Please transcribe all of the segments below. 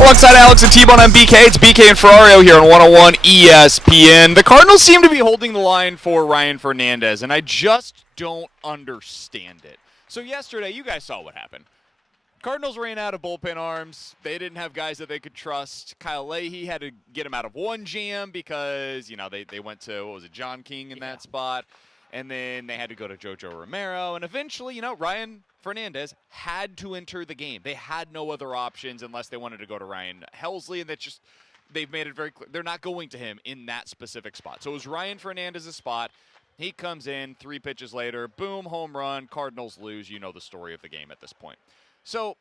Alongside Alex and T-Bone, I'm BK. It's BK and Ferrario here on 101 ESPN. The Cardinals seem to be holding the line for Ryan Fernandez, and I just don't understand it. So yesterday, you guys saw what happened. Cardinals ran out of bullpen arms. They didn't have guys that they could trust. Kyle Leahy had to get him out of one jam because, they went to, John King in that spot. And then they had to go to Jojo Romero. And eventually, Ryan Fernandez had to enter the game. They had no other options unless they wanted to go to Ryan Helsley. And they've made it very clear. They're not going to him in that specific spot. So it was Ryan Fernandez's spot. He comes in 3 pitches later. Boom, home run. Cardinals lose. You know the story of the game at this point. So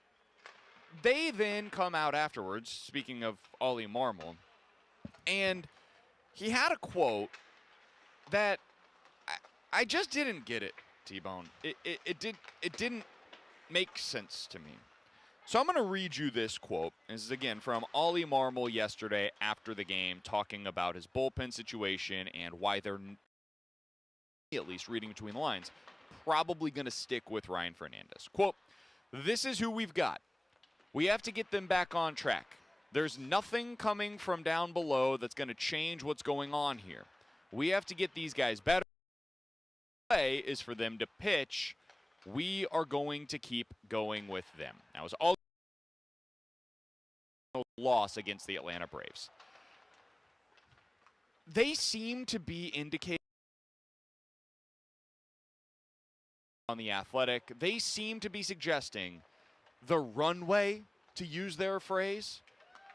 they then come out afterwards, speaking of Ollie Marmol. And he had a quote that I just didn't get it, T-Bone. It didn't make sense to me. So I'm going to read you this quote. This is, again, from Ollie Marmol yesterday after the game, talking about his bullpen situation and why they're, at least reading between the lines, probably going to stick with Ryan Fernandez. Quote, "This is who we've got. We have to get them back on track. There's nothing coming from down below that's going to change what's going on here. We have to get these guys better. Way is for them to pitch. We are going to keep going with them." That was all loss against the Atlanta Braves. They seem to be indicating on The Athletic, they seem to be suggesting the runway, to use their phrase,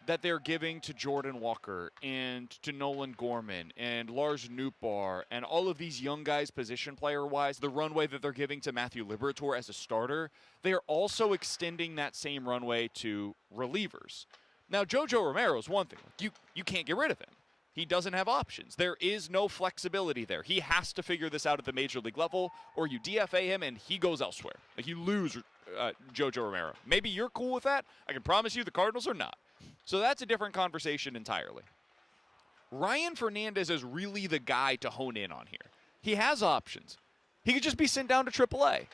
that they're giving to Jordan Walker and to Nolan Gorman and Lars Nootbaar and all of these young guys position player-wise, the runway that they're giving to Matthew Liberatore as a starter, they are also extending that same runway to relievers. Now, Jojo Romero is one thing. You can't get rid of him. He doesn't have options. There is no flexibility there. He has to figure this out at the major league level, or you DFA him and he goes elsewhere. Like, you lose Jojo Romero. Maybe you're cool with that. I can promise you the Cardinals are not. So that's a different conversation entirely. Ryan Fernandez is really the guy to hone in on here. He has options. He could just be sent down to AAA.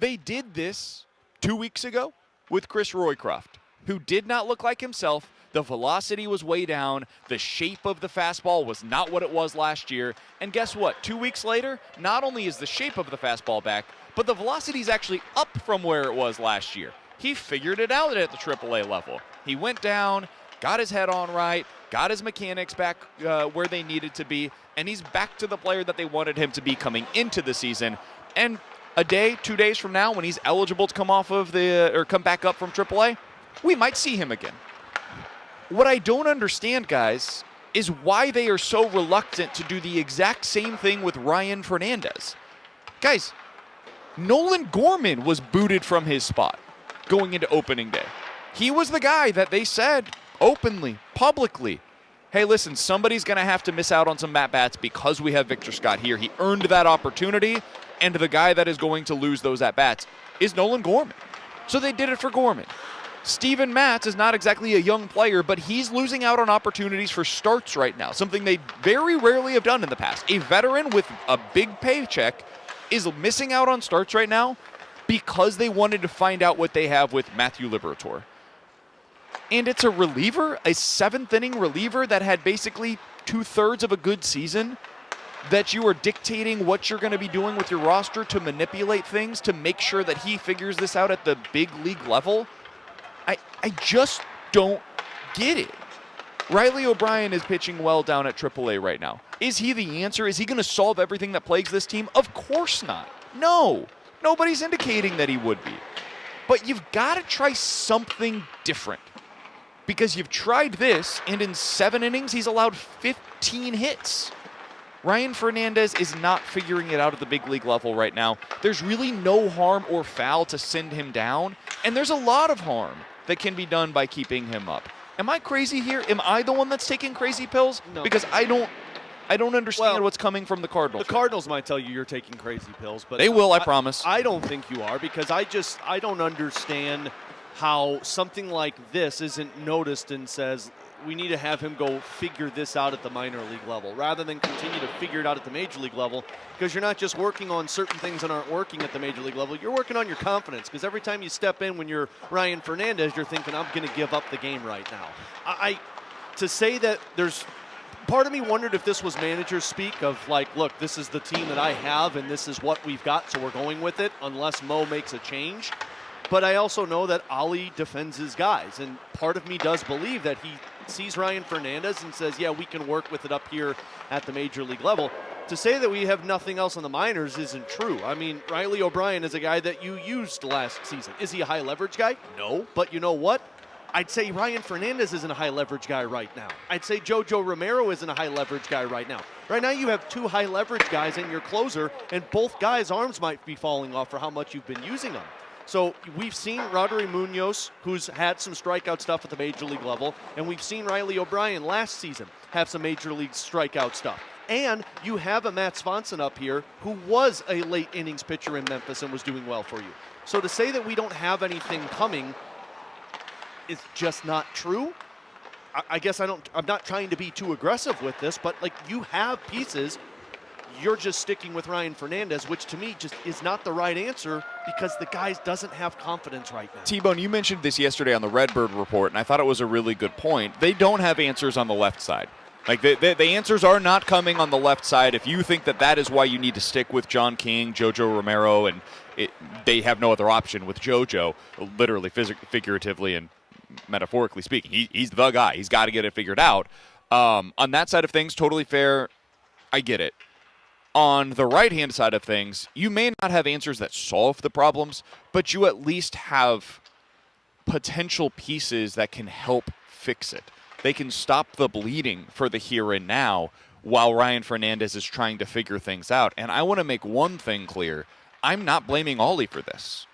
They did this 2 weeks ago with Chris Roycroft, who did not look like himself. The velocity was way down. The shape of the fastball was not what it was last year. And guess what? 2 weeks later, not only is the shape of the fastball back, but the velocity is actually up from where it was last year. He figured it out at the AAA level. He went down, got his head on right, got his mechanics back where they needed to be, and he's back to the player that they wanted him to be coming into the season. And a day, 2 days from now, when he's eligible to come back up from AAA, we might see him again. What I don't understand, guys, is why they are so reluctant to do the exact same thing with Ryan Fernandez. Guys, Nolan Gorman was booted from his spot going into opening day. He was the guy that they said openly, publicly, hey, listen, somebody's going to have to miss out on some at-bats because we have Victor Scott here. He earned that opportunity, and the guy that is going to lose those at-bats is Nolan Gorman. So they did it for Gorman. Steven Matz is not exactly a young player, but he's losing out on opportunities for starts right now, something they very rarely have done in the past. A veteran with a big paycheck is missing out on starts right now because they wanted to find out what they have with Matthew Liberatore. And it's a reliever, a seventh-inning reliever that had basically 2/3 of a good season, that you are dictating what you're going to be doing with your roster to manipulate things, to make sure that he figures this out at the big league level. I just don't get it. Riley O'Brien is pitching well down at AAA right now. Is he the answer? Is he going to solve everything that plagues this team? Of course not. No. Nobody's indicating that he would be. But you've got to try something different. Because you've tried this, and in 7 innings, he's allowed 15 hits. Ryan Fernandez is not figuring it out at the big league level right now. There's really no harm or foul to send him down, and there's a lot of harm that can be done by keeping him up. Am I crazy here? Am I the one that's taking crazy pills? No. Because I don't understand what's coming from the Cardinals. The Cardinals might tell you you're taking crazy pills, but they will, I promise. I don't think you are, because I don't understand how something like this isn't noticed and says, we need to have him go figure this out at the minor league level rather than continue to figure it out at the major league level, because you're not just working on certain things that aren't working at the major league level. You're working on your confidence, because every time you step in when you're Ryan Fernandez, you're thinking, I'm going to give up the game right now. To say that there's part of me wondered if this was manager speak of like, look, this is the team that I have and this is what we've got, so we're going with it unless Mo makes a change. But I also know that Ollie defends his guys, and part of me does believe that he sees Ryan Fernandez and says, yeah, we can work with it up here at the major league level. To say that we have nothing else on the minors isn't true. I mean, Riley O'Brien is a guy that you used last season. Is he a high leverage guy? No. But you know what? I'd say Ryan Fernandez isn't a high leverage guy right now. I'd say Jojo Romero isn't a high leverage guy right now. Right now you have two high leverage guys in your closer, and both guys' arms might be falling off for how much you've been using them. So we've seen Rodri Munoz, who's had some strikeout stuff at the major league level, and we've seen Riley O'Brien last season have some major league strikeout stuff. And you have a Matt Swanson up here who was a late innings pitcher in Memphis and was doing well for you. So to say that we don't have anything coming is just not true. I guess I'm not trying to be too aggressive with this, but like, you have pieces. You're just sticking with Ryan Fernandez, which to me just is not the right answer because the guy doesn't have confidence right now. T-Bone, you mentioned this yesterday on the Redbird Report, and I thought it was a really good point. They don't have answers on the left side. Like, the answers are not coming on the left side. If you think that that is why you need to stick with John King, Jojo Romero, and they have no other option with Jojo, literally, figuratively, and metaphorically speaking. He's the guy. He's got to get it figured out. On that side of things, totally fair. I get it. On the right-hand side of things, you may not have answers that solve the problems, but you at least have potential pieces that can help fix it. They can stop the bleeding for the here and now while Ryan Fernandez is trying to figure things out. And I want to make one thing clear. I'm not blaming Ollie for this.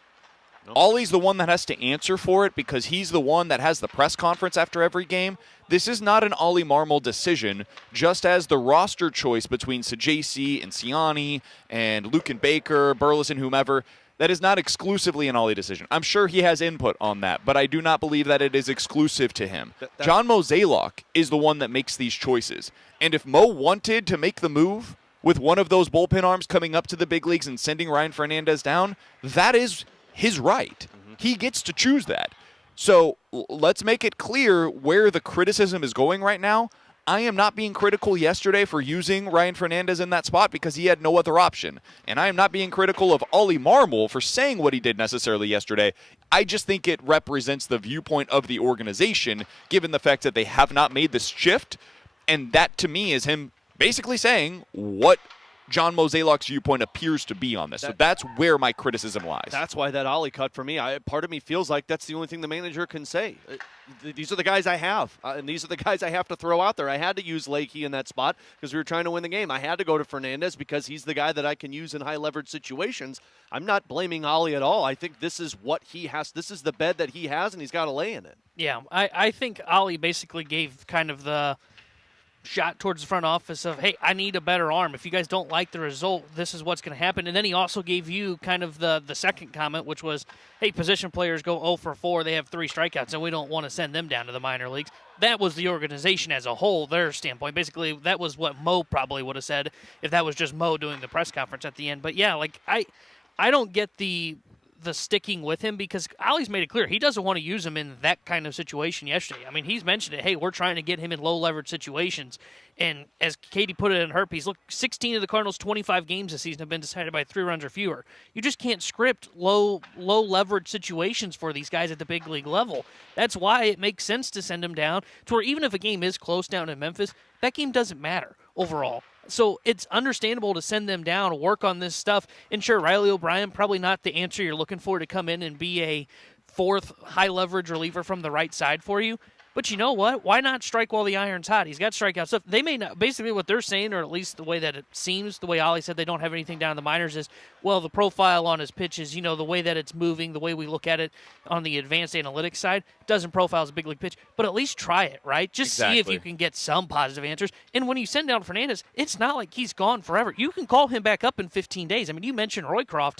Nope. Ollie's the one that has to answer for it because he's the one that has the press conference after every game. This is not an Ollie Marmol decision, just as the roster choice between Sajaci and Siani and Luke and Baker, Burleson, whomever, that is not exclusively an Ollie decision. I'm sure he has input on that, but I do not believe that it is exclusive to him. John Mozeliak is the one that makes these choices. And if Mo wanted to make the move with one of those bullpen arms coming up to the big leagues and sending Ryan Fernandez down, that is his right. Mm-hmm. He gets to choose that. So let's make it clear where the criticism is going right now. I am not being critical yesterday for using Ryan Fernandez in that spot because he had no other option. And I am not being critical of Ollie Marmol for saying what he did necessarily yesterday. I just think it represents the viewpoint of the organization, given the fact that they have not made this shift. And that, to me, is him basically saying what John Mozeliak's viewpoint appears to be on this. So that's where my criticism lies. That's why that Ollie cut for me. Part of me feels like that's the only thing the manager can say. These are the guys I have, and these are the guys I have to throw out there. I had to use Leahy in that spot because we were trying to win the game. I had to go to Fernandez because he's the guy that I can use in high-leverage situations. I'm not blaming Ollie at all. I think this is what he has. This is the bed that he has, and he's got to lay in it. Yeah, I think Ollie basically gave kind of the shot towards the front office of, hey, I need a better arm. If you guys don't like the result, this is what's going to happen. And then he also gave you kind of the second comment, which was, hey, position players go 0 for 4. They have 3 strikeouts, and we don't want to send them down to the minor leagues. That was the organization as a whole, their standpoint. Basically, that was what Mo probably would have said if that was just Mo doing the press conference at the end. But, yeah, like I don't get the sticking with him because Ollie's made it clear he doesn't want to use him in that kind of situation yesterday. I mean, he's mentioned it. Hey, we're trying to get him in low-leverage situations. And as Katie put it in her piece, look, 16 of the Cardinals' 25 games this season have been decided by 3 runs or fewer. You just can't script low-leverage situations for these guys at the big league level. That's why it makes sense to send him down to where even if a game is close down in Memphis, that game doesn't matter overall. So it's understandable to send them down, work on this stuff. And sure, Riley O'Brien, probably not the answer you're looking for to come in and be a 4th high-leverage reliever from the right side for you. But you know what? Why not strike while the iron's hot? He's got strikeout stuff. They may not. Basically what they're saying, or at least the way that it seems, the way Ollie said they don't have anything down in the minors is, well, the profile on his pitches, you know, the way that it's moving, the way we look at it on the advanced analytics side, doesn't profile as a big league pitch. But at least try it, right? Just see if you can get some positive answers. And when you send down Fernandez, it's not like he's gone forever. You can call him back up in 15 days. I mean, you mentioned Roycroft.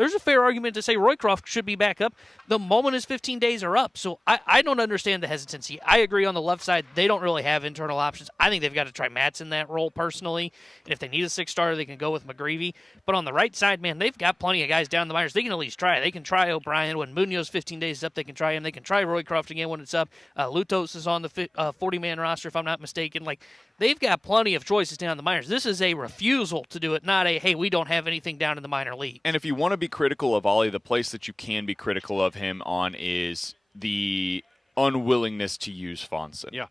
there's a fair argument to say Roycroft should be back up the moment his 15 days are up. So I don't understand the hesitancy. I agree on the left side, they don't really have internal options. I think they've got to try Matz in that role personally. And if they need a 6-starter, they can go with McGreevy. But on the right side, man, they've got plenty of guys down the minors. They can at least try. They can try O'Brien. When Munoz 15 days is up, they can try him. They can try Roycroft again when it's up. Lutos is on the 40-man roster, if I'm not mistaken. Like, they've got plenty of choices down the minors. This is a refusal to do it, not a, hey, we don't have anything down in the minor league. And if you want to be critical of Ollie, the place that you can be critical of him on is the unwillingness to use Fonson. Yeah.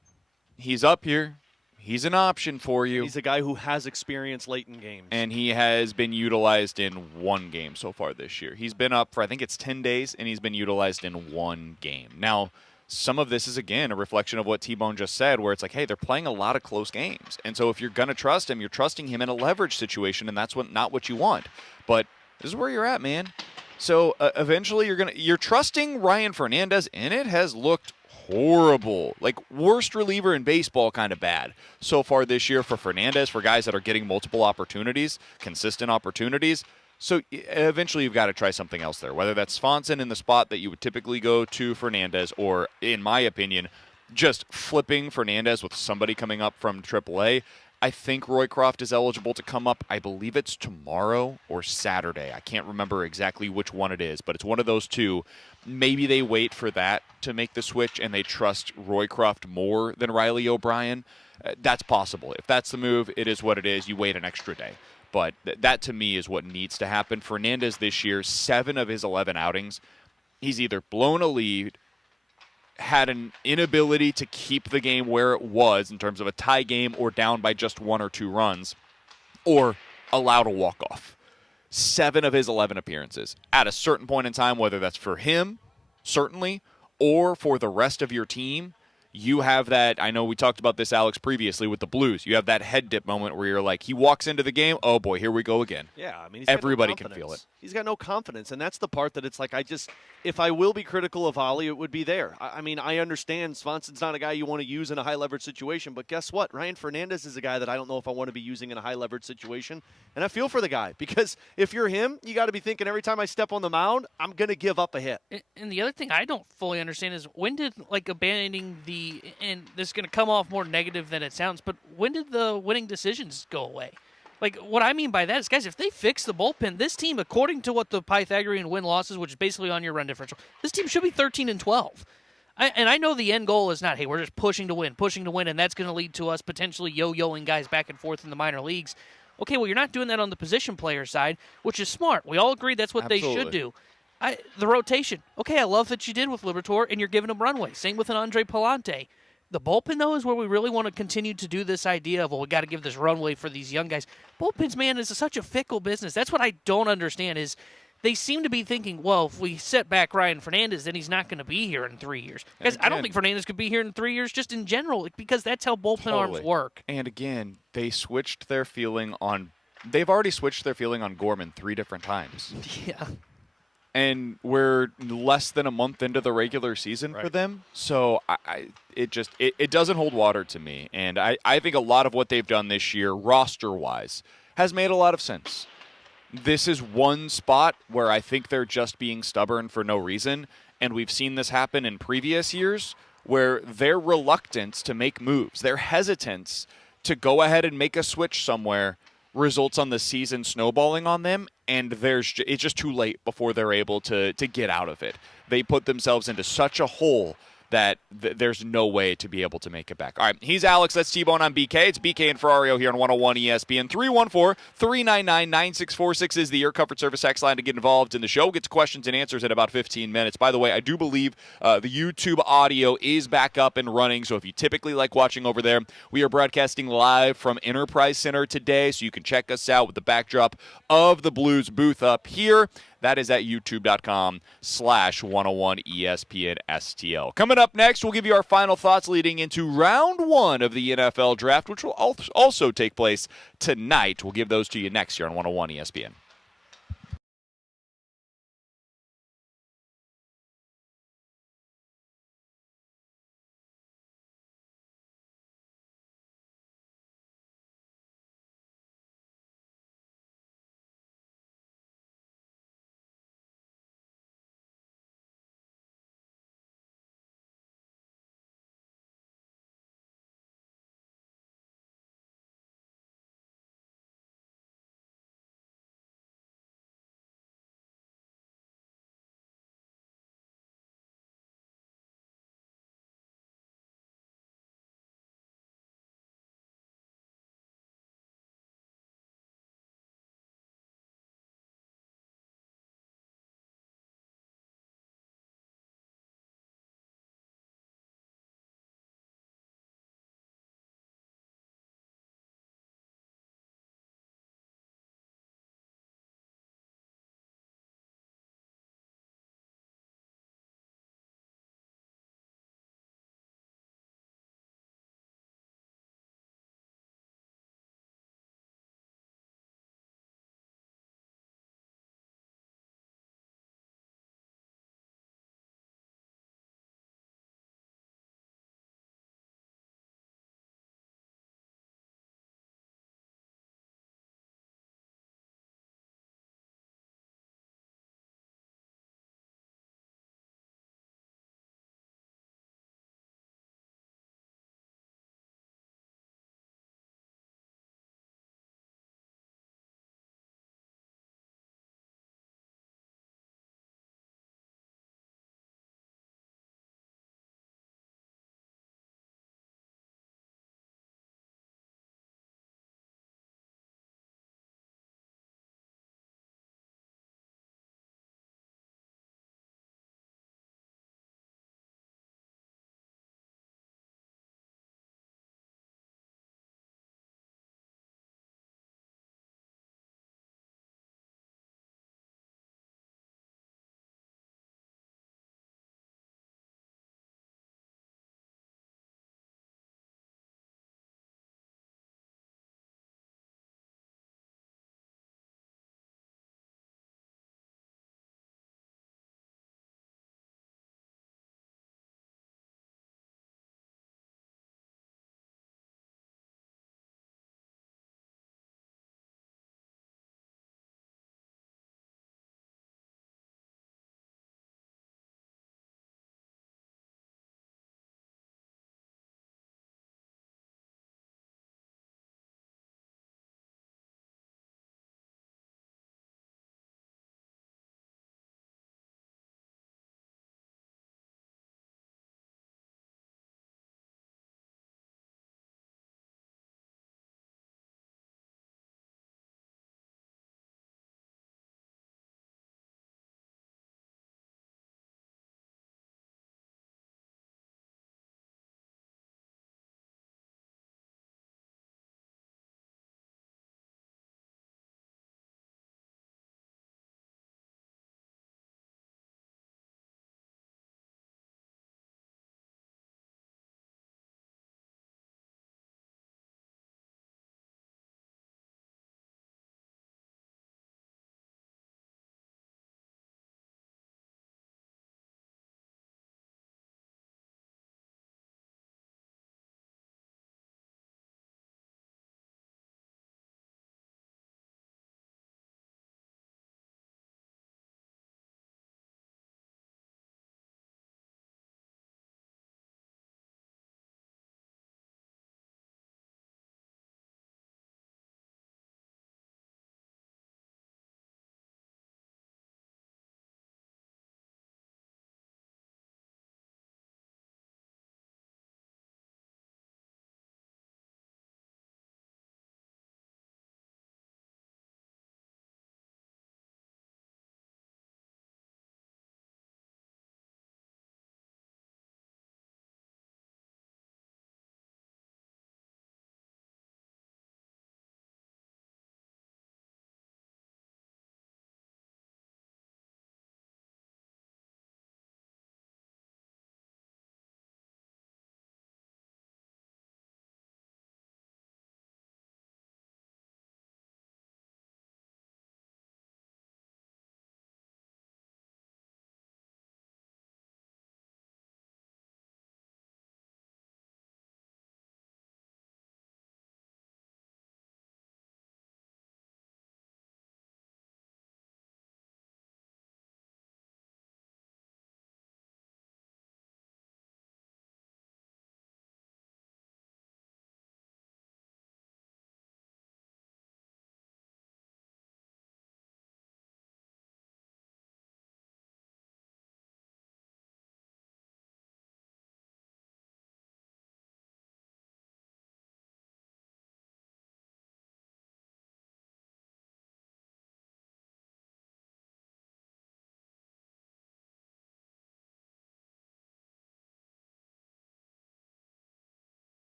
He's up here. He's an option for you. He's a guy who has experience late in games. And he has been utilized in one game so far this year. He's been up for, I think it's 10 days, and he's been utilized in one game. Now, some of this is, again, a reflection of what T-Bone just said, where it's like, hey, they're playing a lot of close games. And so if you're going to trust him, you're trusting him in a leverage situation, and that's not what you want. But this is where you're at, man. So eventually you're trusting Ryan Fernandez, and it has looked horrible. Like, worst reliever in baseball kind of bad so far this year for Fernandez, for guys that are getting multiple opportunities, consistent opportunities. So eventually you've got to try something else there, whether that's Swanson in the spot that you would typically go to Fernandez, or, in my opinion, just flipping Fernandez with somebody coming up from AAA. I think Roycroft is eligible to come up. I believe it's tomorrow or Saturday. I can't remember exactly which one it is, but it's one of those two. Maybe they wait for that to make the switch and they trust Roycroft more than Riley O'Brien. That's possible. If that's the move, it is what it is. You wait an extra day. But that, to me, is what needs to happen. Fernandez this year, 7 of his 11 outings, he's either blown a lead, had an inability to keep the game where it was in terms of a tie game or down by just 1 or 2 runs, or allowed a walk-off. 7 of his 11 appearances. At a certain point in time, whether that's for him, certainly, or for the rest of your team, you have that, I know we talked about this, Alex, previously with the Blues. You have that head dip moment where you're like, he walks into the game, oh boy, here we go again. Yeah, I mean, everybody can feel it. He's got no confidence, and that's the part that it's like, if I will be critical of Ollie, it would be there. I mean, I understand Svenson's not a guy you want to use in a high-leverage situation, but guess what? Ryan Fernandez is a guy that I don't know if I want to be using in a high-leverage situation, and I feel for the guy, because if you're him, you got to be thinking every time I step on the mound, I'm going to give up a hit. And the other thing I don't fully understand is, when did, abandoning the, and this is going to come off more negative than it sounds, but when did the winning decisions go away? Like, what I mean by that is, guys, if they fix the bullpen, this team, according to what the Pythagorean win-losses, which is basically on your run differential, this team should be 13-12. And I know the end goal is not, hey, we're just pushing to win, and that's going to lead to us potentially yo-yoing guys back and forth in the minor leagues. Okay, well, you're not doing that on the position player side, which is smart. We all agree that's what they should do. The rotation. Okay, I love that you did with Liberatore, and you're giving him runway. Same with an Andre Palante. The bullpen, though, is where we really want to continue to do this idea of, well, we got to give this runway for these young guys. Bullpens, man, is such a fickle business. That's what I don't understand is they seem to be thinking, well, if we set back Ryan Fernandez, then he's not going to be here in 3 years. Because I don't think Fernandez could be here in 3 years just in general, because that's how bullpen arms work. And again, they've already switched their feeling on Gorman 3 different times. Yeah. And we're less than a month into the regular season for them. So it doesn't hold water to me. And I think a lot of what they've done this year, roster-wise, has made a lot of sense. This is one spot where I think they're just being stubborn for no reason. And we've seen this happen in previous years where their reluctance to make moves, their hesitance to go ahead and make a switch somewhere results on the season snowballing on them, and it's just too late before they're able to get out of it. They put themselves into such a hole that there's no way to be able to make it back. All right, he's Alex. That's T-Bone on BK. It's BK and Ferrario here on 101 ESPN. 314-399-9646 is the Air Comfort Service X line to get involved in the show. Gets questions and answers in about 15 minutes. By the way, I do believe the YouTube audio is back up and running, so if you typically like watching over there, we are broadcasting live from Enterprise Center today, so you can check us out with the backdrop of the Blues booth up here. That is at youtube.com/101ESPN-STL. Coming up next, we'll give you our final thoughts leading into round 1 of the NFL draft, which will also take place tonight. We'll give those to you next here on 101 ESPN.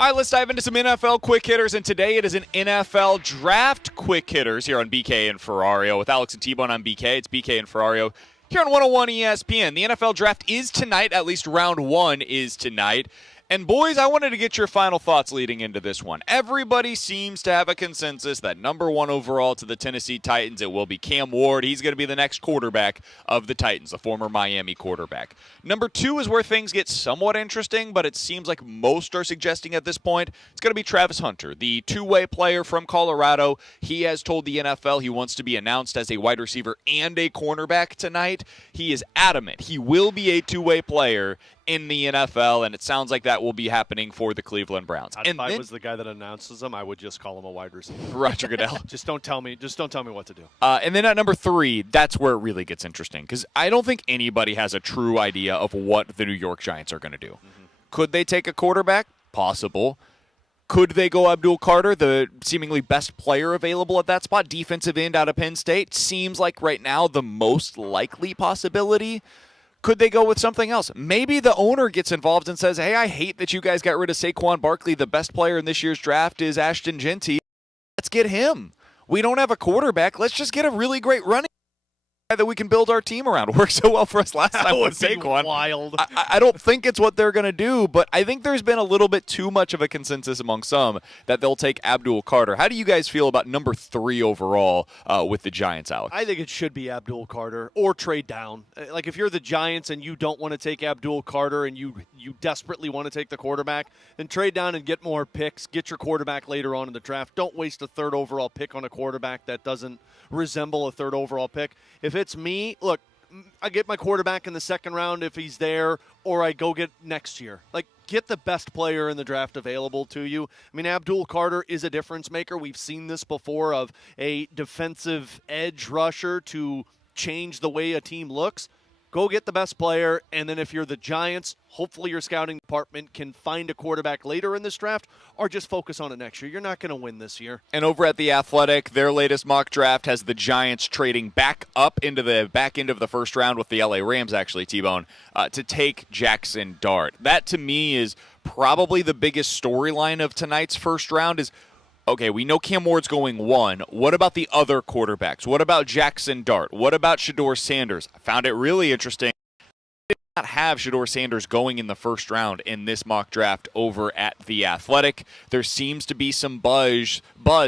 All right, let's dive into some NFL quick hitters, and today it is an NFL draft quick hitters here on BK and Ferrario. With Alex and T-Bone on BK, it's BK and Ferrario here on 101 ESPN. The NFL draft is tonight, at least round one is tonight. And boys, I wanted to get your final thoughts leading into this one. Everybody seems to have a consensus that number one overall to the Tennessee Titans, it will be Cam Ward. He's going to be the next quarterback of the Titans, the former Miami quarterback. Number two is where things get somewhat interesting, but it seems like most are suggesting at this point it's going to be Travis Hunter, the two-way player from Colorado. He has told the NFL he wants to be announced as a wide receiver and a cornerback tonight. He is adamant he will be a two-way player in the NFL, and it sounds like that will be happening for the Cleveland Browns. If I was the guy that announces him, I would just call him a wide receiver. Roger Goodell. Just don't tell me what to do. And then at number three, that's where it really gets interesting, because I don't think anybody has a true idea of what the New York Giants are going to do. Mm-hmm. Could they take a quarterback? Possible. Could they go Abdul Carter, the seemingly best player available at that spot? Defensive end out of Penn State seems like right now the most likely possibility. Could they go with something else? Maybe the owner gets involved and says, hey, I hate that you guys got rid of Saquon Barkley. The best player in this year's draft is Ashton Genty. Let's get him. We don't have a quarterback. Let's just get a really great running back that we can build our team around. It worked so well for us last time with Saquon. Wild. I don't think it's what they're going to do, but I think there's been a little bit too much of a consensus among some that they'll take Abdul Carter. How do you guys feel about number three overall with the Giants, Alex? I think it should be Abdul Carter or trade down. Like if you're the Giants and you don't want to take Abdul Carter and you desperately want to take the quarterback, then trade down and get more picks. Get your quarterback later on in the draft. Don't waste a third overall pick on a quarterback that doesn't resemble a third overall pick. If it's me, look, I get my quarterback in the second round if he's there, or I go get next year. Like, get the best player in the draft available to you. I mean, Abdul Carter is a difference maker. We've seen this before of a defensive edge rusher to change the way a team looks. Go get the best player, and then if you're the Giants, hopefully your scouting department can find a quarterback later in this draft or just focus on it next year. You're not going to win this year. And over at The Athletic, their latest mock draft has the Giants trading back up into the back end of the first round with the LA Rams, actually, T-Bone, to take Jackson Dart. That, to me, is probably the biggest storyline of tonight's first round is, okay, we know Cam Ward's going one. What about the other quarterbacks? What about Jackson Dart? What about Shedeur Sanders? I found it really interesting. I did not have Shedeur Sanders going in the first round in this mock draft over at The Athletic. There seems to be some buzz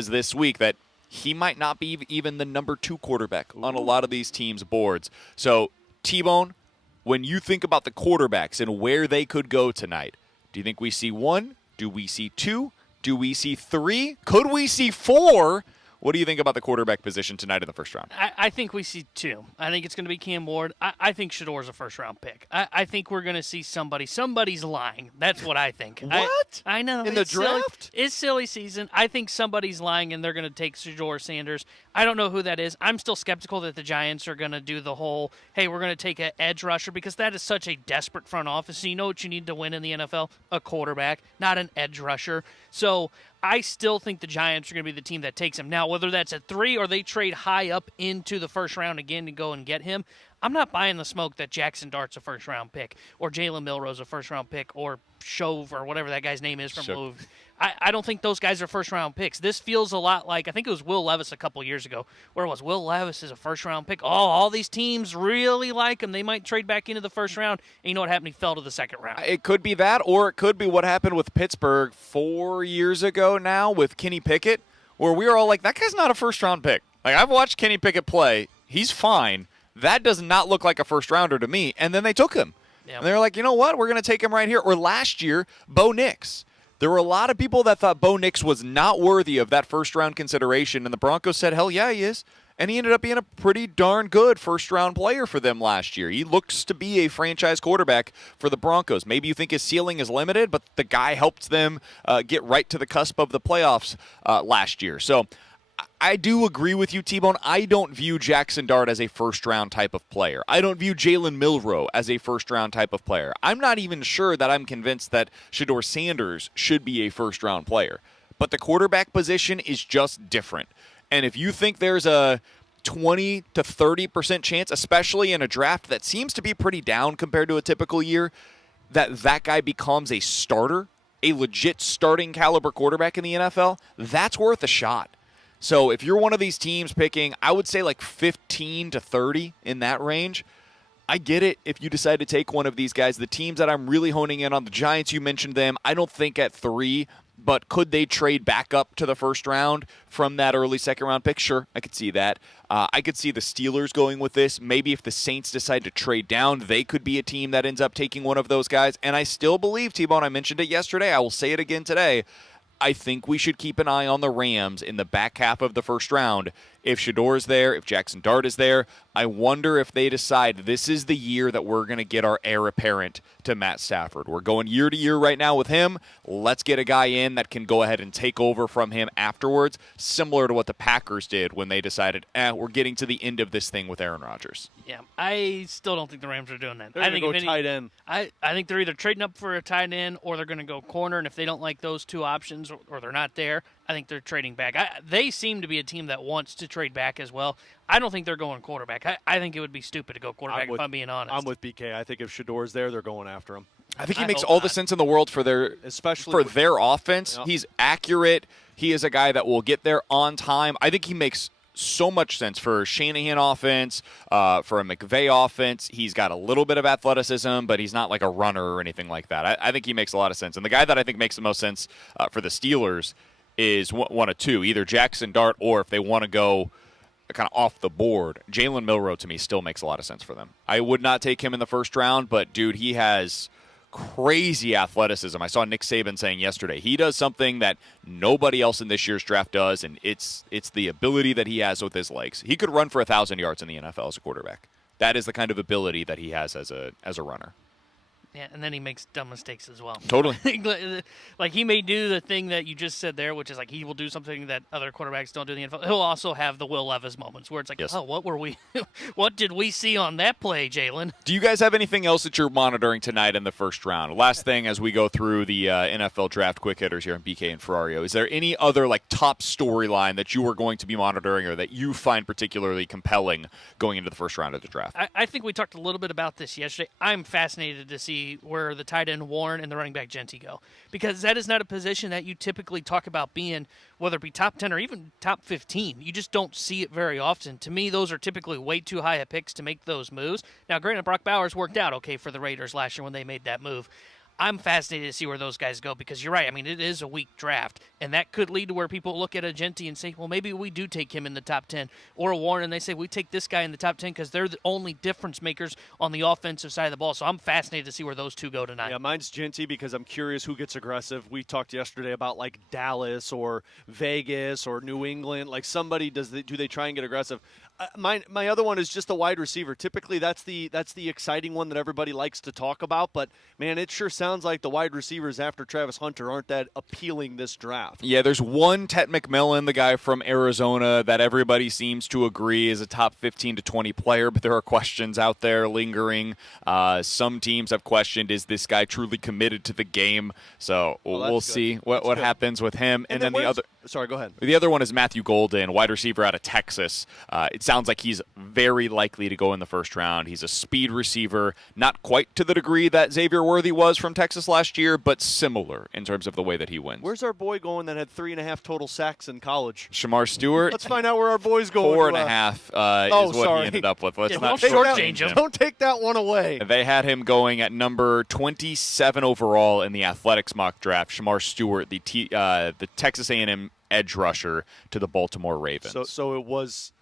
this week that he might not be even the number two quarterback on a lot of these teams' boards. So, T-Bone, when you think about the quarterbacks and where they could go tonight, do you think we see one? Do we see two? Do we see three? Could we see four? What do you think about the quarterback position tonight in the first round? I think we see two. I think it's going to be Cam Ward. I think Shedor's a first-round pick. I think we're going to see somebody. Somebody's lying. That's what I think. What? I know. In the draft? It's silly season. I think somebody's lying, and they're going to take Shedeur Sanders. I don't know who that is. I'm still skeptical that the Giants are going to do the whole, hey, we're going to take an edge rusher, because that is such a desperate front office. So you know what you need to win in the NFL? A quarterback, not an edge rusher. So I still think the Giants are going to be the team that takes him. Now, whether that's at 3 or they trade high up into the first round again to go and get him, I'm not buying the smoke that Jackson Dart's a first-round pick or Jalen Milroe's a first-round pick or Shove or whatever that guy's name is from Blue. I don't think those guys are first-round picks. This feels a lot like, I think it was Will Levis a couple years ago, where it was Will Levis is a first-round pick. Oh, all these teams really like him. They might trade back into the first round. And you know what happened? He fell to the second round. It could be that, or it could be what happened with Pittsburgh 4 years ago now with Kenny Pickett, where we were all like, that guy's not a first-round pick. Like, I've watched Kenny Pickett play. He's fine. That does not look like a first-rounder to me. And then they took him. Yep. And they were like, you know what? We're going to take him right here. Or last year, Bo Nix. There were a lot of people that thought Bo Nix was not worthy of that first-round consideration, and the Broncos said, hell yeah, he is. And he ended up being a pretty darn good first-round player for them last year. He looks to be a franchise quarterback for the Broncos. Maybe you think his ceiling is limited, but the guy helped them get right to the cusp of the playoffs last year. So I do agree with you, T-Bone. I don't view Jackson Dart as a first-round type of player. I don't view Jalen Milroe as a first-round type of player. I'm not even sure that I'm convinced that Shedeur Sanders should be a first-round player. But the quarterback position is just different. And if you think there's a 20 to 30% chance, especially in a draft that seems to be pretty down compared to a typical year, that guy becomes a starter a legit starting caliber quarterback in the NFL, that's worth a shot. So if you're one of these teams picking, I would say like 15 to 30 in that range, I get it if you decide to take one of these guys. The teams that I'm really honing in on, the Giants, you mentioned them. I don't think at 3, but could they trade back up to the first round from that early second-round pick? Sure, I could see that. I could see the Steelers going with this. Maybe if the Saints decide to trade down, they could be a team that ends up taking one of those guys. And I still believe, T-Bone, I mentioned it yesterday, I will say it again today, I think we should keep an eye on the Rams in the back half of the first round. If Shador is there, if Jackson Dart is there, I wonder if they decide this is the year that we're going to get our heir apparent to Matt Stafford. We're going year to year right now with him. Let's get a guy in that can go ahead and take over from him afterwards, similar to what the Packers did when they decided, we're getting to the end of this thing with Aaron Rodgers. Yeah, I still don't think the Rams are doing that. They're going to go tight end. I think they're either trading up for a tight end or they're going to go corner, and if they don't like those two options or they're not there, I think they're trading back. They seem to be a team that wants to trade back as well. I don't think they're going quarterback. I think it would be stupid to go quarterback if I'm being honest. I'm with BK. I think if Shador's there, they're going after him. I think he makes all the sense in the world for their offense. Yep. He's accurate. He is a guy that will get there on time. I think he makes so much sense for a Shanahan offense, for a McVay offense. He's got a little bit of athleticism, but he's not like a runner or anything like that. I think he makes a lot of sense. And the guy that I think makes the most sense for the Steelers is one of two, either Jackson Dart or if they want to go kind of off the board, Jalen Milroe to me still makes a lot of sense for them. I would not take him in the first round, but dude, he has crazy athleticism. I saw Nick Saban saying yesterday he does something that nobody else in this year's draft does, and it's the ability that he has with his legs. He could run for 1,000 yards in the NFL as a quarterback. That is the kind of ability that he has as a runner. Yeah, and then he makes dumb mistakes as well. Totally. Like, he may do the thing that you just said there, which is like he will do something that other quarterbacks don't do in the NFL. He'll also have the Will Levis moments where it's like, yes. Oh, what did we see on that play, Jalen? Do you guys have anything else that you're monitoring tonight in the first round? Last thing as we go through the NFL draft quick hitters here in BK and Ferrario, is there any other like top storyline that you are going to be monitoring or that you find particularly compelling going into the first round of the draft? I think we talked a little bit about this yesterday. I'm fascinated to see where the tight end Warren and the running back Genty go, because that is not a position that you typically talk about being, whether it be top 10 or even top 15. You just don't see it very often. To me, those are typically way too high a picks to make those moves. Now, granted, Brock Bowers worked out okay for the Raiders last year when they made that move. I'm fascinated to see where those guys go, because you're right. I mean, it is a weak draft, and that could lead to where people look at a Genty and say, well, maybe we do take him in the top 10, or a Warren, and they say we take this guy in the top 10 because they're the only difference makers on the offensive side of the ball. So I'm fascinated to see where those two go tonight. Yeah, mine's Genty because I'm curious who gets aggressive. We talked yesterday about like Dallas or Vegas or New England. Like somebody, do they try and get aggressive? My other one is just the wide receiver. Typically, that's the exciting one that everybody likes to talk about. But man, it sure sounds like the wide receivers after Travis Hunter aren't that appealing this draft. Yeah, there's one, Ted McMillan, the guy from Arizona, that everybody seems to agree is a top 15 to 20 player, but there are questions out there lingering. Some teams have questioned, is this guy truly committed to the game? So we'll see what happens with him. And then the other... Sorry, go ahead. The other one is Matthew Golden, wide receiver out of Texas. It sounds like he's very likely to go in the first round. He's a speed receiver, not quite to the degree that Xavier Worthy was from Texas last year, but similar in terms of the way that he wins. Where's our boy going that had 3.5 total sacks in college? Shamar Stewart. Let's find out where our boy's going. 4.5 is what he ended up with. Let's not shortchange him. Don't take that one away. They had him going at number 27 overall in the athletics mock draft. Shamar Stewart, the Texas A&M edge rusher to the Baltimore Ravens. So it was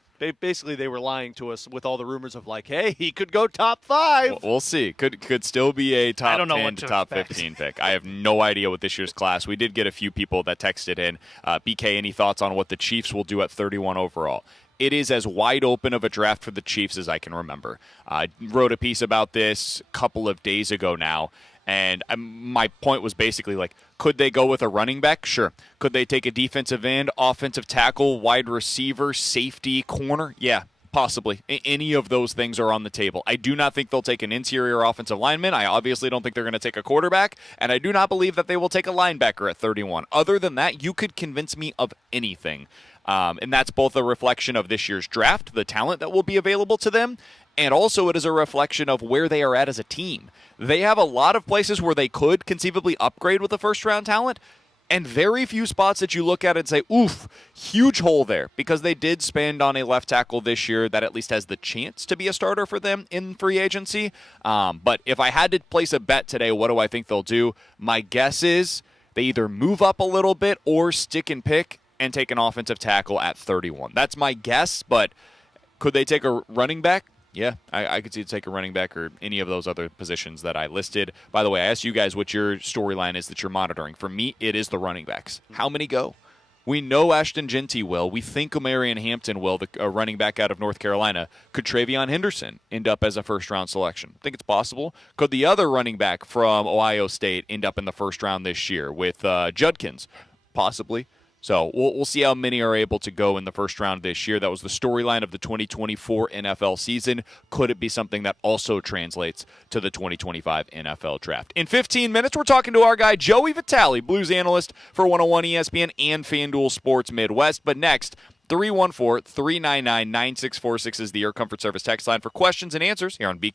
basically they were lying to us with all the rumors of like, hey, he could go top 5. We'll see. Could still be a top 10 to top 15 pick. I have no idea what this year's class. We did get a few people that texted in. BK, any thoughts on what the Chiefs will do at 31 overall? It is as wide open of a draft for the Chiefs as I can remember. I wrote a piece about this a couple of days ago now. And my point was basically like, could they go with a running back? Sure. Could they take a defensive end, offensive tackle, wide receiver, safety, corner? Yeah, possibly. Any of those things are on the table. I do not think they'll take an interior offensive lineman. I obviously don't think they're going to take a quarterback. And I do not believe that they will take a linebacker at 31. Other than that, you could convince me of anything. And that's both a reflection of this year's draft, the talent that will be available to them, And also, it is a reflection of where they are at as a team. They have a lot of places where they could conceivably upgrade with the first-round talent, and very few spots that you look at and say, oof, huge hole there, because they did spend on a left tackle this year that at least has the chance to be a starter for them in free agency. But if I had to place a bet today, what do I think they'll do? My guess is they either move up a little bit or stick and pick and take an offensive tackle at 31. That's my guess, but could they take a running back? Yeah, I could see it take a running back or any of those other positions that I listed. By the way, I asked you guys what your storyline is that you're monitoring. For me, it is the running backs. How many go? We know Ashton Genty will. We think Omarion Hampton will, the running back out of North Carolina. Could Travion Henderson end up as a first-round selection? I think it's possible. Could the other running back from Ohio State end up in the first round this year with Judkins? Possibly. So we'll see how many are able to go in the first round this year. That was the storyline of the 2024 NFL season. Could it be something that also translates to the 2025 NFL draft? In 15 minutes, we're talking to our guy, Joey Vitale, Blues analyst for 101 ESPN and FanDuel Sports Midwest. But next, 314-399-9646 is the Air Comfort Service text line for questions and answers here on BK.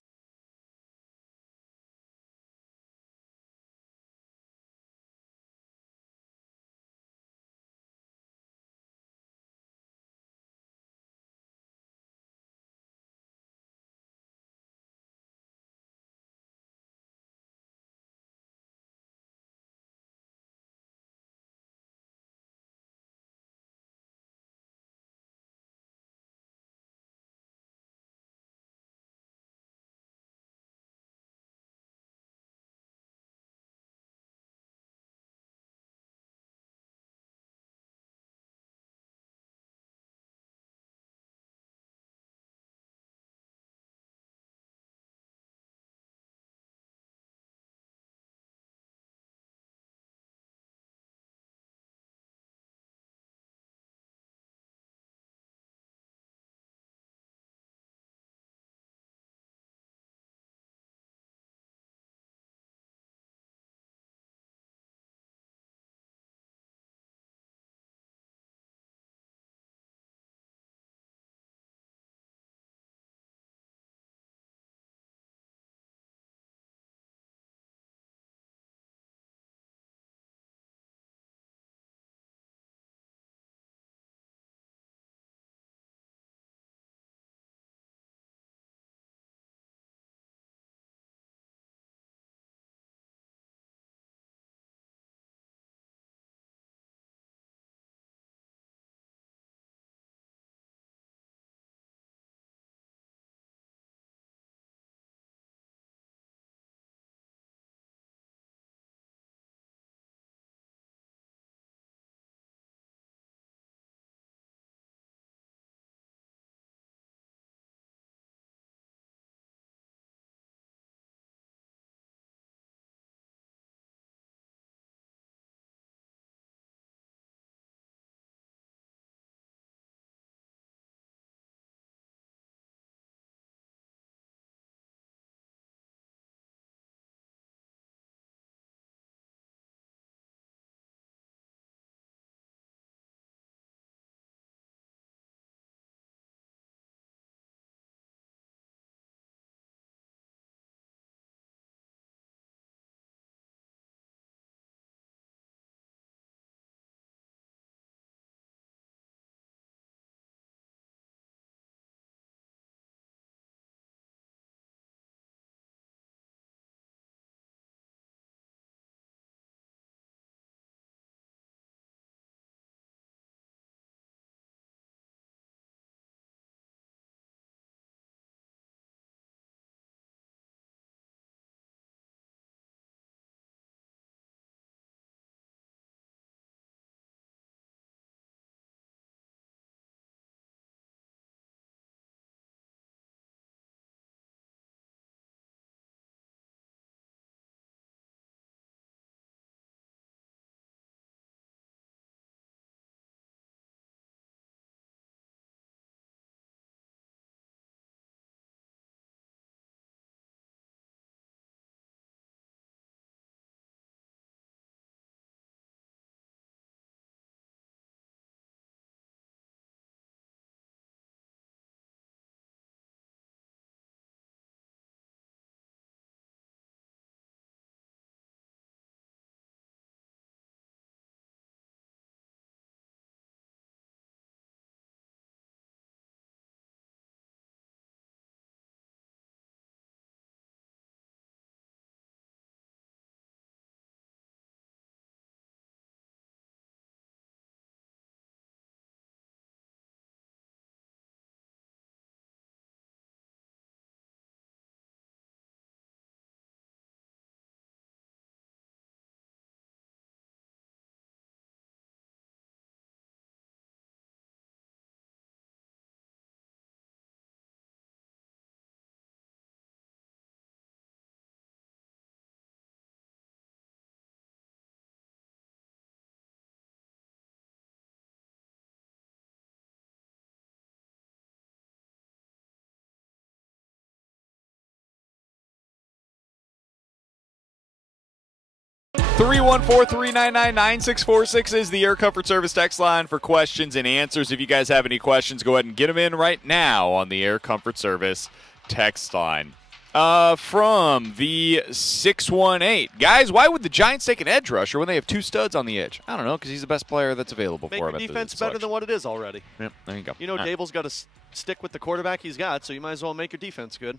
314-399-9646 is the Air Comfort Service text line for questions and answers. If you guys have any questions, go ahead and get them in right now on the Air Comfort Service text line. From the 618. Guys, why would the Giants take an edge rusher when they have two studs on the edge? I don't know, because he's the best player that's available Make for your him. defense better than what it is already. Yep, there you go. You know, Dable's got to stick with the quarterback he's got, so you might as well make your defense good.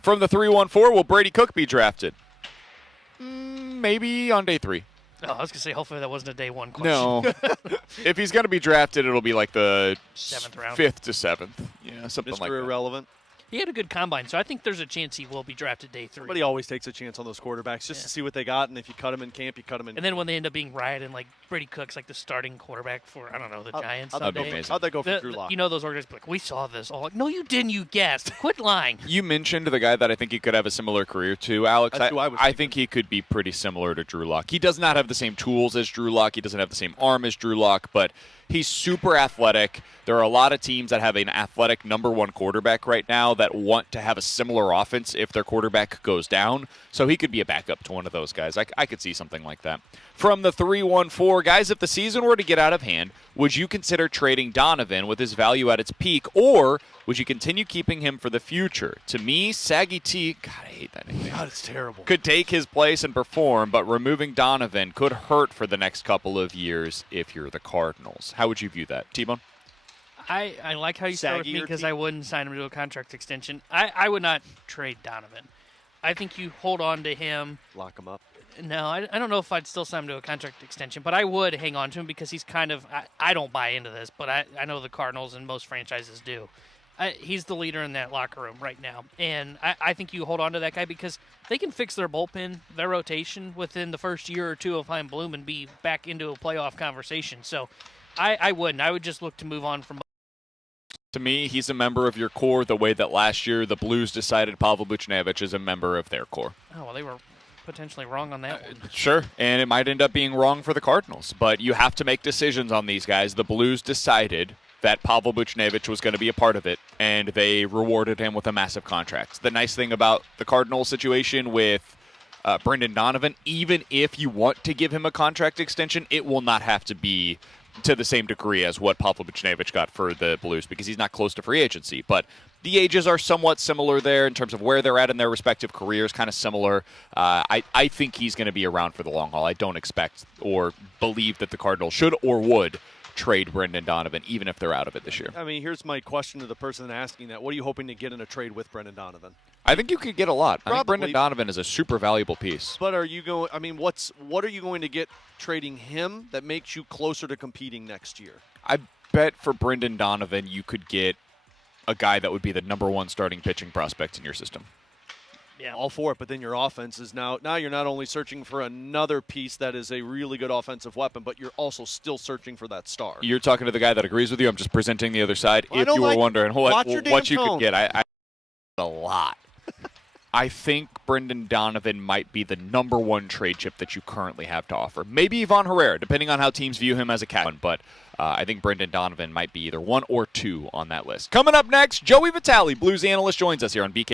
From the 314, will Brady Cook be drafted? Maybe on day 3. Oh, I was going to say, hopefully that wasn't a day 1 question. No. If he's going to be drafted, it'll be like the 7th round. 5th to 7th. Yeah, something Mr. like that. Irrelevant. He had a good combine, so I think there's a chance he will be drafted day 3. But he always takes a chance on those quarterbacks just to see what they got, and if you cut him in camp, you cut him in. And then when they end up being right and like Brady Cook's like the starting quarterback for, I don't know, the Giants. How'd that go for Drew Lock? You know those organizations like, we saw this. All like, no, you didn't. You guessed. Quit lying. You mentioned the guy that I think he could have a similar career to, Alex. That's who I was I think he could be pretty similar to Drew Lock. He does not have the same tools as Drew Lock. He doesn't have the same arm as Drew Lock, but he's super athletic. There are a lot of teams that have an athletic number 1 quarterback right now that want to have a similar offense if their quarterback goes down. So he could be a backup to one of those guys. I could see something like that. From the 314, guys, if the season were to get out of hand, would you consider trading Donovan with his value at its peak, or would you continue keeping him for the future? To me, Saggy T, God, I hate that name. God, it's terrible. Could take his place and perform, but removing Donovan could hurt for the next couple of years if you're the Cardinals. How would you view that, T-Bone? I like how you start with me because I wouldn't sign him to a contract extension. I would not trade Donovan. I think you hold on to him. Lock him up. No, I don't know if I'd still sign him to a contract extension, but I would hang on to him because he's kind of – I don't buy into this, but I know the Cardinals and most franchises do. He's the leader in that locker room right now, and I think you hold on to that guy because they can fix their bullpen, their rotation within the first year or two of Hein Bloom and be back into a playoff conversation. So I wouldn't. I would just look to move on from – To me, he's a member of your core the way that last year the Blues decided Pavel Buchnevich is a member of their core. Oh, well, they were potentially wrong on that one. Sure, and it might end up being wrong for the Cardinals, but you have to make decisions on these guys. The Blues decided that Pavel Buchnevich was going to be a part of it, and they rewarded him with a massive contract. The nice thing about the Cardinals situation with Brendan Donovan, even if you want to give him a contract extension, it will not have to be to the same degree as what Pavel Buchnevich got for the Blues because he's not close to free agency. But the ages are somewhat similar there in terms of where they're at in their respective careers, kind of similar. I think he's going to be around for the long haul. I don't expect or believe that the Cardinals should or would trade Brendan Donovan, even if they're out of it this year. I mean, here's my question to the person asking that. What are you hoping to get in a trade with Brendan Donovan? I think you could get a lot. Probably. I think Brendan Donovan is a super valuable piece. But are you going? I mean, what are you going to get trading him that makes you closer to competing next year? I bet for Brendan Donovan, you could get a guy that would be the number 1 starting pitching prospect in your system. Yeah, all for it. But then your offense is now you're not only searching for another piece that is a really good offensive weapon, but you're also still searching for that star. You're talking to the guy that agrees with you. I'm just presenting the other side. Well, if you were wondering what you tone. could get, I a lot. I think Brendan Donovan might be the number 1 trade chip that you currently have to offer. Maybe Ivan Herrera, depending on how teams view him as a cat. But I think Brendan Donovan might be either 1 or 2 on that list. Coming up next, Joey Vitale, Blues analyst, joins us here on BK.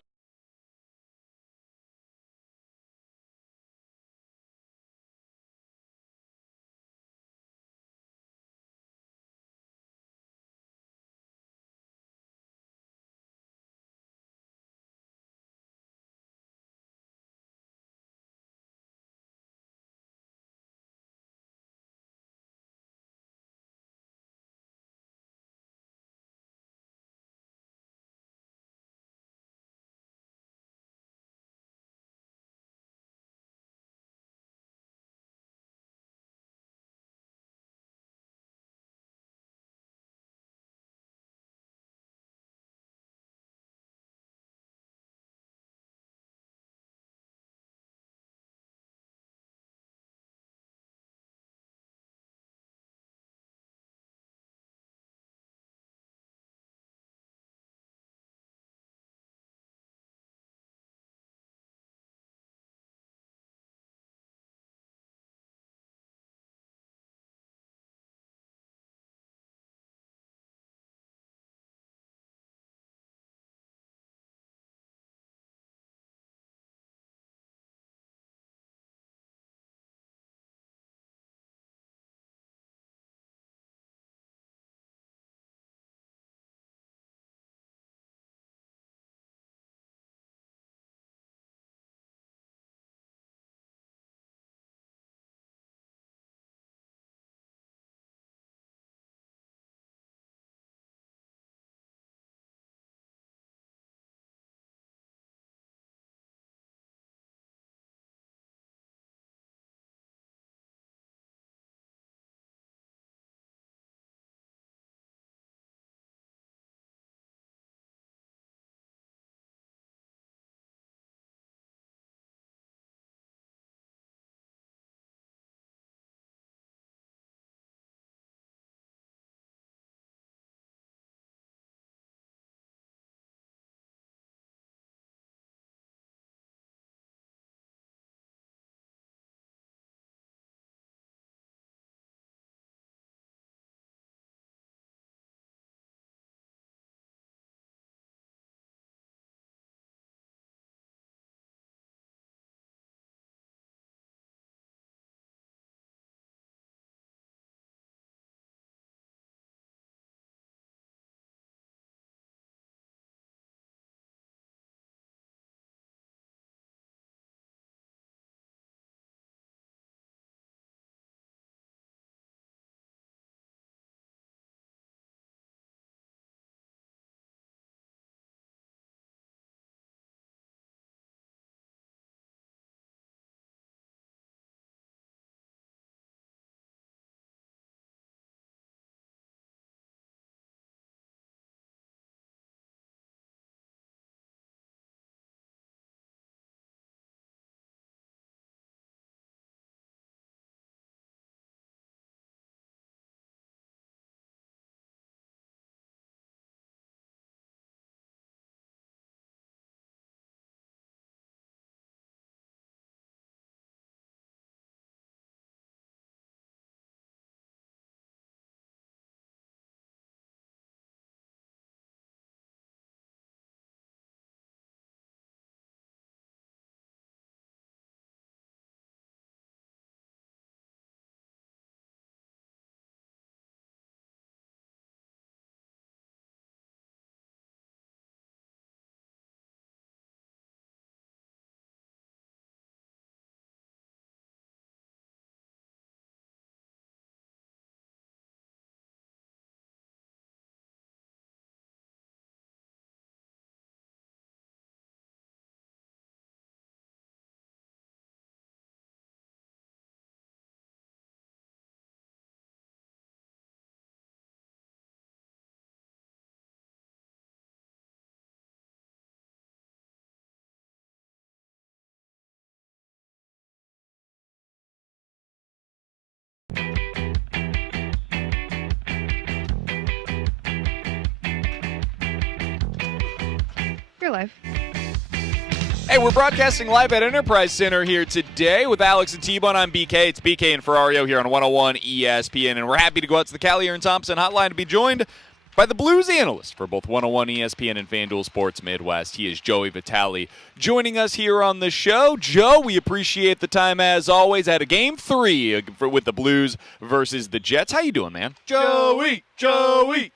Hey, we're broadcasting live at Enterprise Center here today with Alex and T-Bone. I'm BK. It's BK and Ferrario here on 101 ESPN, and we're happy to go out to the Callier and Thompson hotline to be joined by the Blues analyst for both 101 ESPN and FanDuel Sports Midwest. He is Joey Vitale joining us here on the show. Joe, we appreciate the time as always. At a Game 3 with the Blues versus the Jets. How you doing, man? Joey! Aren't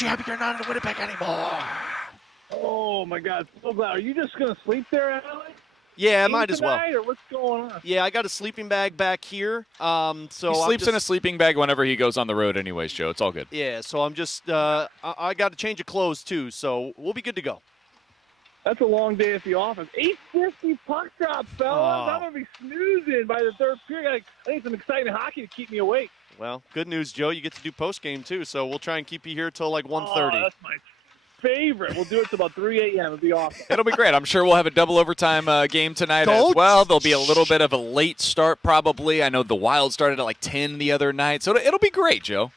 you happy you're not in Winnipeg anymore? Yeah, might as well. Yeah, I got a sleeping bag back here. So He sleeps in a sleeping bag whenever he goes on the road anyways, Joe. It's all good. Yeah, so I'm just, I got to change of clothes too, so we'll be good to go. Oh. Well, good news, Joe. You get to do post-game too, so we'll try and keep you here till like 1:30. It'll be great. I'm sure we'll have a double overtime game tonight as well. There'll be a little bit of a late start probably. I know the Wild started at like 10 the other night, so it'll be great, Joe.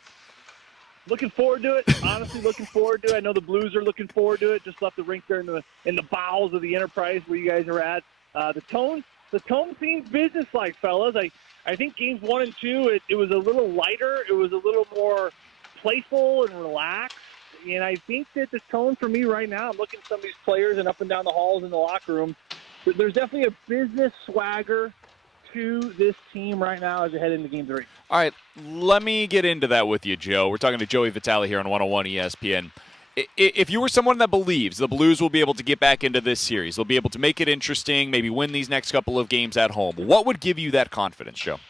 All right, let me get into that with you, Joe. We're talking to Joey Vitale here on 101 ESPN. If you were someone that believes the Blues will be able to get back into this series, they'll be able to make it interesting, maybe win these next couple of games at home, what would give you that confidence, Joe?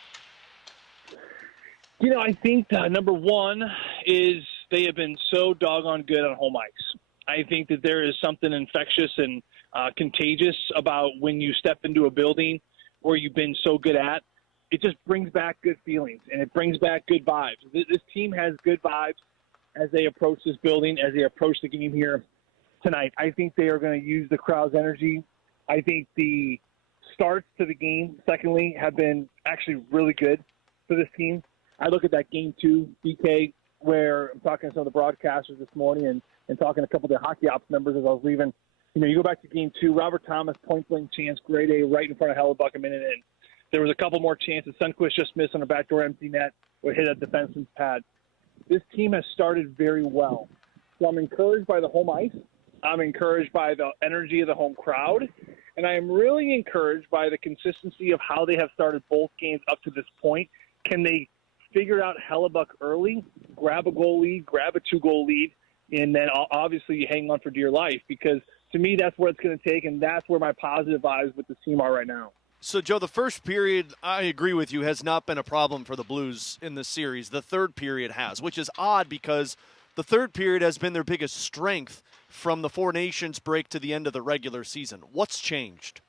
So, Joe, the first period, I agree with you, has not been a problem for the Blues in this series. The third period has, which is odd because the third period has been their biggest strength from the Four Nations break to the end of the regular season. What's changed?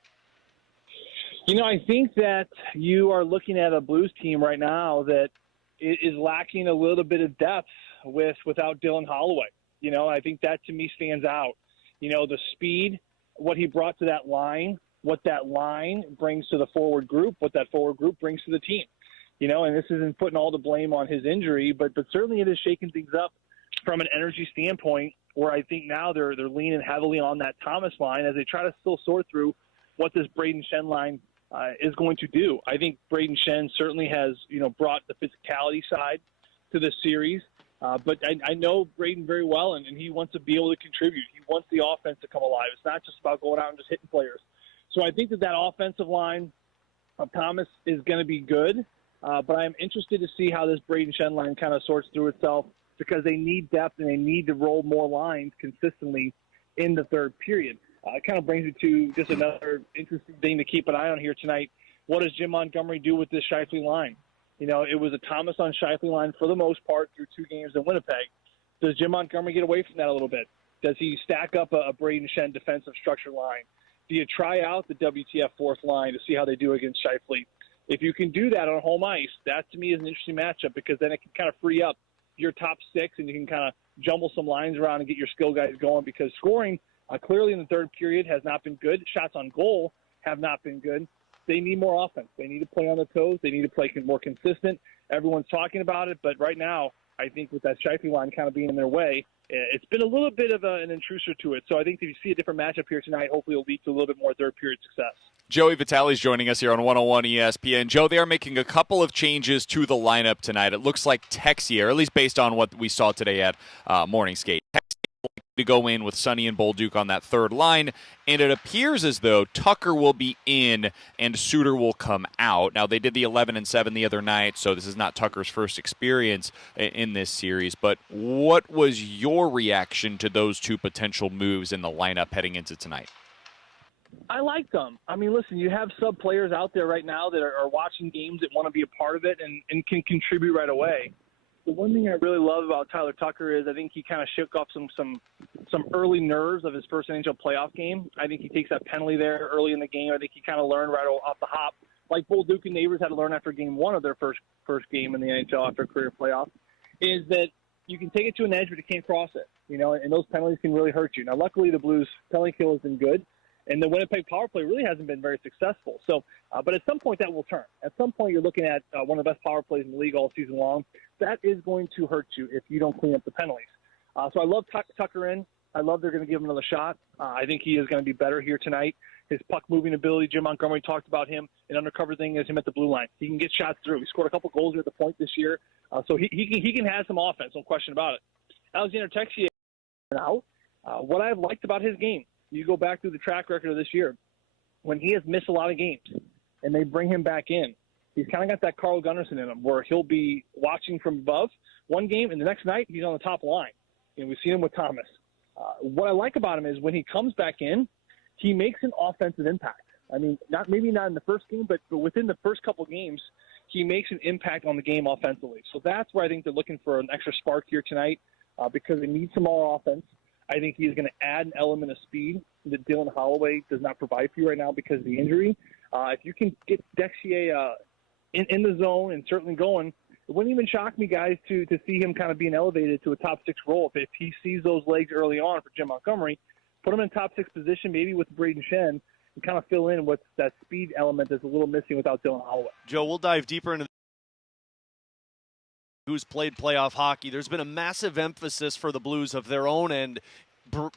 Joey Vitale is joining us here on 101 ESPN. Joe, they are making a couple of changes to the lineup tonight. It looks like Texier, or at least based on what we saw today at morning skate, to go in with Sonny and Bolduc on that third line, and it appears as though Tucker will be in and Suter will come out. Now, they did the 11-7 the other night, so this is not Tucker's first experience in this series, but what was your reaction to those two potential moves in the lineup heading into tonight? Joe, we'll dive deeper into who's played playoff hockey. There's been a massive emphasis for the Blues of their own end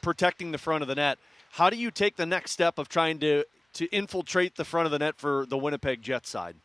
protecting the front of the net. How do you take the next step of trying to infiltrate the front of the net for the Winnipeg Jets side?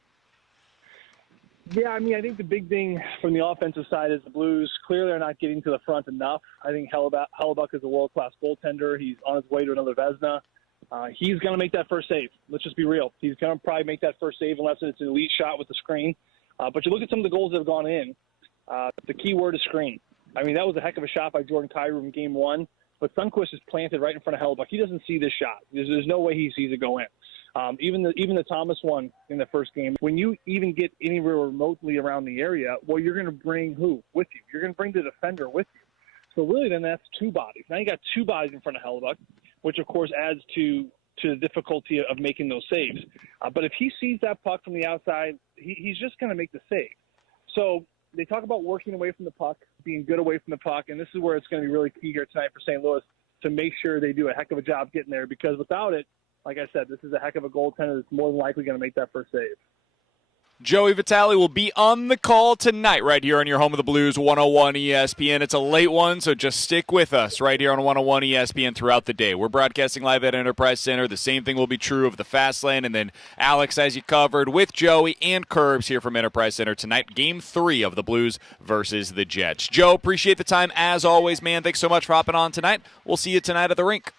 Joey Vitale will be on the call tonight right here on your home of the Blues, 101 ESPN. It's a late one, so just stick with us right here on 101 ESPN throughout the day. We're broadcasting live at Enterprise Center. The same thing will be true of the Fast Lane. And then Alex, as you covered, with Joey and Curbs here from Enterprise Center tonight. Game 3 of the Blues versus the Jets. Joe, appreciate the time as always, man. Thanks so much for hopping on tonight. We'll see you tonight at the rink.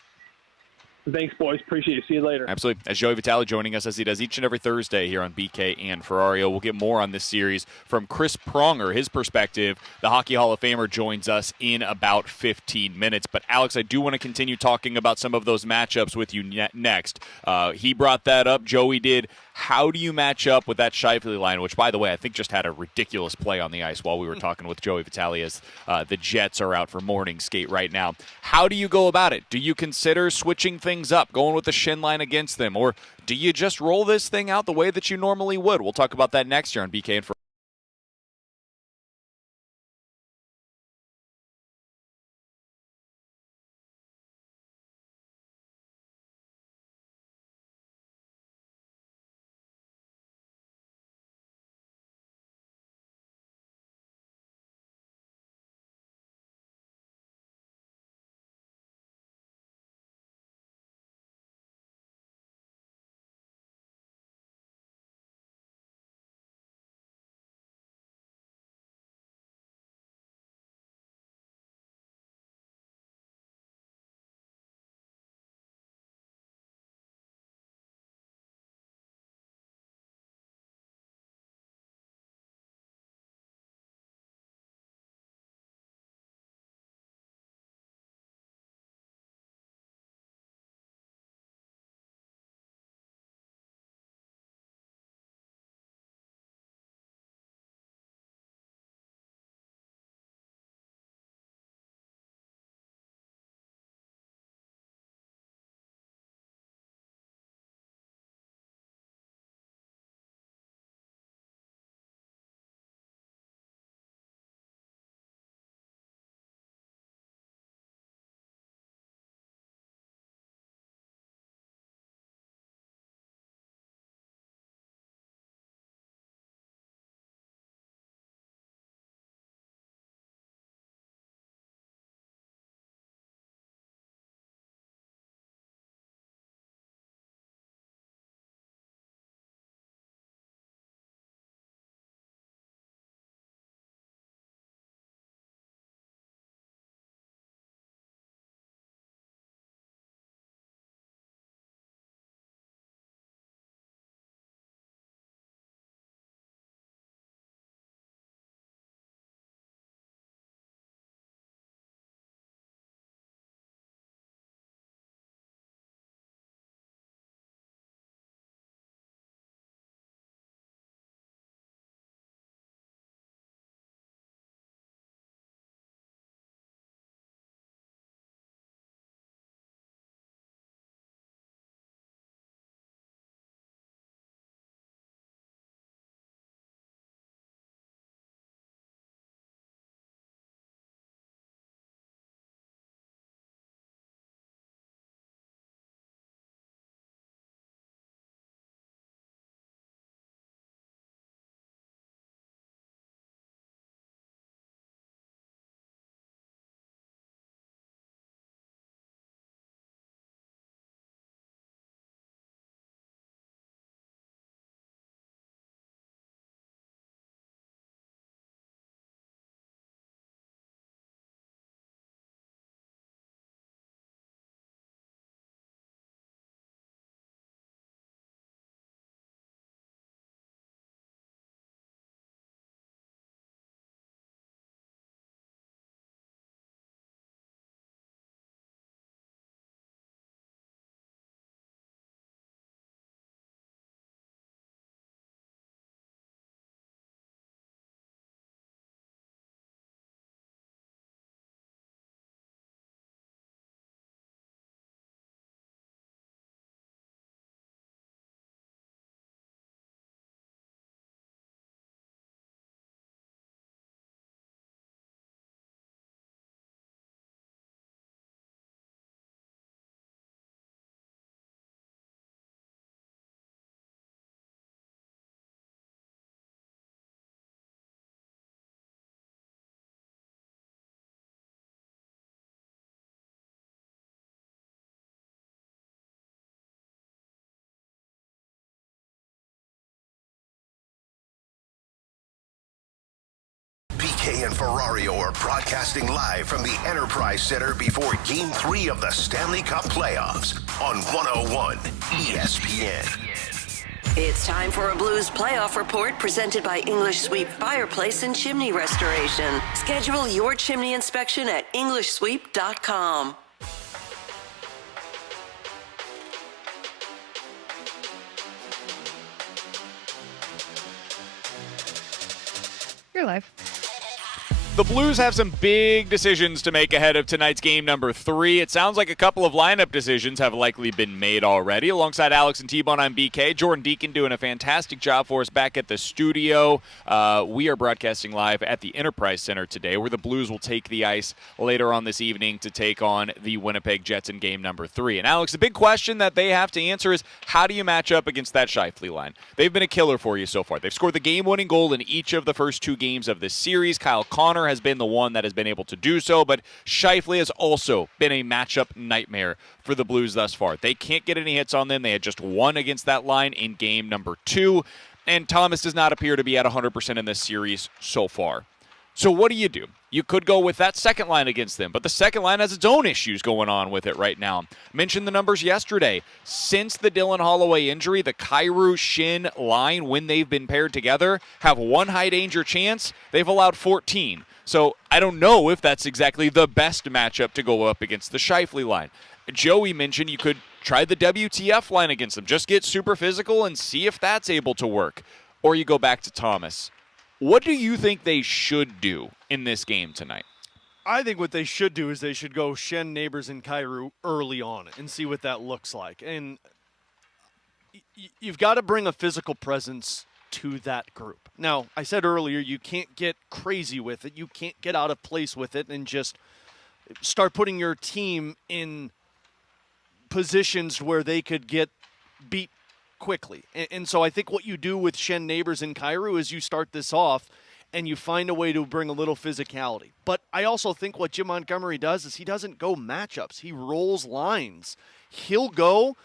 Absolutely. As Joey Vitale joining us as he does each and every Thursday here on BK and Ferrario. We'll get more on this series from Chris Pronger, his perspective. The Hockey Hall of Famer joins us in about 15 minutes. But, Alex, I do want to continue talking about some of those matchups with you next. He brought that up. Joey did. How do you match up with that Scheifele line, which, by the way, I think just had a ridiculous play on the ice while we were talking with Joey Vitale as the Jets are out for morning skate right now. How do you go about it? Do you consider switching things up, going with the shin line against them, or do you just roll this thing out the way that you normally would? We'll talk about that next year on BK and The Blues have some big decisions to make ahead of tonight's game number 3. It sounds like a couple of lineup decisions have likely been made already. Alongside Alex and T-Bone, I'm BK. Jordan Deacon doing a fantastic job for us back at the studio. We are broadcasting live at the Enterprise Center today, where the Blues will take the ice later on this evening to take on the Winnipeg Jets in game number 3. And Alex, the big question that they have to answer is, how do you match up against that Scheifele line? They've been a killer for you so far. They've scored the game-winning goal in each of the first 2 games of this series. Kyle Connor has been the one that has been able to do so, but Scheifele has also been a matchup nightmare for the Blues thus far. They can't get any hits on them. They had just one against that line in game number 2, and Thomas does not appear to be at 100% in this series so far. So what do? You could go with that second line against them, but the second line has its own issues going on with it right now. Mentioned the numbers yesterday. Since the Dylan Holloway injury, the Kyrou-Shin line, when they've been paired together, have one high-danger chance. They've allowed 14. So I don't know if that's exactly the best matchup to go up against the Scheifele line. Joey mentioned you could try the WTF line against them. Just get super physical and see if that's able to work. Or you go back to Thomas. What do you think they should do in this game tonight? I think what they should do is they should go Shen, Neighbors, and Kyrou early on and see what that looks like. And you've got to bring a physical presence to that group. Now, I said earlier, you can't get crazy with it. You can't get out of place with it and just start putting your team in positions where they could get beat quickly. And so I think what you do with Shen, Neighbors, and Kyrou is you start this off and you find a way to bring a little physicality. But I also think what Jim Montgomery does is he doesn't go matchups. He rolls lines. He'll go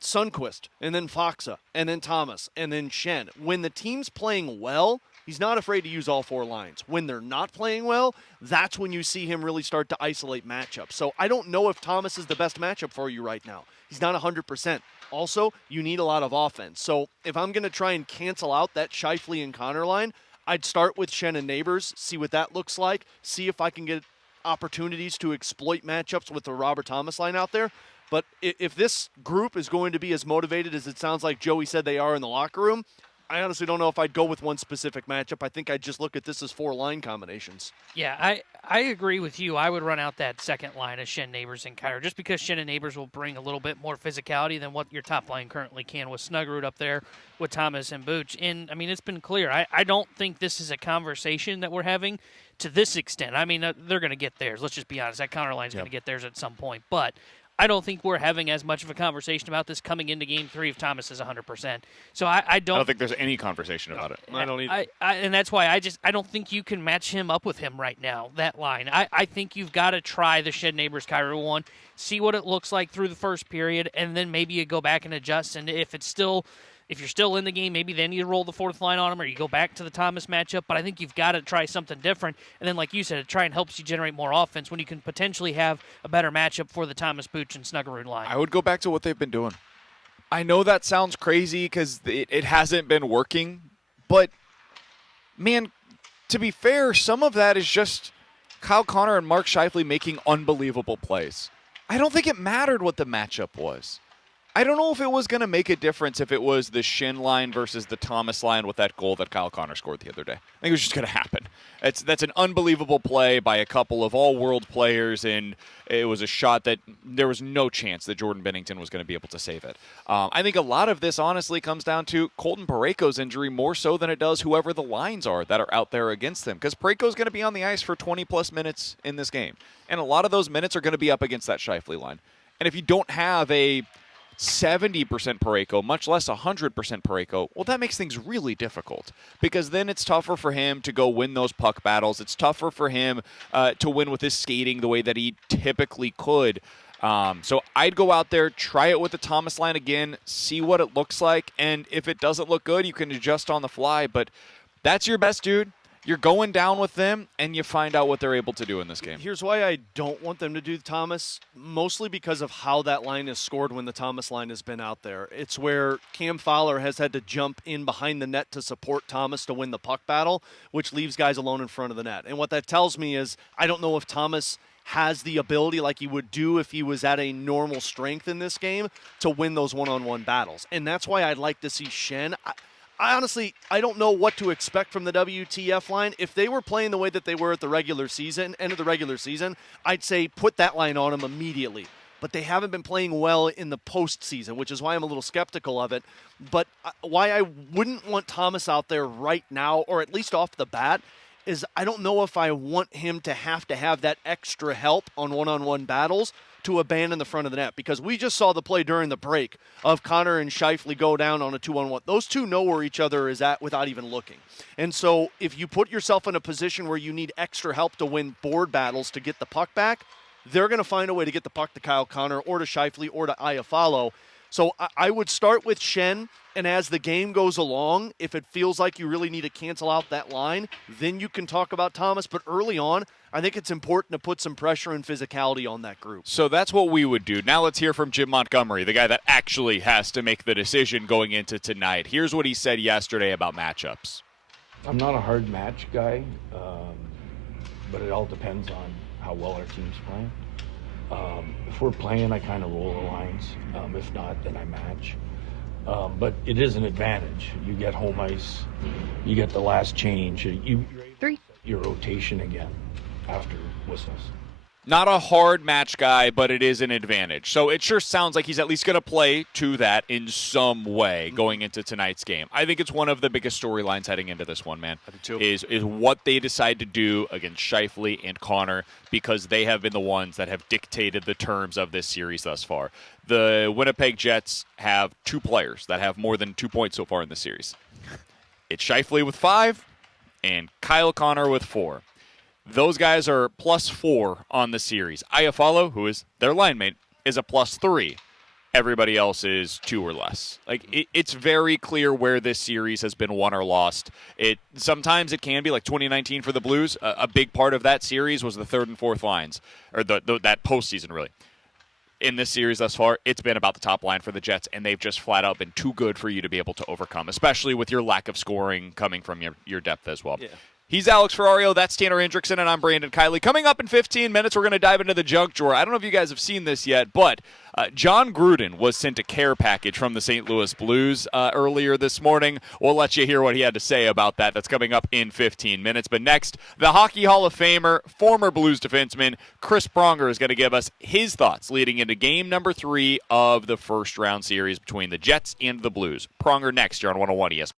Sundqvist, and then Faksa, and then Thomas, and then Shen. When the team's playing well, he's not afraid to use all 4 lines. When they're not playing well, that's when you see him really start to isolate matchups. So I don't know if Thomas is the best matchup for you right now. He's not 100%. Also, you need a lot of offense. So if I'm going to try and cancel out that Scheifele and Connor line, I'd start with Shen and Neighbors, see what that looks like, see if I can get opportunities to exploit matchups with the Robert Thomas line out there. But if this group is going to be as motivated as it sounds like Joey said they are in the locker room, I honestly don't know if I'd go with one specific matchup. I think I'd just look at this as 4 line combinations. Yeah, I agree with you. I would run out that second line of Shen, Neighbors, and Kyrou, just because Shen and Neighbors will bring a little bit more physicality than what your top line currently can with Snuggerud up there with Thomas and Booch. And, I mean, it's been clear. I don't think this is a conversation that we're having to this extent. I mean, they're going to get theirs. Let's just be honest. That counter line's going to get theirs at some point. But I don't think we're having as much of a conversation about this coming into Game 3 if Thomas is 100%. So I don't think there's any conversation about it. I don't either. And that's why I don't think you can match him up with him right now, that line. I think you've got to try the Shed Neighbors Kyrou one, see what it looks like through the first period, and then maybe you go back and adjust. And if you're still in the game, maybe then you roll the 4th line on him or you go back to the Thomas matchup. But I think you've got to try something different. And then, like you said, it try and helps you generate more offense when you can potentially have a better matchup for the Thomas, Booch, and Snuggerud line. I would go back to what they've been doing. I know that sounds crazy because it hasn't been working. But, man, to be fair, some of that is just Kyle Connor and Mark Scheifele making unbelievable plays. I don't think it mattered what the matchup was. I don't know if it was going to make a difference if it was the Shin line versus the Thomas line with that goal that Kyle Connor scored the other day. I think it was just going to happen. That's an unbelievable play by a couple of all-world players, and it was a shot that there was no chance that Jordan Binnington was going to be able to save it. I think a lot of this honestly comes down to Colton Parayko's injury more so than it does whoever the lines are that are out there against them, because Parayko's going to be on the ice for 20-plus minutes in this game, and a lot of those minutes are going to be up against that Scheifele line. And if you don't have a 70% Parayko, much less 100% Parayko, well, that makes things really difficult because then it's tougher for him to go win those puck battles. It's tougher for him to win with his skating the way that he typically could. So I'd go out there, try it with the Thomas line again, see what it looks like, and if it doesn't look good, you can adjust on the fly, but that's your best dude. You're going down with them, and you find out what they're able to do in this game. Here's why I don't want them to do Thomas, mostly because of how that line is scored when the Thomas line has been out there. It's where Cam Fowler has had to jump in behind the net to support Thomas to win the puck battle, which leaves guys alone in front of the net. And what that tells me is I don't know if Thomas has the ability like he would do if he was at a normal strength in this game to win those one-on-one battles. And that's why I'd like to see Shen. I don't know what to expect from the WTF line. If they were playing the way that they were at the regular season, end of the regular season, I'd say put that line on them immediately. But they haven't been playing well in the postseason, which is why I'm a little skeptical of it. But why I wouldn't want Thomas out there right now, or at least off the bat, is I don't know if I want him to have that extra help on one-on-one battles to abandon the front of the net, because we just saw the play during the break of Connor and Scheifele go down on a 2-on-1. Those two know where each other is at without even looking. And so if you put yourself in a position where you need extra help to win board battles to get the puck back, they're going to find a way to get the puck to Kyle Connor or to Scheifele or to Iafallo. So I would start with Schenn, and as the game goes along, if it feels like you really need to cancel out that line, then you can talk about Thomas. But early on, I think it's important to put some pressure and physicality on that group. So that's what we would do. Now let's hear from Jim Montgomery, the guy that actually has to make the decision going into tonight. Here's what he said yesterday about matchups. Not a hard match guy, but it is an advantage. So it sure sounds like he's at least going to play to that in some way going into tonight's game. I think it's one of the biggest storylines heading into this one, man, is what they decide to do against Scheifele and Connor, because they have been the ones that have dictated the terms of this series thus far. The Winnipeg Jets have two players that have more than 2 points so far in the series. It's Scheifele with 5 and Kyle Connor with 4. Those guys are +4 on the series. Iafallo, who is their line mate, is a +3. Everybody else is 2 or less. It's very clear where this series has been won or lost. Sometimes it can be like 2019 for the Blues. A big part of that series was the third and fourth lines, or that postseason, really. In this series thus far, it's been about the top line for the Jets, and they've just flat out been too good for you to be able to overcome, especially with your lack of scoring coming from your depth as well. Yeah. He's Alex Ferrario, that's Tanner Hendrickson, and I'm Brandon Kiley. Coming up in 15 minutes, we're going to dive into the junk drawer. I don't know if you guys have seen this yet, but John Gruden was sent a care package from the St. Louis Blues earlier this morning. We'll let you hear what he had to say about that. That's coming up in 15 minutes. But next, the Hockey Hall of Famer, former Blues defenseman, Chris Pronger is going to give us his thoughts leading into game number 3 of the first round series between the Jets and the Blues. Pronger next here on 101 ESPN.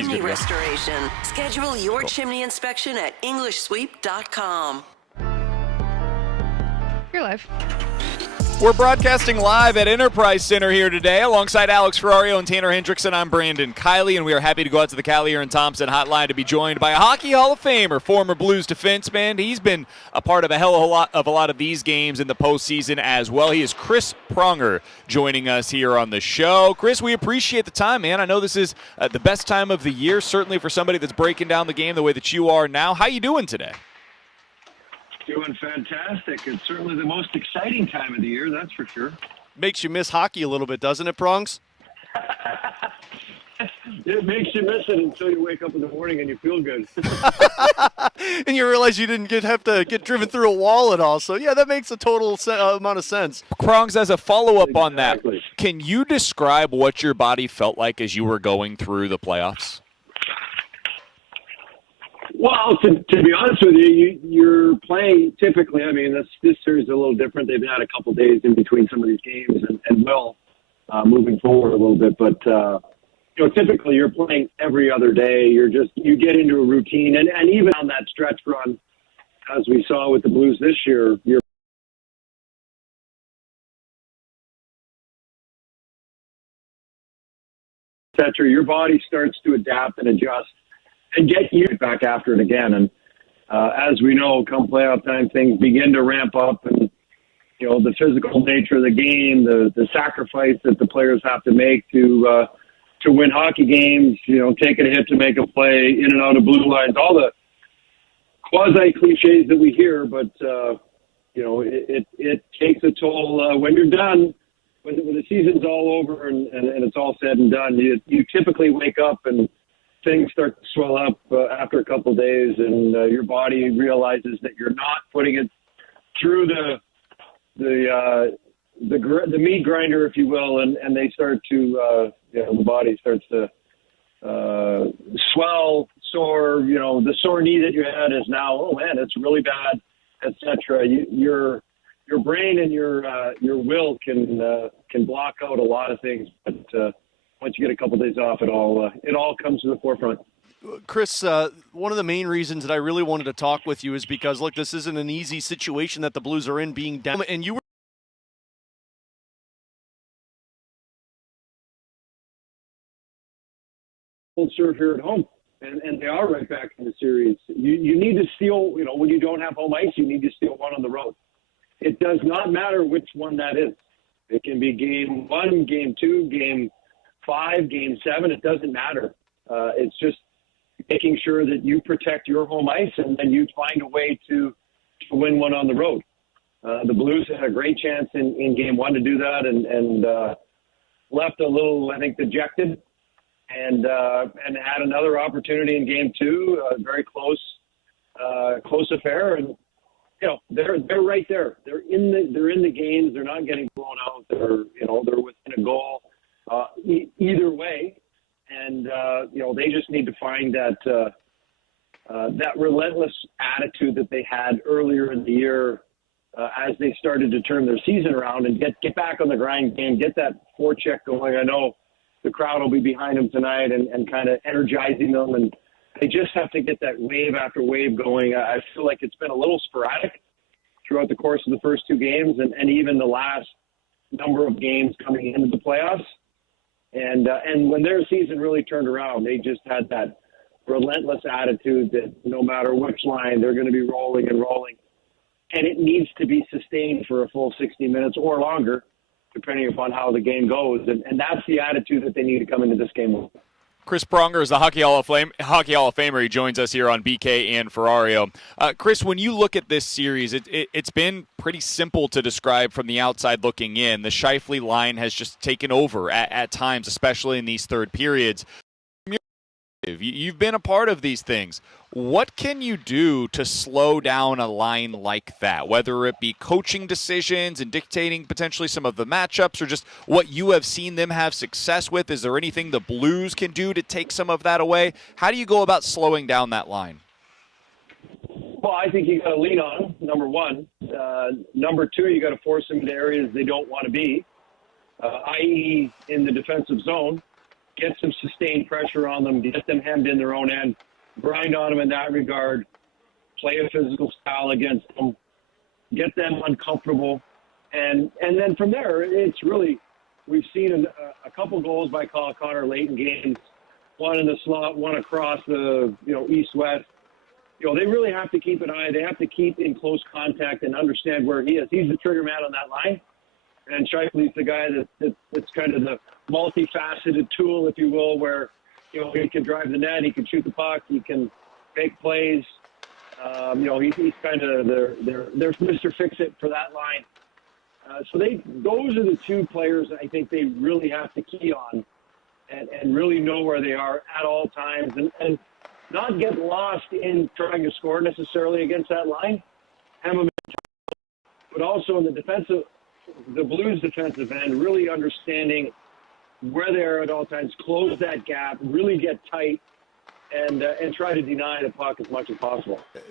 He's good to go? Cool. We're broadcasting live at Enterprise Center here today alongside Alex Ferrario and Tanner Hendrickson. I'm Brandon Kiley, and we are happy to go out to the Callier and Thompson hotline to be joined by a Hockey Hall of Famer, former Blues defenseman. He's been a part of a lot of these games in the postseason as well. He is Chris Pronger joining us here on the show. Chris, we appreciate the time, man. I know this is the best time of the year, certainly for somebody that's breaking down the game the way that you are now. How you doing today? Makes you miss hockey a little bit, doesn't it, Prongs? And you realize you didn't have to get driven through a wall at all. So, yeah, that makes a total amount of sense. Prongs, as a follow-up on that, can you describe what your body felt like as you were going through the playoffs? Chris, one of the main reasons that I really wanted to talk with you is because, look, this isn't an easy situation that the Blues are in being down. And you were Chris Pronger is the Hockey Hall of Famer. He joins us here on BK and Ferrario. Chris, when you look at this series, it's been pretty simple to describe from the outside looking in. The Scheifele line has just taken over at times, especially in these third periods. You've been a part of these things. What can you do to slow down a line like that, whether it be coaching decisions and dictating potentially some of the matchups or just what you have seen them have success with? Is there anything the Blues can do to take some of that away? How do you go about slowing down that line?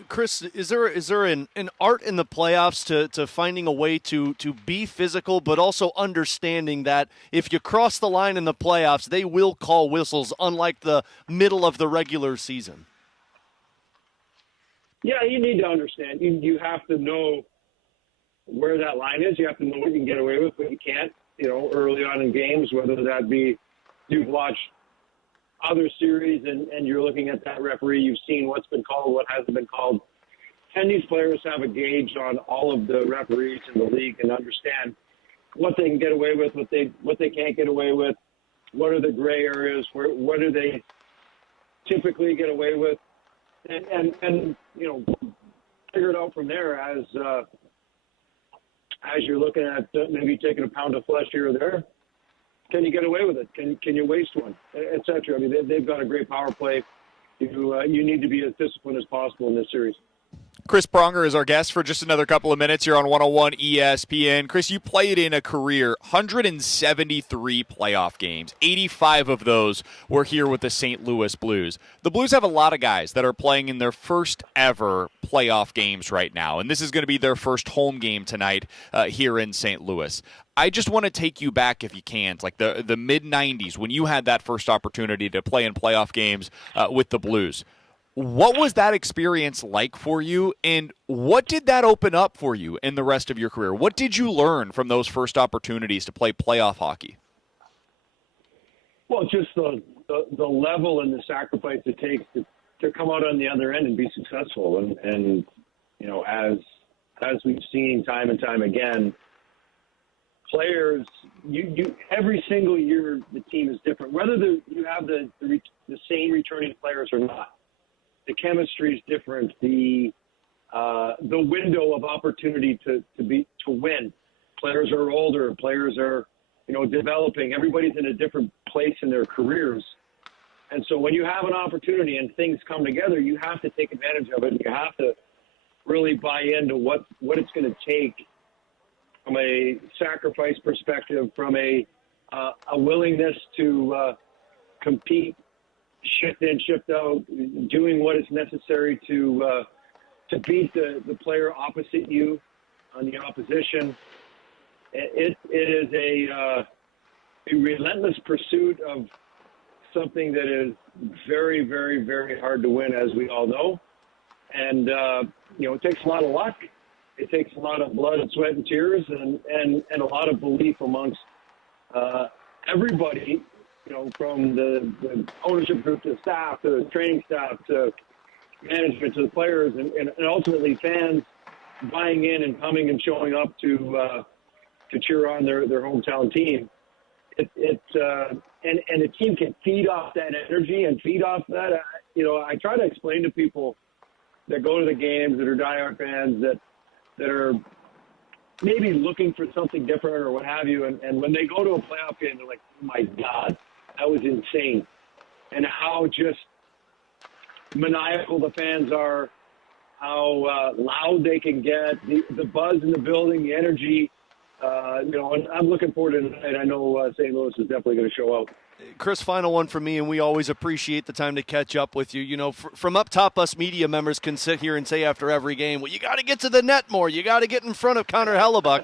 Chris, is there an art in the playoffs to finding a way to be physical, but also understanding that if you cross the line in the playoffs, they will call whistles, unlike the middle of the regular season? Chris Pronger is our guest for just another couple of minutes here on 101 ESPN. Chris, you played in a career 173 playoff games. 85 of those were here with the St. Louis Blues. The Blues have a lot of guys that are playing in their first ever playoff games right now, and this is going to be their first home game tonight here in St. Louis. I just want to take you back, if you can, to like the mid-'90s when you had that first opportunity to play in playoff games with the Blues. What was that experience like for you, and what did that open up for you in the rest of your career? What did you learn from those first opportunities to play playoff hockey? Chris, final one for me, and we always appreciate the time to catch up with you. You know, from up top, us media members can sit here and say after every game, well, you got to get to the net more. You got to get in front of Connor Hellebuck.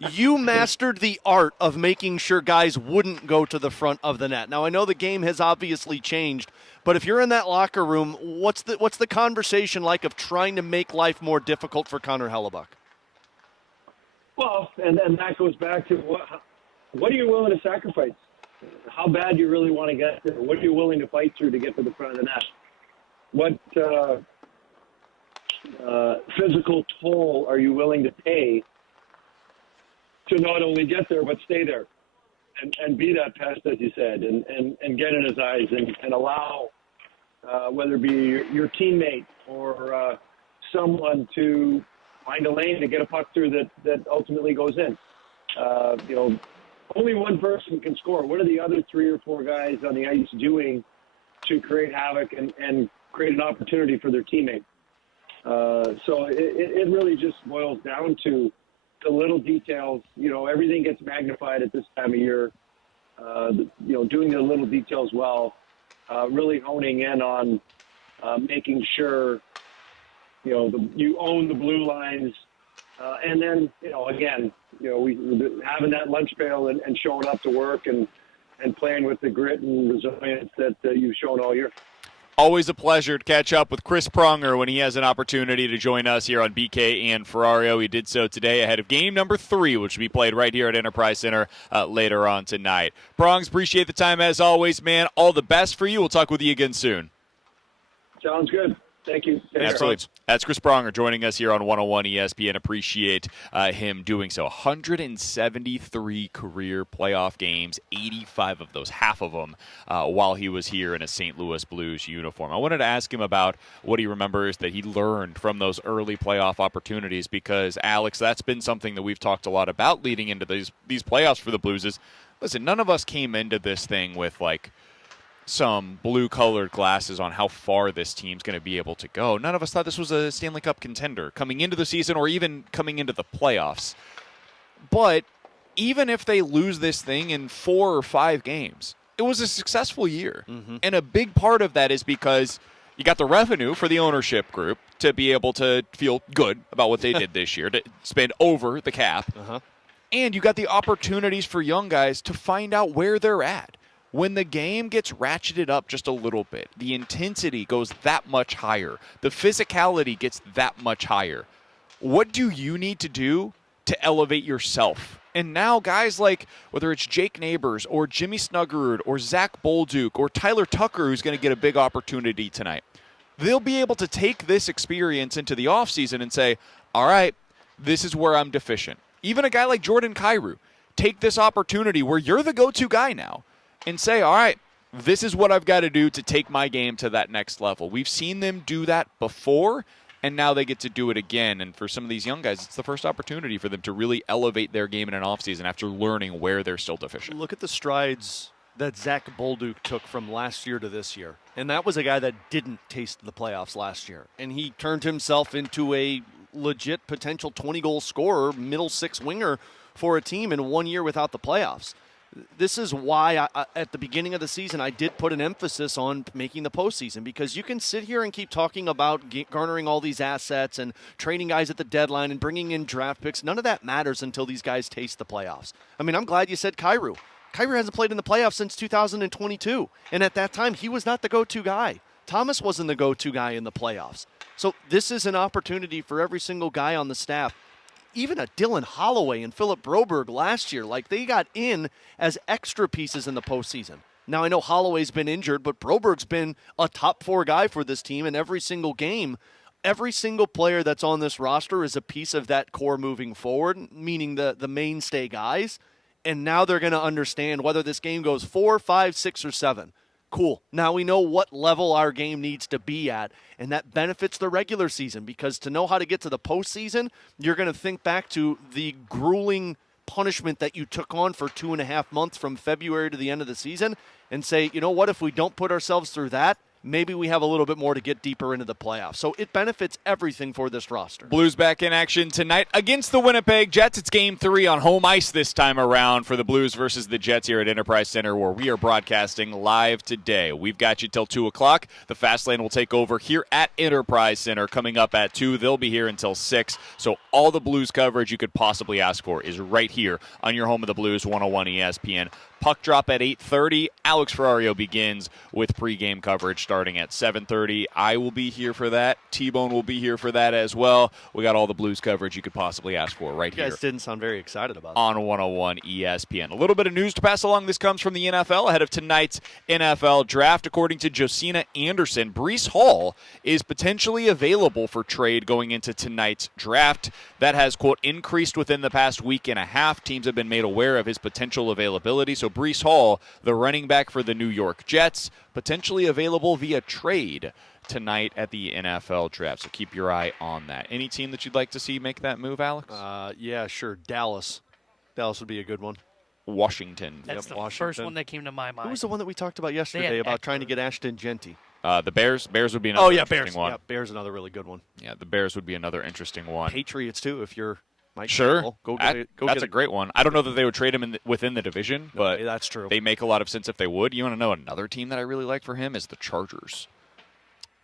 You mastered the art of making sure guys wouldn't go to the front of the net. Now, I know the game has obviously changed, but if you're in that locker room, what's the conversation like of trying to make life more difficult for Connor Hellebuck? always a pleasure to catch up with Chris Pronger when he has an opportunity to join us here on BK and Ferrario. He did so today ahead of game number 3, which will be played right here at Enterprise Center later on tonight. Prongs, appreciate the time as always, man. All the best for you. We'll talk with you again soon. Thanks, Absolutely. Prongs. That's Chris Pronger joining us here on 101 ESPN. Appreciate him doing so. 173 career playoff games, 85 of those, half of them, while he was here in a St. Louis Blues uniform. I wanted to ask him about what he remembers that he learned from those early playoff opportunities because, Alex, that's been something that we've talked a lot about leading into these playoffs for the Blues is, listen, none of us came into this thing with, like, some blue-colored glasses on how far this team's going to be able to go. None of us thought this was a Stanley Cup contender coming into the season or even coming into the playoffs. But even if they lose this thing in 4 or 5 games, it was a successful year. Mm-hmm. And a big part of that is because you got the revenue for the ownership group to be able to feel good about what they did this year, to spend over the cap. Uh-huh. And you got the opportunities for young guys to find out where they're at. When the game gets ratcheted up just a little bit, the intensity goes that much higher. The physicality gets that much higher. What do you need to do to elevate yourself? And now guys like, whether it's Jake Neighbors or Jimmy Snuggerud or Zach Bolduc or Tyler Tucker, who's going to get a big opportunity tonight, they'll be able to take this experience into the offseason and say, all right, this is where I'm deficient. Even a guy like Jordan Kyrou, take this opportunity where you're the go-to guy now and say, all right, this is what I've got to do to take my game to that next level. We've seen them do that before, and now they get to do it again. And for some of these young guys, it's the first opportunity for them to really elevate their game in an offseason after learning where they're still deficient. Look at the strides that Zach Bolduc took from last year to this year. And that was a guy that didn't taste the playoffs last year. And he turned himself into a legit potential 20-goal scorer, middle six winger for a team in 1 year without the playoffs. This is why at the beginning of the season I did put an emphasis on making the postseason, because you can sit here and keep talking about garnering all these assets and trading guys at the deadline and bringing in draft picks. None of that matters until these guys taste the playoffs. I mean, I'm glad you said Kyrou. Kyrou hasn't played in the playoffs since 2022, and at that time he was not the go-to guy. Thomas wasn't the go-to guy in the playoffs. So this is an opportunity for every single guy on the staff. Even a Dylan Holloway and Philip Broberg last year, like they got in as extra pieces in the postseason. Now, I know Holloway's been injured, but Broberg's been a top 4 guy for this team in every single game. Every single player that's on this roster is a piece of that core moving forward, meaning the mainstay guys. And now they're going to understand whether this game goes 4, 5, 6, or 7. Cool. Now we know what level our game needs to be at, and that benefits the regular season, because to know how to get to the postseason, you're going to think back to the grueling punishment that you took on for 2.5 months from February to the end of the season and say, you know what, if we don't put ourselves through that, maybe we have a little bit more to get deeper into the playoffs. So it benefits everything for this roster. Blues back in action tonight against the Winnipeg Jets. It's Game 3 on home ice this time around for the Blues versus the Jets here at Enterprise Center, where we are broadcasting live today. We've got you till 2 o'clock. The Fast Lane will take over here at Enterprise Center coming up at 2. They'll be here until 6. So all the Blues coverage you could possibly ask for is right here on your home of the Blues, 101 ESPN. Puck drop at 8:30. Alex Ferrario begins with pregame coverage starting at 7:30. I will be here for that. T-Bone will be here for that as well. We got all the Blues coverage you could possibly ask for right here. You guys didn't sound very excited about it. On 101 ESPN. A little bit of news to pass along. This comes from the NFL ahead of tonight's NFL draft. According to Josina Anderson, Breece Hall is potentially available for trade going into tonight's draft. That has, quote, increased within the past week and a half. Teams have been made aware of his potential availability. So Breece Hall, the running back for the New York Jets, potentially available via trade tonight at the NFL draft. So keep your eye on that. Any team that you'd like to see make that move, Alex? Yeah, sure. Dallas. Dallas would be a good one. Washington. That's the Washington. first one that came to my mind. Who was the one that we talked about yesterday about trying to get Ashton Genty? The Bears. Bears would be another interesting Bears. one. Yeah, Bears another really good one. Yeah, the Bears would be another interesting one. Patriots, too, if you're Mike Sure. Campbell. Go get it. That's a great one. I don't know that they would trade him within the division, but that's true. They make a lot of sense if they would. You want to know another team that I really like for him is the Chargers.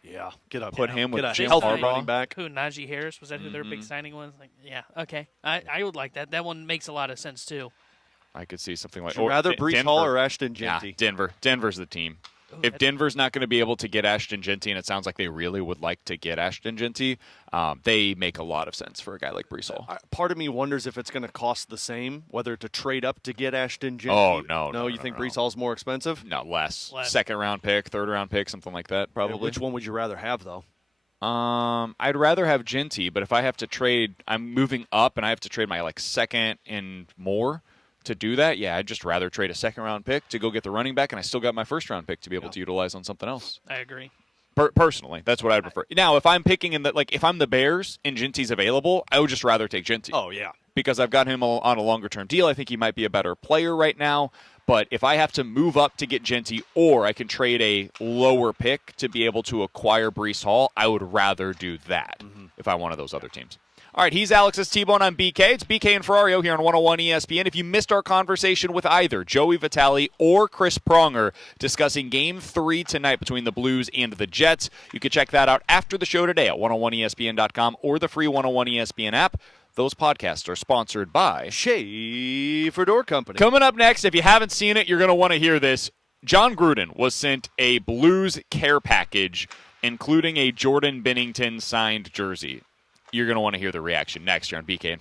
Yeah, get up. Put him with Jim healthy Harbaugh. running back. Who, Najee Harris? Was that who their big signing was? Like, yeah, okay. I would like that. That one makes a lot of sense, too. I could see something like Would you rather Breece Hall or Ashton Yeah, Genty? Denver. Denver's the team. If Denver's not going to be able to get Ashton Genty, and it sounds like they really would like to get Ashton Genty, they make a lot of sense for a guy like Brees Hall. Part of me wonders if it's going to cost the same, whether to trade up to get Ashton Genty. Oh, no. You think Brees Hall's more expensive? No, less. Second-round pick, third-round pick, something like that, probably. Which one would you rather have, though? I'd rather have Genty, but if I have to trade, I'm moving up, and I have to trade my second and more to do that. Yeah, I'd just rather trade a second-round pick to go get the running back, and I still got my first-round pick to be able to utilize on something else. I agree. Personally, that's what I'd prefer. Now, if I'm picking if I'm the Bears and Genty's available, I would just rather take Genty. Oh yeah, because I've got him on a longer-term deal. I think he might be a better player right now. But if I have to move up to get Genty, or I can trade a lower pick to be able to acquire Brees Hall, I would rather do that if I'm one of those other teams. All right, he's Alex's T-Bone. I'm BK. It's BK and Ferrario here on 101 ESPN. If you missed our conversation with either Joey Vitale or Chris Pronger discussing Game 3 tonight between the Blues and the Jets, you can check that out after the show today at 101ESPN.com or the free 101 ESPN app. Those podcasts are sponsored by Schaefer Door Company. Coming up next, if you haven't seen it, you're going to want to hear this. John Gruden was sent a Blues care package, including a Jordan Bennington signed jersey. You're going to want to hear the reaction next here on BK and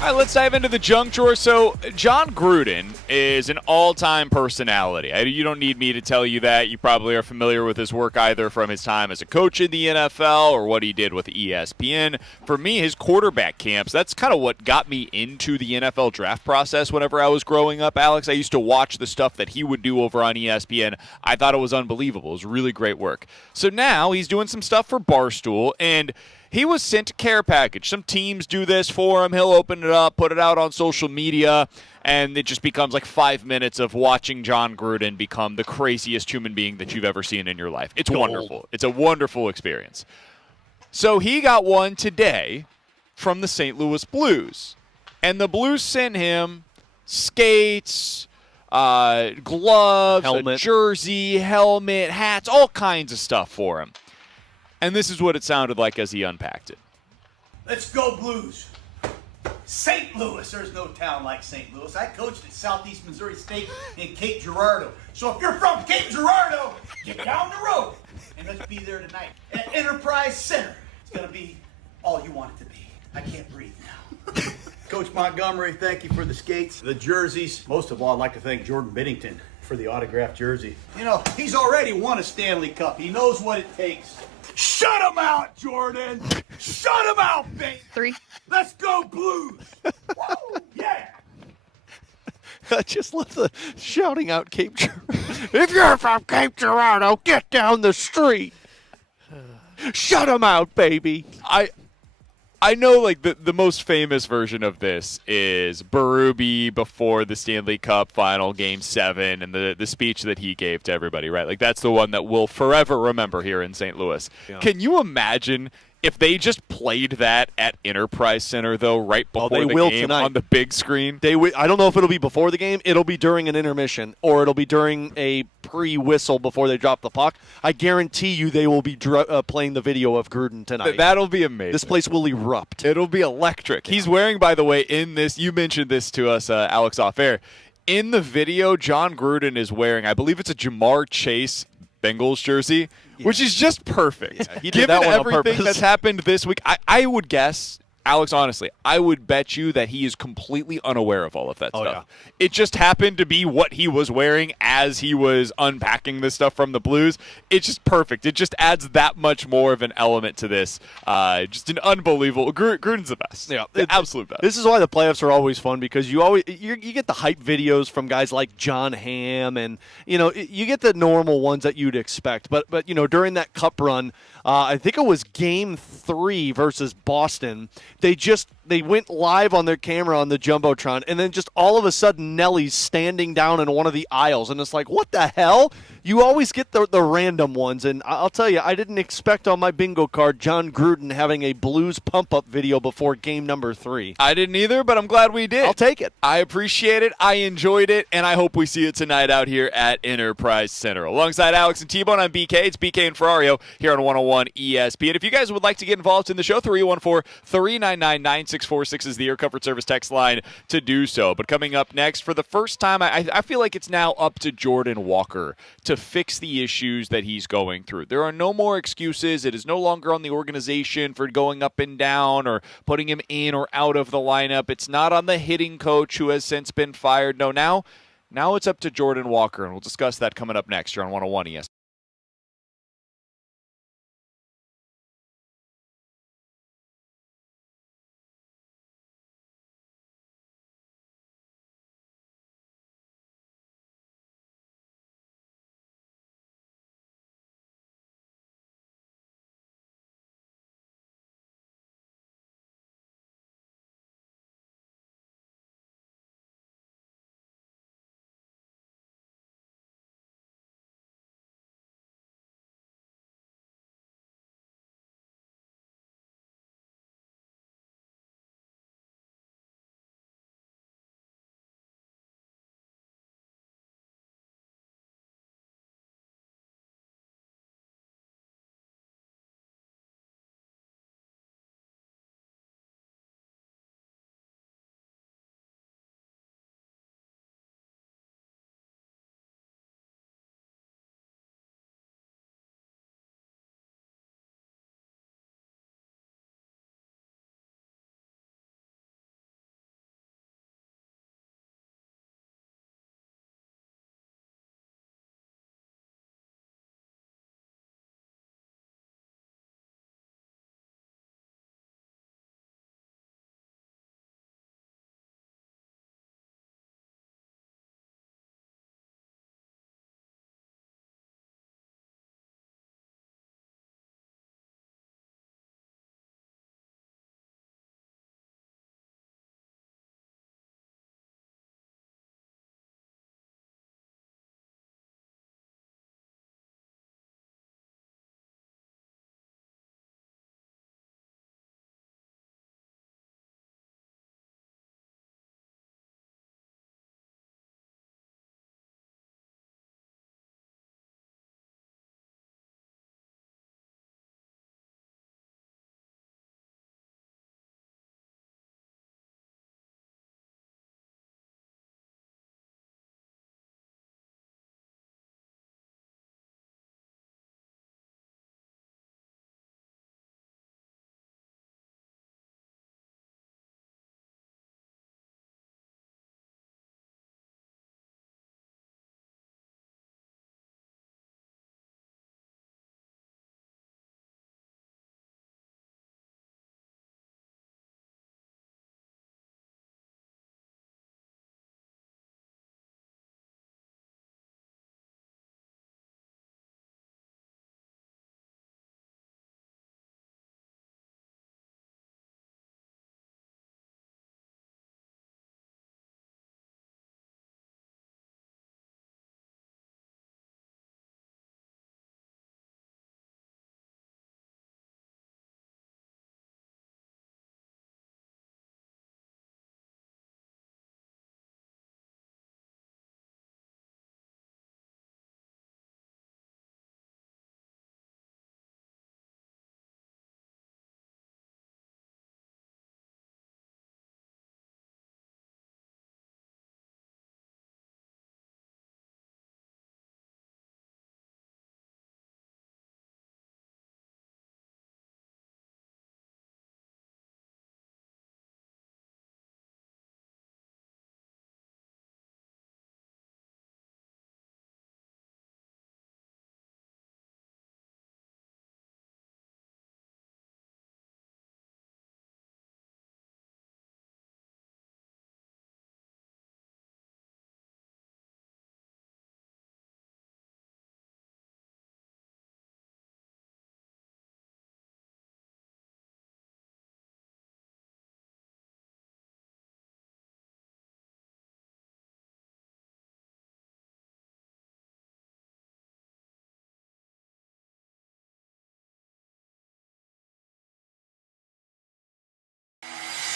All right, let's dive into the junk drawer. So, John Gruden is an all-time personality. You don't need me to tell you that. You probably are familiar with his work either from his time as a coach in the NFL or what he did with ESPN. For me, his quarterback camps, that's kind of what got me into the NFL draft process whenever I was growing up, Alex. I used to watch the stuff that he would do over on ESPN. I thought it was unbelievable. It was really great work. So now he's doing some stuff for Barstool, and he was sent a care package. Some teams do this for him. He'll open it up, put it out on social media, and it just becomes like 5 minutes of watching John Gruden become the craziest human being that you've ever seen in your life. It's wonderful. It's a wonderful experience. So he got one today from the St. Louis Blues. And the Blues sent him skates, gloves, a jersey, helmet, hats, all kinds of stuff for him. And this is what it sounded like as he unpacked it. I just love the shouting out Cape Girardeau. If you're from Cape Girardeau, get down the street. Shut him out, baby. I know, like, the most famous version of this is Berube before the Stanley Cup final, Game 7, and the speech that he gave to everybody, right? Like, that's the one that we'll forever remember here in St. Louis. Yeah. Can you imagine if they just played that at Enterprise Center, though, right before the game tonight on the big screen? I don't know if it'll be before the game. It'll be during an intermission, or it'll be during a pre-whistle before they drop the puck. I guarantee you they will be playing the video of Gruden tonight. That'll be amazing. This place will erupt. It'll be electric. Yeah. He's wearing, by the way, in this, you mentioned this to us, Alex, off air. In the video, John Gruden is wearing, I believe it's a Jamar Chase Bengals jersey, which is just perfect. Yeah, he did that one on purpose. Given everything that's happened this week, I would guess, Alex, honestly, I would bet you that he is completely unaware of all of that stuff. Yeah. It just happened to be what he was wearing as he was unpacking this stuff from the Blues. It's just perfect. It just adds that much more of an element to this. Just an unbelievable. Gruden's the best. Yeah, the absolute best. This is why the playoffs are always fun, because you get the hype videos from guys like John Hamm, and you get the normal ones that you'd expect. But during that Cup run, I think it was Game 3 versus Boston. They went live on their camera on the Jumbotron, and then just all of a sudden Nelly's standing down in one of the aisles, and it's like, what the hell? You always get the random ones, and I'll tell you, I didn't expect on my bingo card John Gruden having a Blues pump-up video before game number 3. I didn't either, but I'm glad we did. I'll take it. I appreciate it. I enjoyed it, and I hope we see it tonight out here at Enterprise Center. Alongside Alex and T-Bone, I'm BK. It's BK and Ferrario here on 101 ESPN. If you guys would like to get involved in the show, 314-399-9646 is the Air Comfort Service text line to do so. But coming up next, for the first time, I feel like it's now up to Jordan Walker to fix the issues that he's going through. There are no more excuses. It is no longer on the organization for going up and down or putting him in or out of the lineup. It's not on the hitting coach who has since been fired. No, now it's up to Jordan Walker, and we'll discuss that coming up next here on 101 ESPN.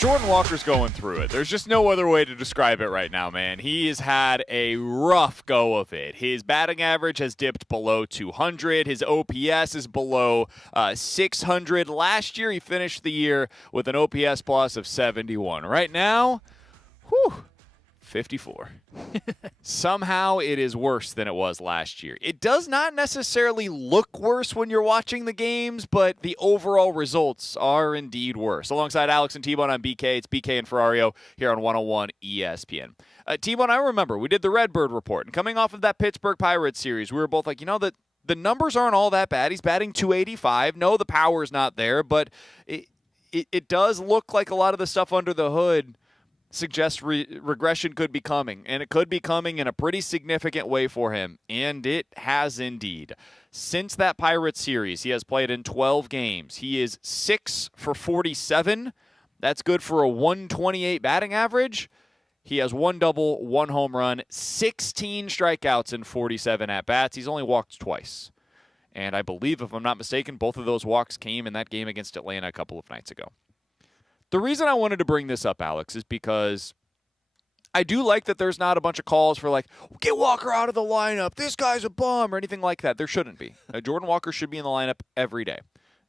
Jordan Walker's going through it. There's just no other way to describe it right now, man. He has had a rough go of it. His batting average has dipped below 200. His OPS is below 600. Last year, he finished the year with an OPS plus of 71. Right now, 54. Somehow it is worse than it was last year. It does not necessarily look worse when you're watching the games, but the overall results are indeed worse. Alongside Alex and T-Bone, I'm BK. It's BK and Ferrario here on 101 ESPN. T-Bone, I remember we did the Redbird report, and coming off of that Pittsburgh Pirates series, we were both like, the numbers aren't all that bad. He's batting .285. No, the power's not there, but it does look like a lot of the stuff under the hood suggests regression could be coming, and it could be coming in a pretty significant way for him, and it has indeed. Since that Pirates series, he has played in 12 games. He is 6 for 47. That's good for a 128 batting average. He has 1 double, 1 home run, 16 strikeouts in 47 at-bats. He's only walked twice. And I believe, if I'm not mistaken, both of those walks came in that game against Atlanta a couple of nights ago. The reason I wanted to bring this up, Alex, is because I do like that there's not a bunch of calls for like, get Walker out of the lineup, this guy's a bum, or anything like that. There shouldn't be. Jordan Walker should be in the lineup every day.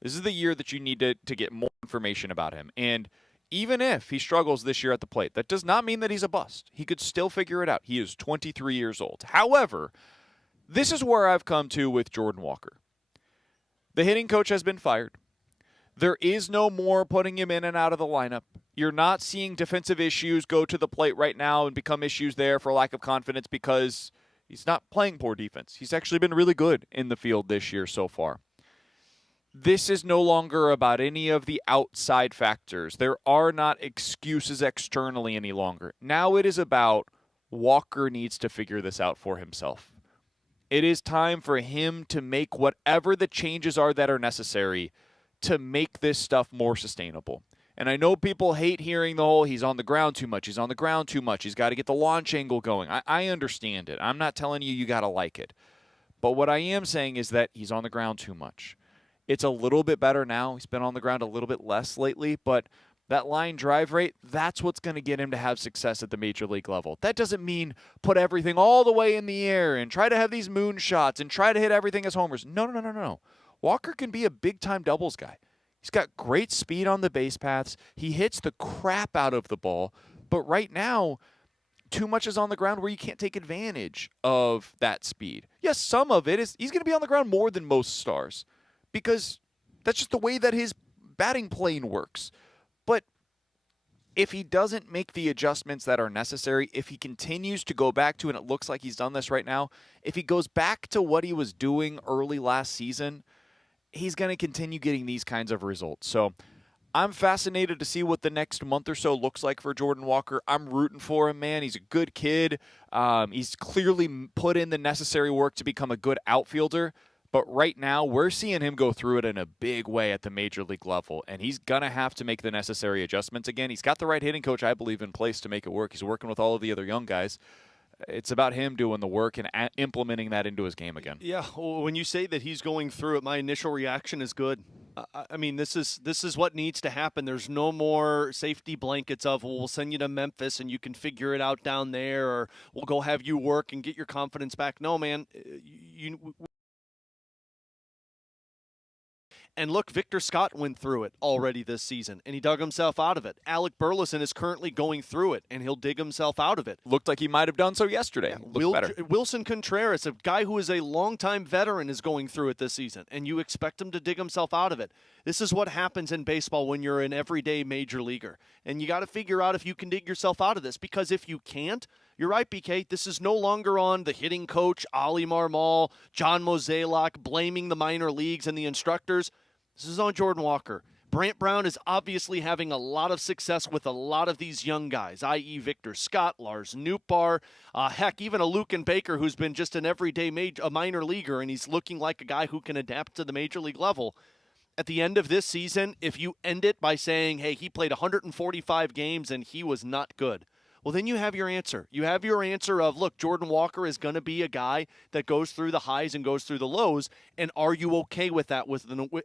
This is the year that you need to get more information about him. And even if he struggles this year at the plate, that does not mean that he's a bust. He could still figure it out. He is 23 years old. However, this is where I've come to with Jordan Walker. The hitting coach has been fired. There is no more putting him in and out of the lineup. You're not seeing defensive issues go to the plate right now and become issues there for lack of confidence because he's not playing poor defense. He's actually been really good in the field this year so far. This is no longer about any of the outside factors. There are not excuses externally any longer. Now it is about Walker needs to figure this out for himself. It is time for him to make whatever the changes are that are necessary to make this stuff more sustainable. And I know people hate hearing the whole, he's on the ground too much, he's got to get the launch angle going. I understand it. I'm not telling you got to like it. But what I am saying is that he's on the ground too much. It's a little bit better now. He's been on the ground a little bit less lately, but that line drive rate, that's what's going to get him to have success at the major league level. That doesn't mean put everything all the way in the air and try to have these moon shots and try to hit everything as homers. No. Walker can be a big-time doubles guy. He's got great speed on the base paths. He hits the crap out of the ball. But right now, too much is on the ground where you can't take advantage of that speed. Yes, some of it is he's going to be on the ground more than most stars because that's just the way that his batting plane works. But if he doesn't make the adjustments that are necessary, if he continues to go back to, and it looks like he's done this right now, if he goes back to what he was doing early last season, he's going to continue getting these kinds of results. So I'm fascinated to see what the next month or so looks like for Jordan Walker. I'm rooting for him, man. He's a good kid. He's clearly put in the necessary work to become a good outfielder. But right now, we're seeing him go through it in a big way at the major league level, and he's going to have to make the necessary adjustments again. He's got the right hitting coach, I believe, in place to make it work. He's working with all of the other young guys. It's about him doing the work and implementing that into his game again. Yeah, well, when you say that he's going through it, my initial reaction is good. I mean, this is what needs to happen. There's no more safety blankets of, well, we'll send you to Memphis and you can figure it out down there, or we'll go have you work and get your confidence back. No, man, And look, Victor Scott went through it already this season, and he dug himself out of it. Alec Burleson is currently going through it, and he'll dig himself out of it. Looked like he might have done so yesterday. Wilson Contreras, a guy who is a longtime veteran, is going through it this season, and you expect him to dig himself out of it. This is what happens in baseball when you're an everyday major leaguer, and you got to figure out if you can dig yourself out of this, because if you can't, you're right, BK. This is no longer on the hitting coach, Ali Marmol, John Mozeliak, blaming the minor leagues and the instructors. This is on Jordan Walker. Brant Brown is obviously having a lot of success with a lot of these young guys, i.e. Victor Scott, Lars Nootbaar, heck, even a Luken Baker who's been just an everyday minor leaguer, and he's looking like a guy who can adapt to the major league level. At the end of this season, if you end it by saying, hey, he played 145 games and he was not good, well, then you have your answer. You have your answer of, look, Jordan Walker is going to be a guy that goes through the highs and goes through the lows, and are you okay with that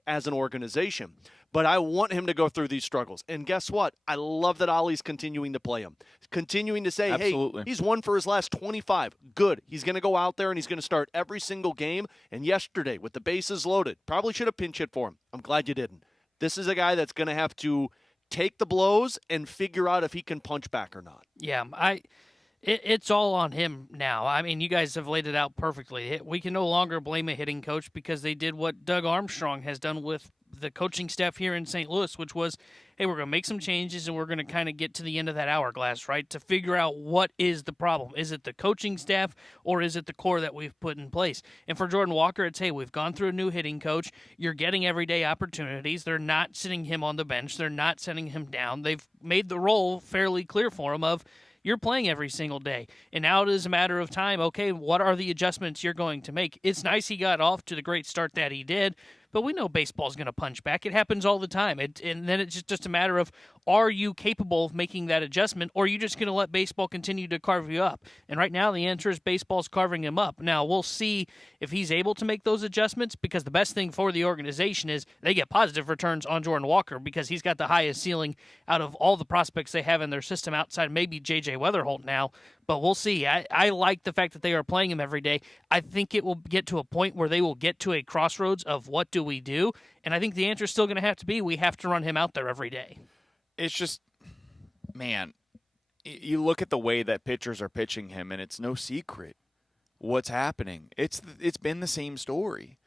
as an organization? But I want him to go through these struggles. And guess what? I love that Ollie's continuing to play him. Continuing to say, Absolutely. hey, he's won for his last 25. Good. He's going to go out there and he's going to start every single game. And yesterday, with the bases loaded, probably should have pinch hit for him. I'm glad you didn't. This is a guy that's going to have to take the blows and figure out if he can punch back or not. Yeah, it's all on him now. I mean, you guys have laid it out perfectly. We can no longer blame a hitting coach because they did what Doug Armstrong has done with the coaching staff here in St. Louis, which was, hey, we're going to make some changes and we're going to kind of get to the end of that hourglass, right, to figure out what is the problem. Is it the coaching staff or is it the core that we've put in place? And for Jordan Walker, it's, hey, we've gone through a new hitting coach. You're getting everyday opportunities. They're not sitting him on the bench. They're not sending him down. They've made the role fairly clear for him of, you're playing every single day. And now it is a matter of time, okay, what are the adjustments you're going to make? It's nice he got off to the great start that he did, but we know baseball's going to punch back. It happens all the time. And then it's just a matter of, are you capable of making that adjustment, or are you just going to let baseball continue to carve you up? And right now the answer is baseball's carving him up. Now we'll see if he's able to make those adjustments, because the best thing for the organization is they get positive returns on Jordan Walker because he's got the highest ceiling out of all the prospects they have in their system outside maybe J.J. Weatherholt now. But we'll see. I like the fact that they are playing him every day. I think it will get to a point where they will get to a crossroads of what do we do? And I think the answer is still going to have to be we have to run him out there every day. It's just, man, you look at the way that pitchers are pitching him, and it's no secret what's happening. It's been the same story.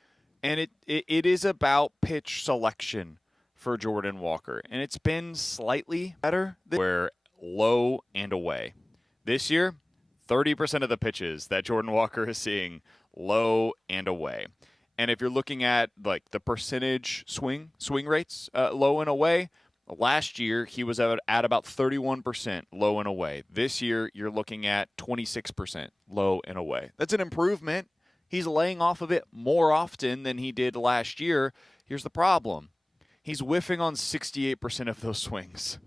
And it is about pitch selection for Jordan Walker. And it's been slightly better where low and away. This year, 30% of the pitches that Jordan Walker is seeing low and away. And if you're looking at like the percentage swing rates, low and away, last year he was at about 31% low and away. This year you're looking at 26% low and away. That's an improvement. He's laying off of it more often than he did last year. Here's the problem. He's whiffing on 68% of those swings.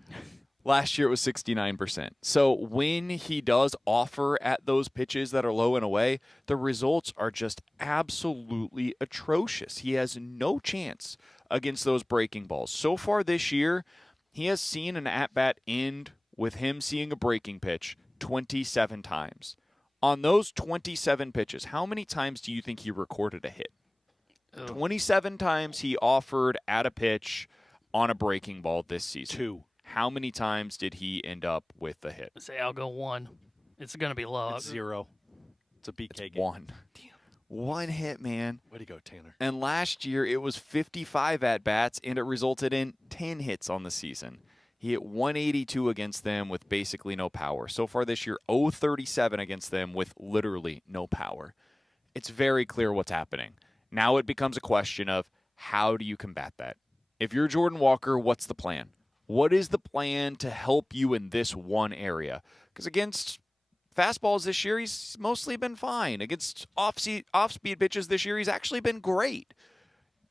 Last year it was 69%. So when he does offer at those pitches that are low and away, the results are just absolutely atrocious. He has no chance against those breaking balls. So far this year, he has seen an at-bat end with him seeing a breaking pitch 27 times. On those 27 pitches, how many times do you think he recorded a hit? 27 times he offered at a pitch on a breaking ball this season. 2. How many times did he end up with the hit? Say I'll go 1. It's going to be low. It's 0. It's a BK game. 1. Damn. 1 hit, man. Way to go, Tanner. And last year it was 55 at-bats, and it resulted in 10 hits on the season. He hit 182 against them with basically no power. So far this year, 037 against them with literally no power. It's very clear what's happening. Now it becomes a question of how do you combat that? If you're Jordan Walker, what's the plan? What is the plan to help you in this one area? Because against fastballs this year, he's mostly been fine. Against off-speed pitches this year, he's actually been great.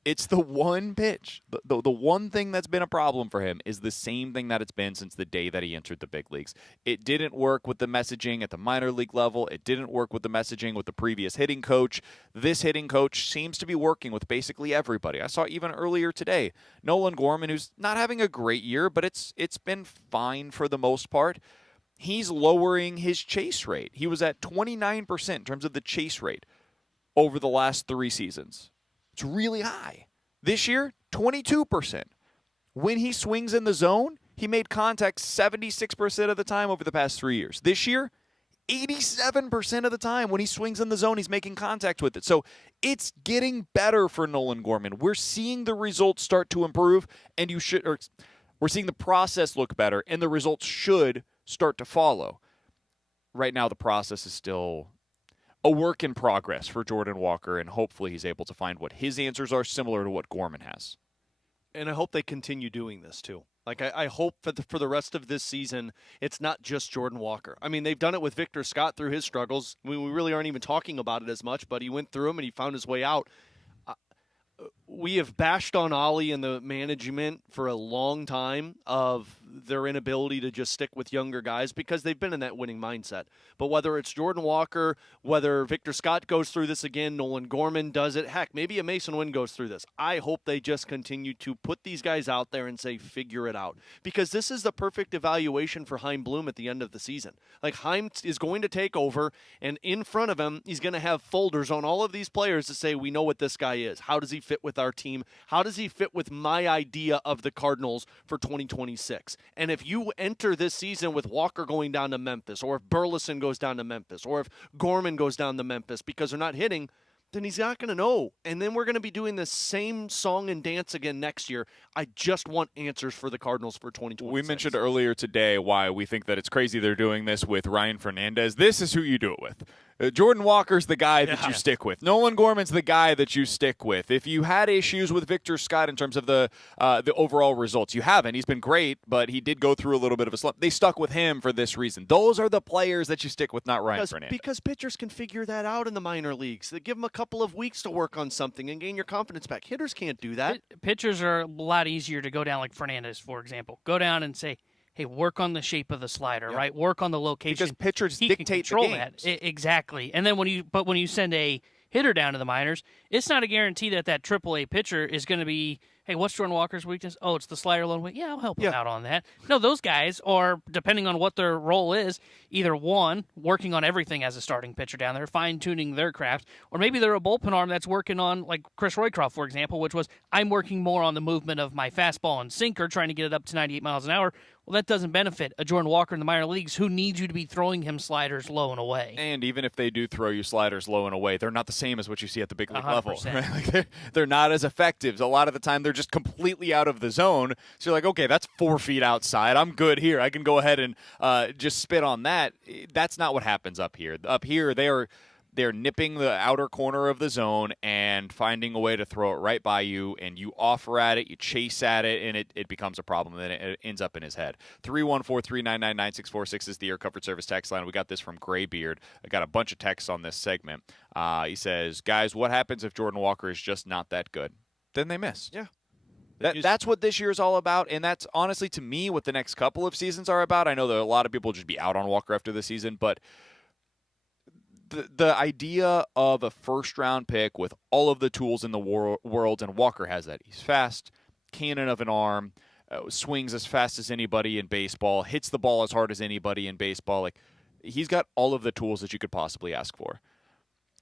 It's the one pitch. The one thing that's been a problem for him is the same thing that it's been since the day that he entered the big leagues. It didn't work with the messaging at the minor league level. It didn't work with the messaging with the previous hitting coach. This hitting coach seems to be working with basically everybody. I saw even earlier today, Nolan Gorman, who's not having a great year, but it's been fine for the most part. He's lowering his chase rate. He was at 29% in terms of the chase rate over the last 3 seasons. It's really high. This year, 22%. When he swings in the zone, he made contact 76% of the time over the past 3 years. This year, 87% of the time when he swings in the zone, he's making contact with it. So it's getting better for Nolan Gorman. We're seeing the results start to improve, and we're seeing the process look better, and the results should start to follow. Right now, the process is still a work in progress for Jordan Walker, and hopefully he's able to find what his answers are, similar to what Gorman has. And I hope they continue doing this, too. Like, I hope for the rest of this season, it's not just Jordan Walker. I mean, they've done it with Victor Scott through his struggles. I mean, we really aren't even talking about it as much, but he went through them and he found his way out. We have bashed on Ollie and the management for a long time of their inability to just stick with younger guys because they've been in that winning mindset. But whether it's Jordan Walker, whether Victor Scott goes through this again, Nolan Gorman does it, heck, maybe a Mason Wynn goes through this. I hope they just continue to put these guys out there and say, figure it out. Because this is the perfect evaluation for Chaim Bloom at the end of the season. Like, Chaim is going to take over, and in front of him, he's going to have folders on all of these players to say, we know what this guy is. How does he fit with our team? How does he fit with my idea of the Cardinals for 2026? And if you enter this season with Walker going down to Memphis, or if Burleson goes down to Memphis, or if Gorman goes down to Memphis because they're not hitting, then he's not going to know. And then we're going to be doing the same song and dance again next year. I just want answers for the Cardinals for 2026. We mentioned earlier today why we think that it's crazy they're doing this with Ryan Fernandez. This is who you do it with. Jordan Walker's the guy that you stick with. Nolan Gorman's the guy that you stick with. If you had issues with Victor Scott in terms of the overall results, you haven't. He's been great, but he did go through a little bit of a slump. They stuck with him for this reason. Those are the players that you stick with, not Ryan Fernandez. Because pitchers can figure that out in the minor leagues. They give them a couple of weeks to work on something and gain your confidence back. Hitters can't do that. Pitchers are a lot easier to go down, like Fernandez, for example. Go down and say, hey, work on the shape of the slider, right? Work on the location. Because pitchers he dictate can control the games. that. Exactly. And then when you send a hitter down to the minors, it's not a guarantee that AAA pitcher is going to be, hey, what's Jordan Walker's weakness? Oh, it's the slider low. Yeah, I'll help him out on that. No, those guys are, depending on what their role is, either one, working on everything as a starting pitcher down there, fine-tuning their craft, or maybe they're a bullpen arm that's working on, like Chris Roycroft, for example, which was, I'm working more on the movement of my fastball and sinker, trying to get it up to 98 miles an hour. Well, that doesn't benefit a Jordan Walker in the minor leagues who needs you to be throwing him sliders low and away. And even if they do throw you sliders low and away, they're not the same as what you see at the big league level. 100%. Right? Like they're not as effective. A lot of the time, they're just completely out of the zone. So you're like, okay, that's 4 feet outside. I'm good here. I can go ahead and just spit on that. That's not what happens up here. Up here, they're nipping the outer corner of the zone and finding a way to throw it right by you, and you offer at it, you chase at it, and it becomes a problem, and then it ends up in his head. 314-399-9646 is the Air Comfort Service text line. We got this from Graybeard. I got a bunch of texts on this segment. He says, guys, what happens if Jordan Walker is just not that good? Then they miss. Yeah. That's what this year is all about, and that's honestly, to me, what the next couple of seasons are about. I know that a lot of people will just be out on Walker after the season, but the idea of a first-round pick with all of the tools in the world, and Walker has that. He's fast, cannon of an arm, swings as fast as anybody in baseball, hits the ball as hard as anybody in baseball. Like, he's got all of the tools that you could possibly ask for.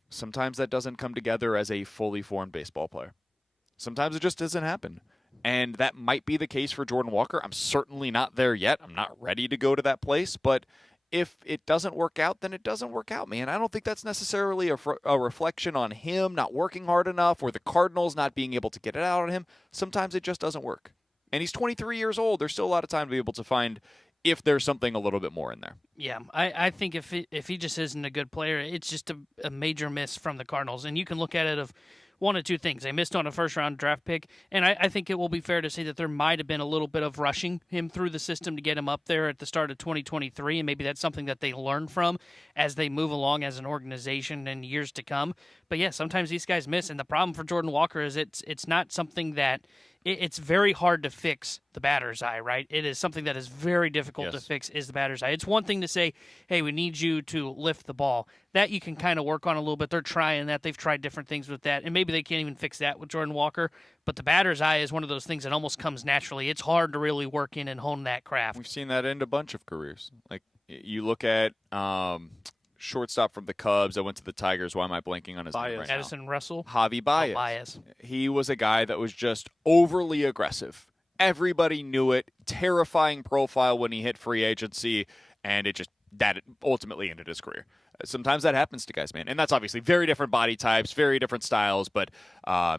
Sometimes that doesn't come together as a fully formed baseball player. Sometimes it just doesn't happen. And that might be the case for Jordan Walker. I'm certainly not there yet. I'm not ready to go to that place, but if it doesn't work out, then it doesn't work out, man. I don't think that's necessarily a reflection on him not working hard enough or the Cardinals not being able to get it out on him. Sometimes it just doesn't work. And he's 23 years old. There's still a lot of time to be able to find if there's something a little bit more in there. Yeah, I think if he just isn't a good player, it's just a major miss from the Cardinals. And you can look at it of one of two things. They missed on a first-round draft pick, and I think it will be fair to say that there might have been a little bit of rushing him through the system to get him up there at the start of 2023, and maybe that's something that they learn from as they move along as an organization in years to come. But yeah, sometimes these guys miss, and the problem for Jordan Walker is it's not something that it's very hard to fix the batter's eye, right? It is something that is very difficult to fix is the batter's eye. It's one thing to say, hey, we need you to lift the ball. That you can kind of work on a little bit. They're trying that. They've tried different things with that, and maybe they can't even fix that with Jordan Walker. But the batter's eye is one of those things that almost comes naturally. It's hard to really work in and hone that craft. We've seen that in a bunch of careers. Like, you look at shortstop from the Cubs that went to the Tigers. Why am I blanking on his name right now? Addison Russell? Javi Baez. Baez. He was a guy that was just overly aggressive. Everybody knew it. Terrifying profile when he hit free agency, and that ultimately ended his career. Sometimes that happens to guys, man. And that's obviously very different body types, very different styles, but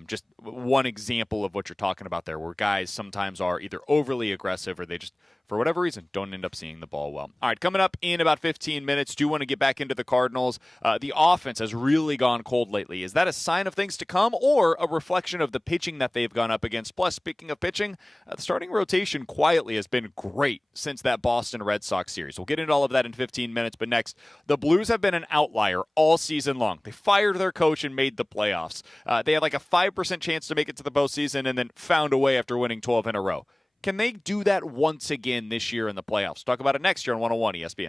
just one example of what you're talking about there, where guys sometimes are either overly aggressive or they just, for whatever reason, don't end up seeing the ball well. All right, coming up in about 15 minutes, do want to get back into the Cardinals. The offense has really gone cold lately. Is that a sign of things to come or a reflection of the pitching that they've gone up against? Plus, speaking of pitching, the starting rotation quietly has been great since that Boston Red Sox series. We'll get into all of that in 15 minutes, but next, the Blues have been an outlier all season long. They fired their coach and made the playoffs. They had like a 5% chance to make it to the postseason and then found a way after winning 12 in a row. Can they do that once again this year in the playoffs? Talk about it next year on 101 ESPN.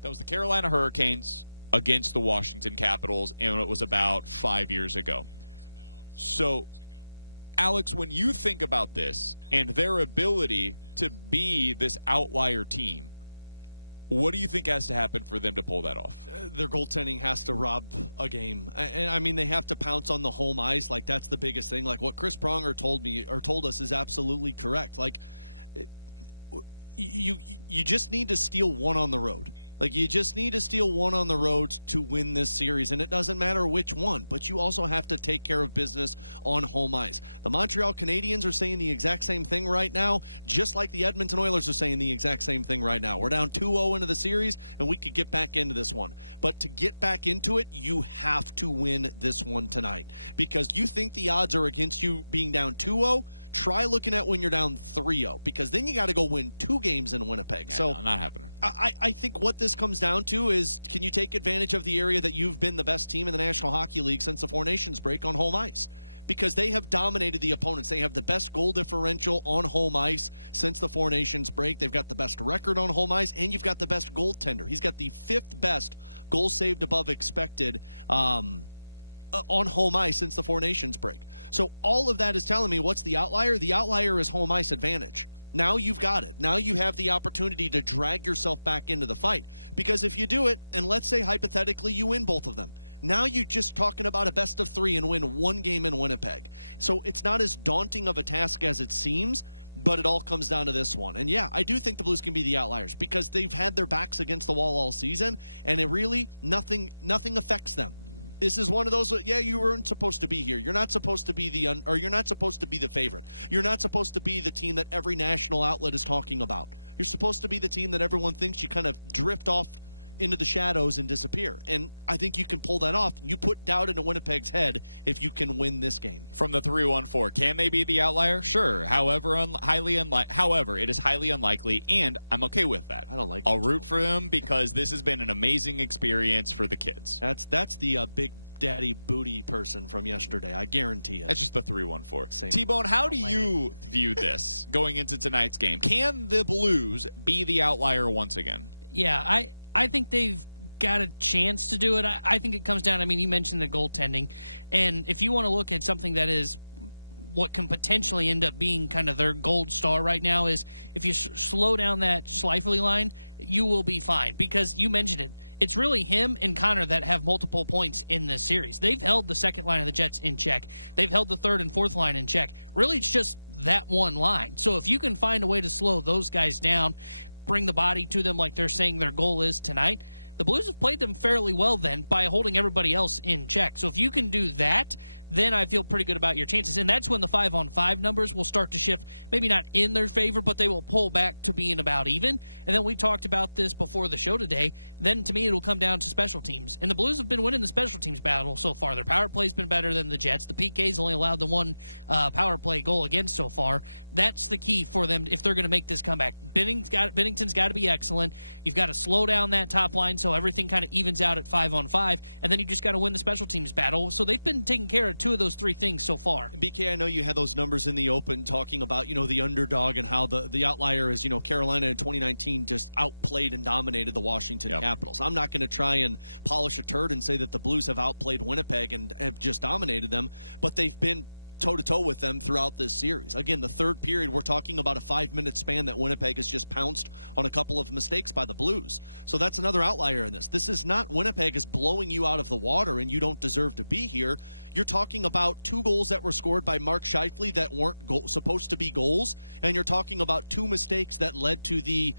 That was the Carolina Hurricanes against the Washington Capitals, and it was about 5 years ago. So, Alex, when you think about this and their ability to be this outlier team, what do you think has to happen for them to pull that off? Their goaltending has to rob a game. And I mean, they have to pounce on the home ice. Like, that's the biggest thing. Like, what Chris Pronger told us is absolutely correct. Like, you just need to steal one on the road. Like, you just need to steal one on the road to win this series, and it doesn't matter which one, but you also have to take care of business on home ice. The Montreal Canadiens are saying the exact same thing right now, just like the Edmonton Oilers are saying the exact same thing right now. We're down 2-0 into the series, and we could get back into this one. But to get back into it, you have to win this one tonight. Because you think the odds are against you being down 2-0, try looking at when you're down 3-0, because then you got to go win 2 games in Winnipeg. Yeah, so no, not happening. I think what this comes down to is, can you take advantage of the area that you've been the best team in the National Hockey League since the Four Nations break on home ice? Because they have dominated the opponents. They have the best goal differential on home ice since the Four Nations break. They've got the best record on home ice, and you've got the best goaltender. He's got the 5th best goal saved above expected on home ice since the Four Nations break. So all of that is telling me, what's the outlier? The outlier is home ice advantage. Now you've got it. Now you have the opportunity to drag yourself back into the fight. Because if you do it, and let's say hypothetically you win both of them, now you're just talking about a best of 3 and win 1 game in Winnipeg. So it's not as daunting of a task as it seems, but it all comes down to this one. And yeah, I do think the Blues can be the outliers because they've had their backs against the wall all season, and it really, nothing affects them. This is one of those, yeah, you weren't supposed to be here. You're not supposed to be you're not supposed to be the favorite. You're not supposed to be the team that every national outlet is talking about. You're supposed to be the team that everyone thinks you kind of drift off into the shadows and disappear. And I think you can pull that off. You put doubt into Winnipeg's head if you can win this game. From the 3-1-4, can they be the outlier? Sure. However, it is highly unlikely, and I'm okay with that. I don't like I'll root for them because this has been an amazing experience for the kids. That's the big daddy booty person from yesterday. I guarantee it. That's just the 3-1-4. Same. T-Bone, how do you view this going into tonight's game? Can the Blues be the outlier once again? Yeah, I think they've got a chance to do it. I think it comes down, I mean, you mentioned the goaltending, and if you want to look at something that is what can potentially end up being kind of their gold star right now is if you slow down that Schleifele line, you will be fine. Because you mentioned it. It's really him and Connor that have multiple points in this series. They've held the second line of the Jets in check. They've held the third and fourth line in check. Really, it's just that one line. So if you can find a way to slow those guys down, bring the body to them like they're saying their goal is tonight, the Blues have played them fairly well then by holding everybody else in check. So if you can do that, then I feel pretty good about your chances. And that's when the 5-on-5 numbers will start to shift, maybe not in their favor, but they will pull back to being about even. And then we talked about this before the show today. Then to me, it will come down to special teams. And the Blues have been winning the special teams battle so far. Their power play's been better than the Jets. The PK's only allowed the one power play goal against so far. That's the key for them if they're going to make this comeback. Bennington's got to be excellent. You've got to slow down that top line so everything kind of evens out at 5-on-5. And then you just got to win the special teams battle. So they've been taking care of 2 of those 3 things so far. BK, I know you had those numbers in the open talking about, the underdog and how the outlier is, Carolina in 2019 just outplayed and dominated the Washington Capitals. I'm not going to try and polish a turd and say that the Blues have outplayed Winnipeg and have just dominated them, but they've been toe-to-toe with them throughout this series. Again, the third period, we're talking about a 5-minute span that Winnipeg has just pounced on a couple of mistakes by the Blues. So that's another outlier in this. This is not Winnipeg is blowing you out of the water and you don't deserve to be here. You're talking about 2 goals that were scored by Mark Scheifele that weren't supposed to be goals, and you're talking about 2 mistakes that led to the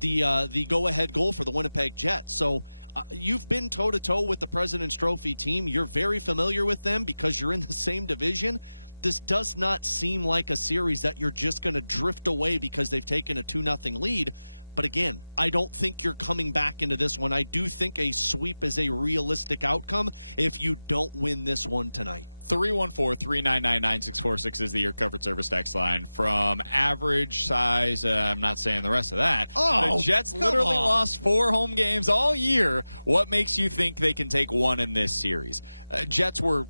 go-ahead goal for the Winnipeg Jets. So you've been toe-to-toe with the President's Trophy team. You're very familiar with them because you're in the same division. This does not seem like a series that you're just going to drift away because they've taken a 2-0 lead. But again, I don't think you're coming back into this one. I do think a sweep is a realistic outcome if you don't win this one tonight. 314-399-9646 is the Your Covered Service text line. From average size, I'm not saying the rest of that. Oh, the Jets literally lost 4 home games all year. What makes you think they can take 1 in this series? Jets were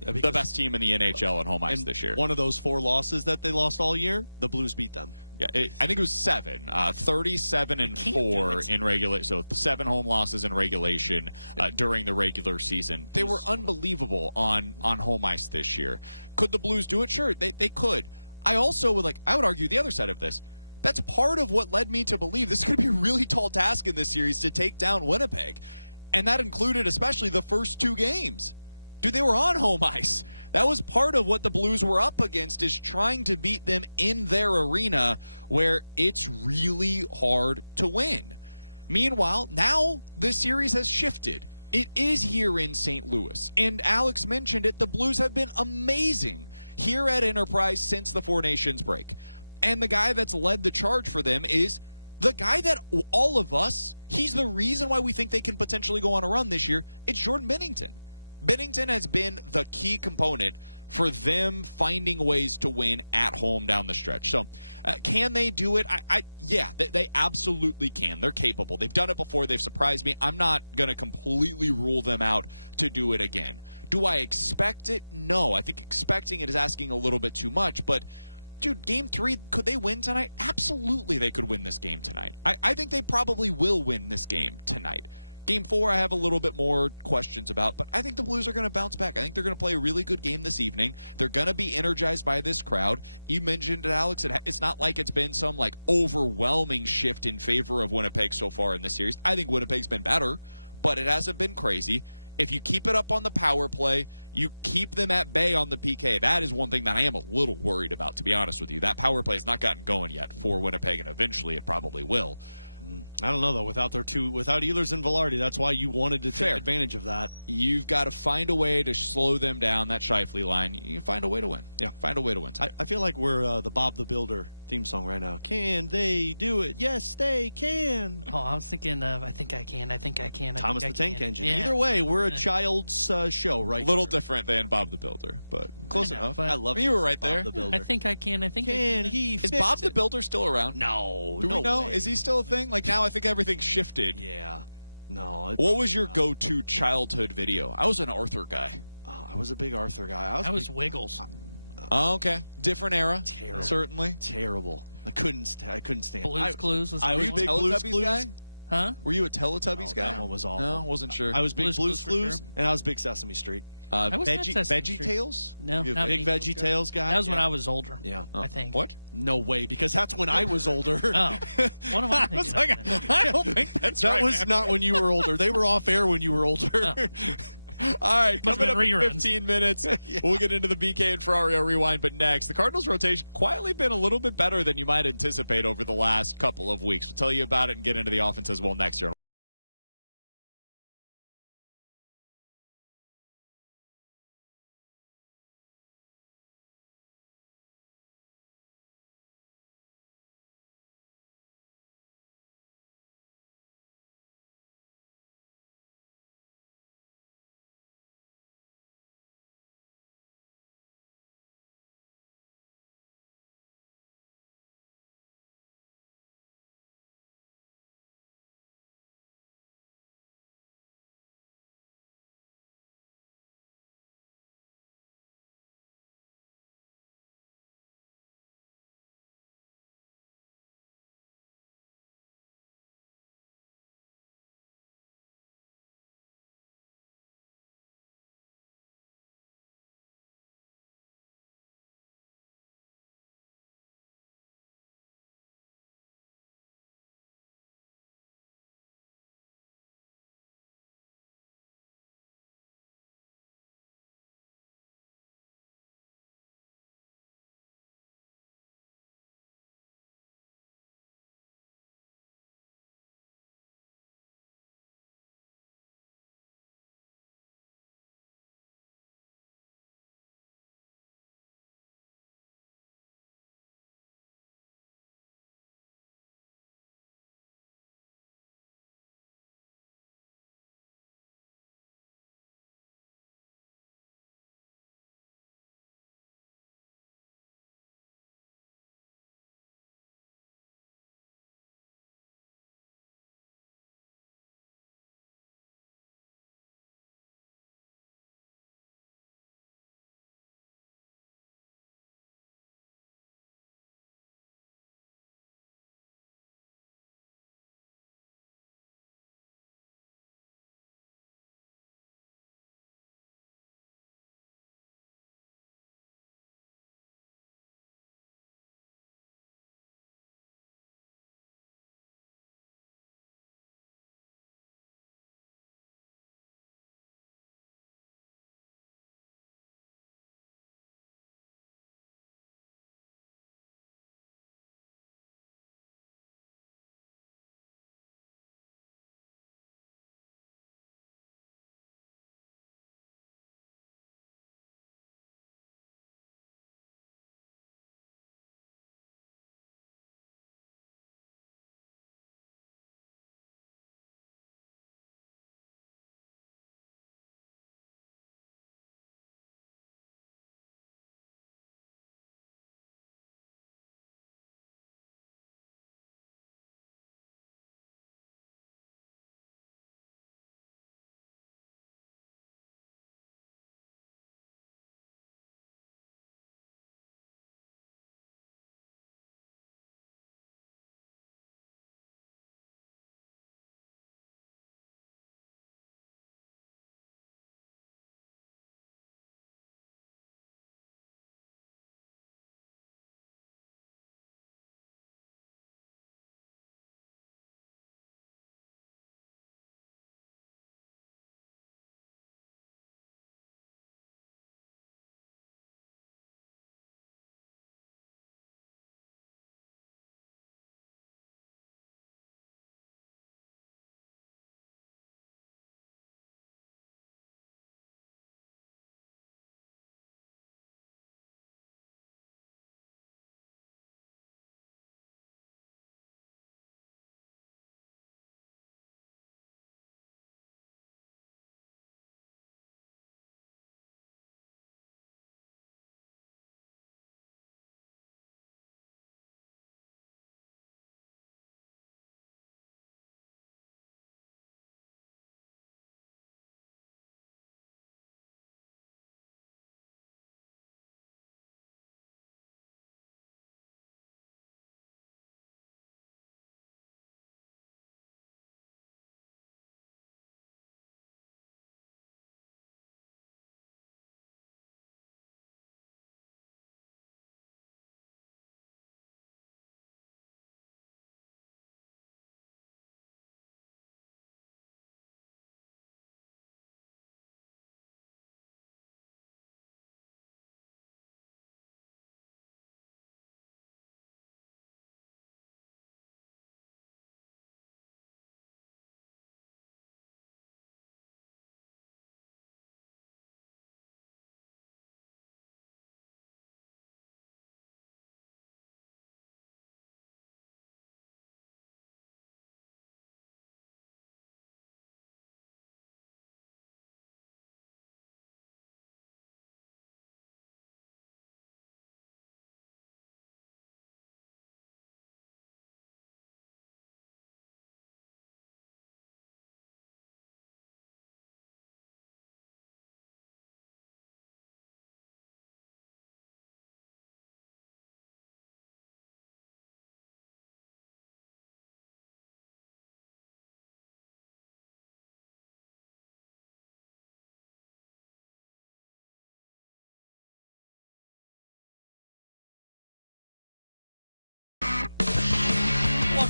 the best team in the NHL at home ice this year. One of those 4 losses that they lost all year, the Blues beat them. Yeah, I think it was 7. 37-4 in regulation. So 7 home losses in regulation during the regular season. They were unbelievable on home ice this year. Could the Blues do it? Sure, they could. I also would argue the other side of this. That's part of what led me to believe this is going to be a really tall task in this series to take down Winnipeg. And that included especially the first 2 games. Dude, they were on home ice. That was part of what the Blues were up against, is trying to beat them in their arena where it's really hard to win. Meanwhile, now the series has shifted. It is here in St. Louis. And Alex mentioned it, the Blues have been amazing here at Enterprise since the Four Nations break. And the guy that's led the charge for them is the guy that all of us, he's the reason why we think they can potentially go on a run this year. It's Jordan Binnington. Binnington has been the key component for them finding ways to win at home down the stretch. So, can they do it? Yeah, they absolutely can. They're capable. They've done it before. They've surprised me. I'm not going to completely rule them out to do it again. Do I expect it? No. I think expecting it is asking a little bit too much. But, dude, Game 3, could they win tonight? Absolutely they could win this game tonight. I think they probably will win this game tonight. Game 4, I have a little bit more questions about, but I think the Blues are going to bounce back. I think they're going to play a really good game this evening. They're going to be energized by this crowd. You mentioned it, Alex. It's not like it's been some overwhelming shift in favor of Winnipeg so far in this series. I think Winnipeg's been better, but it hasn't been crazy. If you keep it up on the power play, you keep them at bay on the PK. That is one thing that I am a little worried about, to be honest with you. That power play has not gotten going yet for Winnipeg, and eventually it probably will. I don't know, though. Without Ehlers and Velarde, that's why you wanted to take advantage of that. You've got to find a way to slow them down, that Scheifele line. You find a way to win. Yeah, find a way to win. I feel like we're the Bob the Builder theme song right now. Can they do it? Yes, they can. Oh, I was thinking of I think I can. Thomas the Tank Engine. Yeah. Either way, we're a child's show, right? A little different than Bob the Builder, but close enough. But I love you were right Bob there. The Builder. I think I can. Can he? Is Bob the Builder still around? No. Do we know? Way. Is he still a thing? Now I think everything's shifted. Yeah. No. What was your go-to childhood video? I was an Arthur guy. I was a big Arthur guy. I was Wiggles. Oh, okay. Different era. Terrible. Certainly. Terrible. I couldn't stand Blue's Clues was I was one. big Blue's Teletubbies Clues guy? Huh? Were you a Teletubbies guy? That one was awful. No, wasn't sure. I was big Blue's Blue's for sure. and I was big Sesame Street. I was not Sesame Veggie Street. Tales? No, You a not Big me. Veggie Tales guy. That was when Yeah. I was older. Yeah. I think. What? No way, because that's when I was older. Oh, what am I thinking? I was like, I don't think that's That right. was not when you were older. They were off air when you were older. All right, Must coming have up been in reruns. 15 minutes, we'll get into the BK and Ferrario Rewind, but next, the Cardinals rotation quietly been a little bit better than you might anticipate over the last couple of weeks. We'll tell you about it and get into the offense as well next year.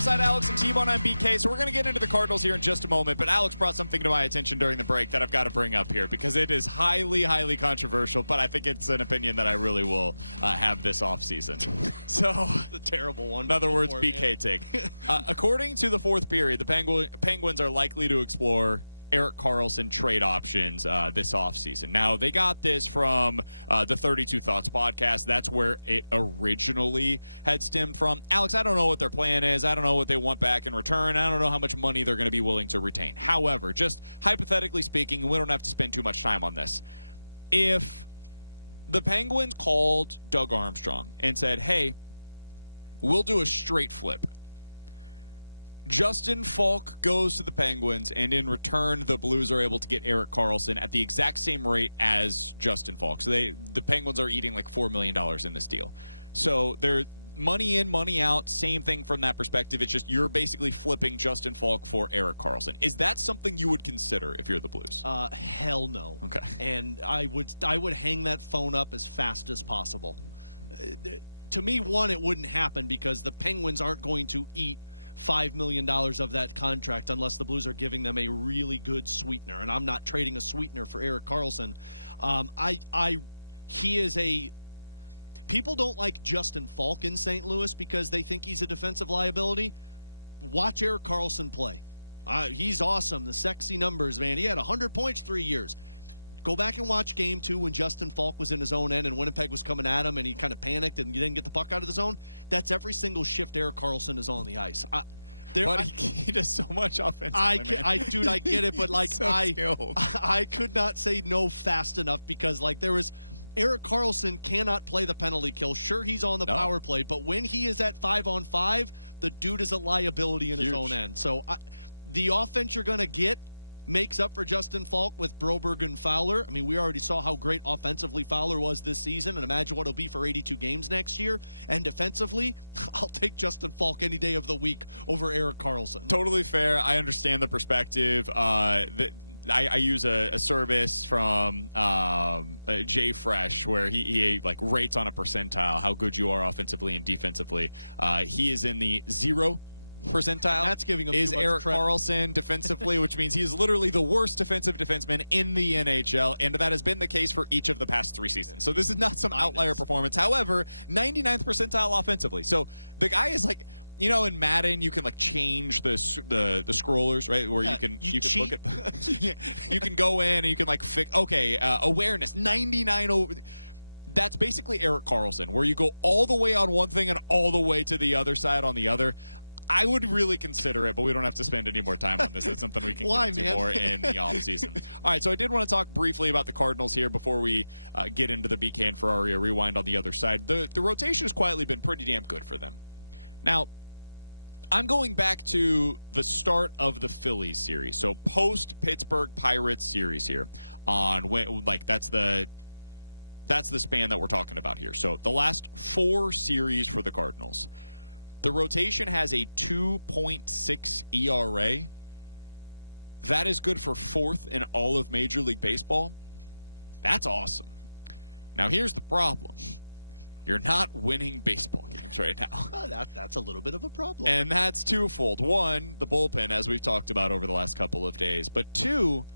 alongside Alex and T-Bone on BK. So we're going to get into the Cardinals here in just a moment, but Alex brought something to my attention during the break that I've got to bring up here because it is highly, highly controversial, but I think it's an opinion that I really will have this offseason. So, The terrible one. in other words, BK take. According to the fourth period, the Penguins are likely to explore Erik Karlsson trade options this offseason. Now, they got this from the 32 Thoughts podcast. That's where it originally had stemmed from. Alex, I don't know what their plan is. I don't know what they want back in return. I don't know how much money they're going to be willing to retain. However, just hypothetically speaking, we don't have to spend too much time on this. If the Penguins called Doug Armstrong and said, hey, we'll do a straight flip. Justin Falk goes to the Penguins, and in return, the Blues are able to get Erik Karlsson at the exact same rate as Justin Falk. So the Penguins are eating like $4 million in this deal. So they're money in, money out, same thing from that perspective. It's just you're basically flipping Justin Falk for Erik Karlsson. Is that something you would consider if you're the Blues? Hell no. Okay. And I would hang that phone up as fast as possible. To me, one, it wouldn't happen because the Penguins aren't going to eat $5 million of that contract unless the Blues are giving them a really good sweetener. And I'm not trading a sweetener for Erik Karlsson. He is a... People don't like Justin Falk in St. Louis because they think he's a defensive liability. Watch Erik Karlsson play. He's awesome. The sexy numbers, man. He had 100 points 3 years. Go back and watch Game 2 when Justin Falk was in his own end and Winnipeg was coming at him and he kind of panicked and didn't get the puck out of the zone. That's every single shift Erik Karlsson is on the ice. He does so much offense. I get it, but like so skilled. I could not say no fast enough because like there was Erik Karlsson cannot play the penalty kill. Sure, he's on the power play, but when he is at 5-on-5, the dude is a liability in his own end. So the offense you're going to get makes up for Justin Falk with Broberg and Fowler. I mean, we already saw how great offensively Fowler was this season, and imagine what it'll be for 82 games next year. And defensively, I'll take Justin Falk any day of the week over Erik Karlsson. Totally fair. I understand the perspective. I use a service from Jay Fresh where he like rates on a percentile how good you are offensively and defensively. He is in the 0 percentile. That's giving him is too much Erik credit. Karlsson defensively, which means he is literally the worst defensive defenseman in the NHL, and that has been the case for each of the past 3 seasons. So this is not some outlier performance. However, 99th percentile offensively. So the guy is like, you know, in Madden, you can like change the scrollers, right? Where you can look at, you can go in and you can like fix. Okay, awareness 99 over. That's basically Erik Karlsson, where you go all the way on one thing and all the way to the other side on the other. I would really consider it, but we don't have to spend any more time on this. It's something we can get into more in the offseason. All right, so I did want to talk briefly about the Cardinals here before we get into the BK and Ferrario Rewind on the other side. The rotation has quietly been pretty damn good for them. Now, I'm going back to the start of the Phillies series, so post-Pittsburgh Pirates series here. That's the span that we're talking about here. So the last 4 series for the Cardinals. The rotation has a 2.6 ERA. That is good for 4th in all of Major League Baseball. That's awesome. Now, here's the problem. You're not winning baseball games right now. That's a little bit of a problem. And that's twofold. 1, the bullpen, as we've talked about over the last couple of days. But 2,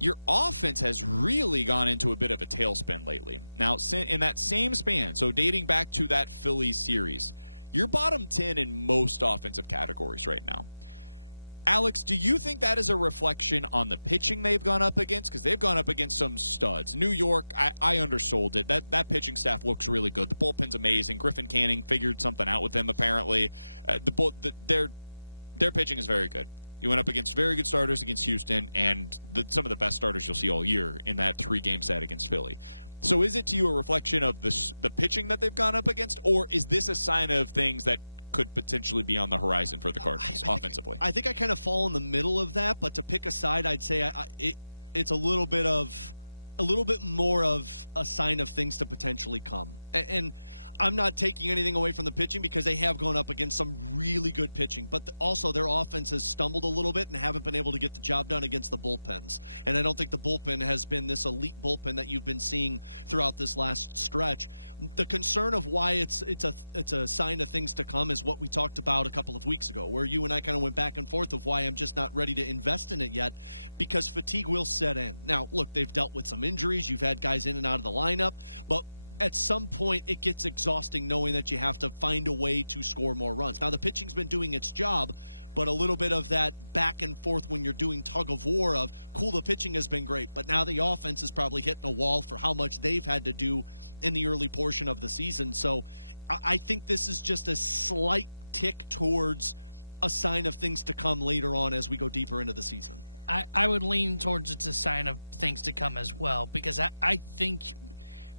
your offense has really gone into a bit of a tailspin lately. Now, in that same span, so dating back to that Phillies series, you're bottom 10 in most offensive categories right now. Alex, do you think that is a reflection on the pitching they've gone up against? Because they've gone up against some studs. New York, I undersold it. That pitching staff looks really good. The bullpen's amazing. Griffin Canning figured something out with them, apparently. Their pitching is very good. You went up against very good starters against Houston and some of the best starters you'll see all year in that 3-game set against Philly. So is it to you a reflection of the pitching that they've gone up against, or is this a sign of things that could potentially be on the horizon for the Cardinals offensively? I think I kind of fall in the middle of that, but to pick a side, I'd say it's a little bit more of a sign of things to potentially come. And I'm not taking anything away from the pitching because they have gone up against some really good pitching, but also their offense has stumbled a little bit and haven't been able to get the job done against the bullpens. And I don't think the bullpen has been this elite bullpen that you've been seeing throughout this last stretch. The concern of why it's a sign of things to come is what we talked about a couple of weeks ago, where you and I kind of went back and forth of why I'm just not ready to invest in it yet, because fatigue will set in. Now, look, they've dealt with some injuries. You've had guys in and out of the lineup, but at some point it gets exhausting knowing that you have to find a way to score more runs. Now, the pitching's been doing its job, but a little bit of that back and forth when you're doing tug of war of, cool, the pitching has been great, but now the offense is probably hitting a wall for how much they've had to do in the early portion of the season. So I think this is just a slight tick towards a sign of things to come later on as we go deeper into the season. I would lean towards it's a sign of things to come as well, because I think,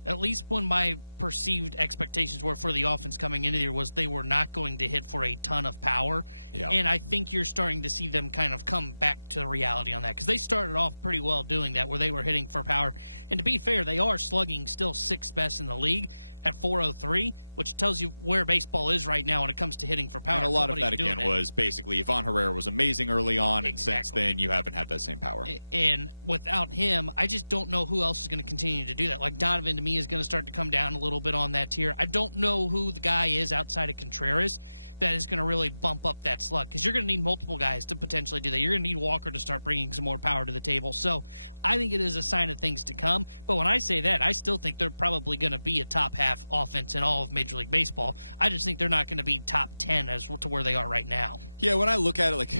at least when my perceived expectations were for the offense coming into the year, was they were not going to hit for a ton of power. Yeah. And I think you're starting to see them kind of come back to reality on that, because they started off pretty well doing that, where they were hitting for power. And to be fair, they are slugging still sixth best in the league at 403, which tells you where baseball is right now when it comes to hitting for power. And a lot of that, Nobody's again, was basically Ivan Herrera was amazing early on, and since Exactly. then you haven't had that same power. And without him, I just don't know who else is going to continue to do that. Like, Donovan, to me, is going to start to come down a little bit on that tier. I don't know who the guy is outside of Contreras that is going to really bump up that slug, because you're going to need multiple guys to potentially do that. You're going to need Walker to start bringing some more power to the table. So I think it is a sign of things to come. But when I say that, I still think they're probably going to be a top half offense in all of Major League Baseball. I just think they're not going to be top 10 as to where they are right now. Yeah, when I look at it, like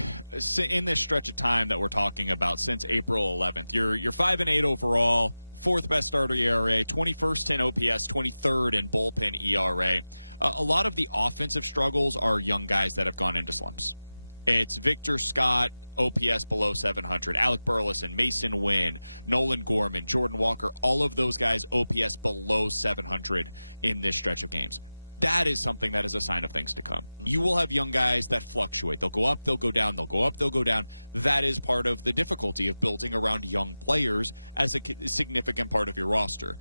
in this stretch of time that we're talking about since April 11th, you're 5-8 overall, fourth best starter ERA, 21st in OPS, 23rd in bullpen ERA. A lot of the offensive struggles are young guys that have gone into slumps. It's Victor Scott, OPS below 700, Alec Burleson, Mason Wynn, Nolan Gorman, Jordan Walker, all of those guys OPS below 700 in this stretch of games. That is something that is a sign of things to come. You will have young guys that fluctuate. They'll go up, they'll go down, they'll go up, they'll go down. That is part of the difficulty of building around young players as a significant part of your roster.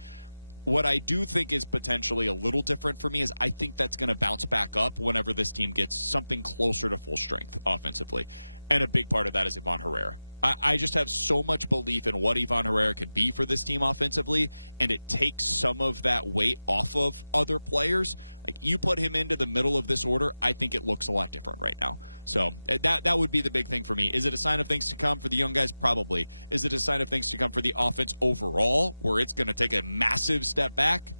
What I do think is potentially a little different for me is I think that's going to bounce back up whenever this team gets something closer to full strength offensively. And a big part of that is Ivan Herrera. I just have so much belief in what Ivan Herrera could be for this team offensively, and it takes some of that weight off of other players. Like, you put him into the middle of this order, I think it looks a lot different right now. So that would be the big thing for me. Is it a sign of things to come for the young guys? Probably. Is it a sign of things to come for the offense overall, where it's going to take a massive step back?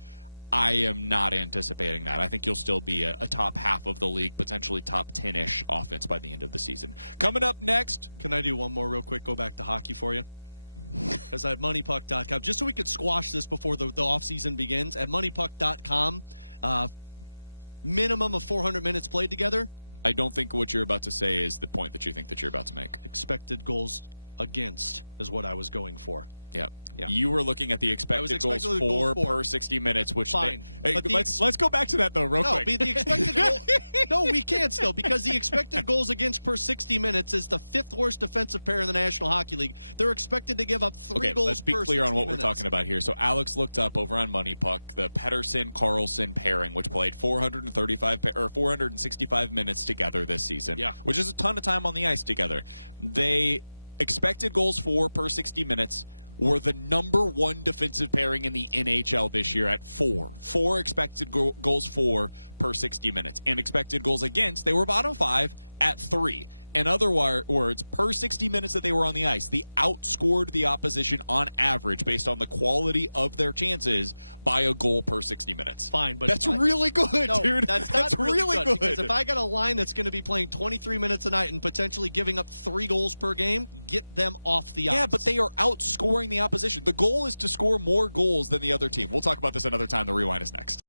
I am not anticipating that. I think you'll still be a top half of the league, potentially top 10-ish offense by the end of the season. Coming up next. Can I do one more real quick? Go back to hockey for you. Because at moneypuck.com, just so we could squash this before the offseason begins, at moneypuck.com, minimum of 400 minutes played together. I don't think what you're about to say is the point that you think that you're about to make. Expected goals against is what I was going for. Yeah. Yeah. You were looking at the expected goals for per 60 minutes, which fine. Let's go back to that though, real quick. The expected goal. No, we can't still, because the expected goals against per 60 minutes is the fifth worst defensive pair in the National Hockey League. They're expected to give up 3 goals. Let's be per clear on 60 what minutes. we're talking about here. So Alex looked up over on Money Puck the Pettersson-Carlson pairing, which played 465 minutes together this season, which is a ton of time on the ice together. They expected goals for per 60 minutes were the number one defensive pairing in the NHL this year at 4. 4 expected goals for per 60 minutes. And expected goals against, they were bottom 5 at 3. In other words, per 60 minutes that they were on the ice, they outscored the opposition on average based on the quality of their chances by a goal per 60 minutes. Fine, but that's really good, dude. That's really good. Because if I got a line that's going to be playing 23 minutes a night and potentially giving up 3 goals per game, get them off the ice. Yeah, but they are outscoring the opposition. The goal is to score more goals than the other team. We'll talk about this another time. The Rewind is next.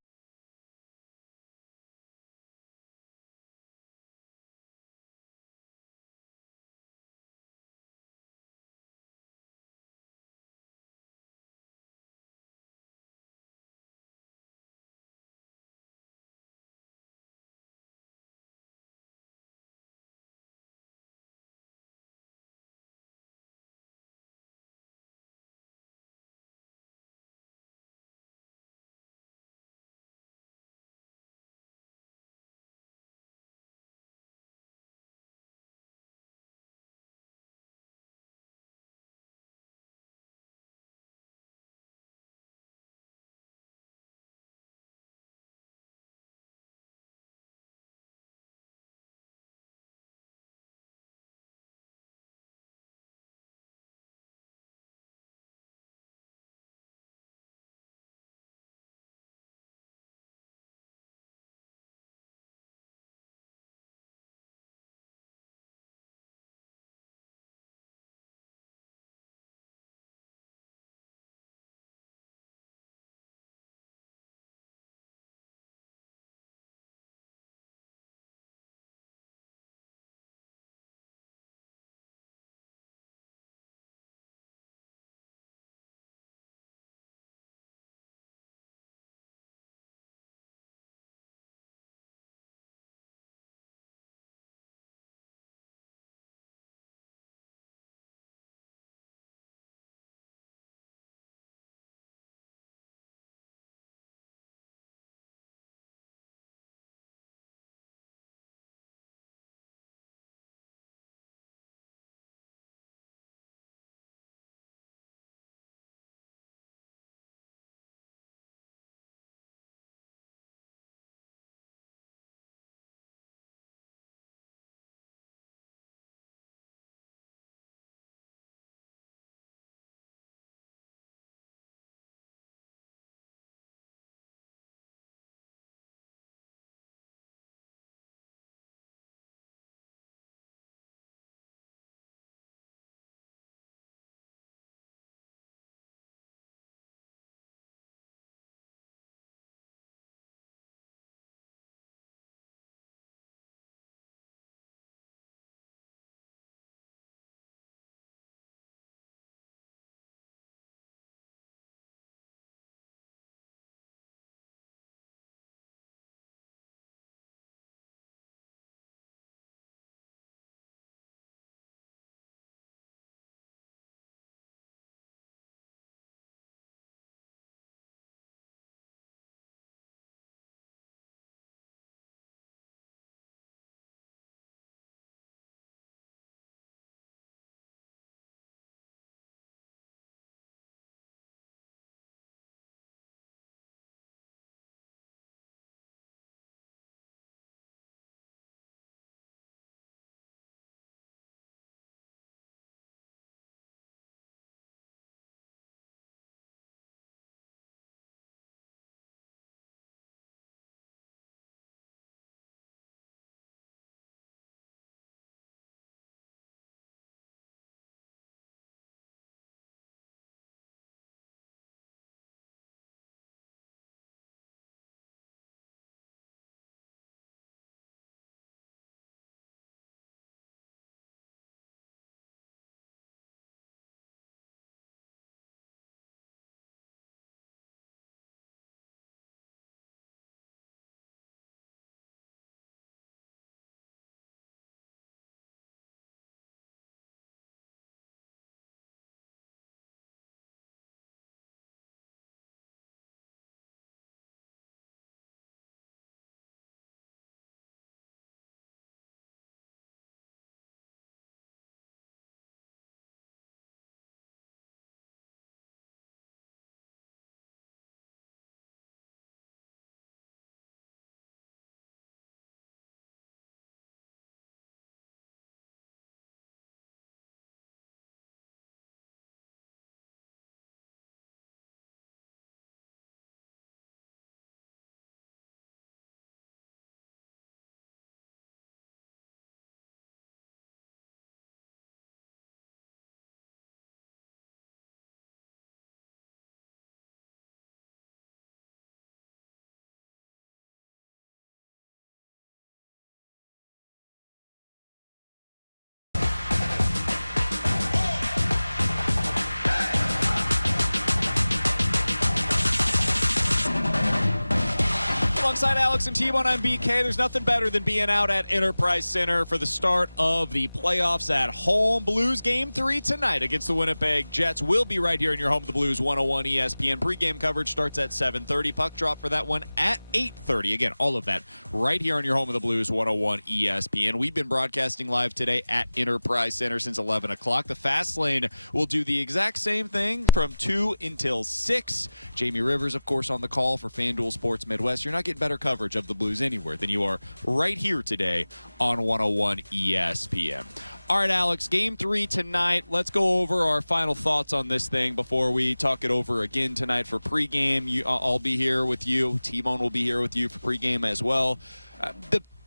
alongside Alex and T-Bone, I'm BK. There's nothing better than being out at Enterprise Center for the start of the playoffs at home. Blues Game 3 tonight against the Winnipeg Jets. We'll be right here in your home of the Blues 101 ESPN. Pre-game coverage starts at 7:30. Puck drop for that one at 8:30. Again, all of that right here on your home of the Blues 101 ESPN. We've been broadcasting live today at Enterprise Center since 11 o'clock. The Fast Lane will do the exact same thing from 2 until 6. Jamie Rivers, of course, on the call for FanDuel Sports Midwest. You're not getting better coverage of the Blues anywhere than you are right here today on 101 ESPN. All right, Alex, Game 3 tonight. Let's go over our final thoughts on this thing before we talk it over again tonight for pregame. I'll be here with you. T-Bone will be here with you for pregame as well.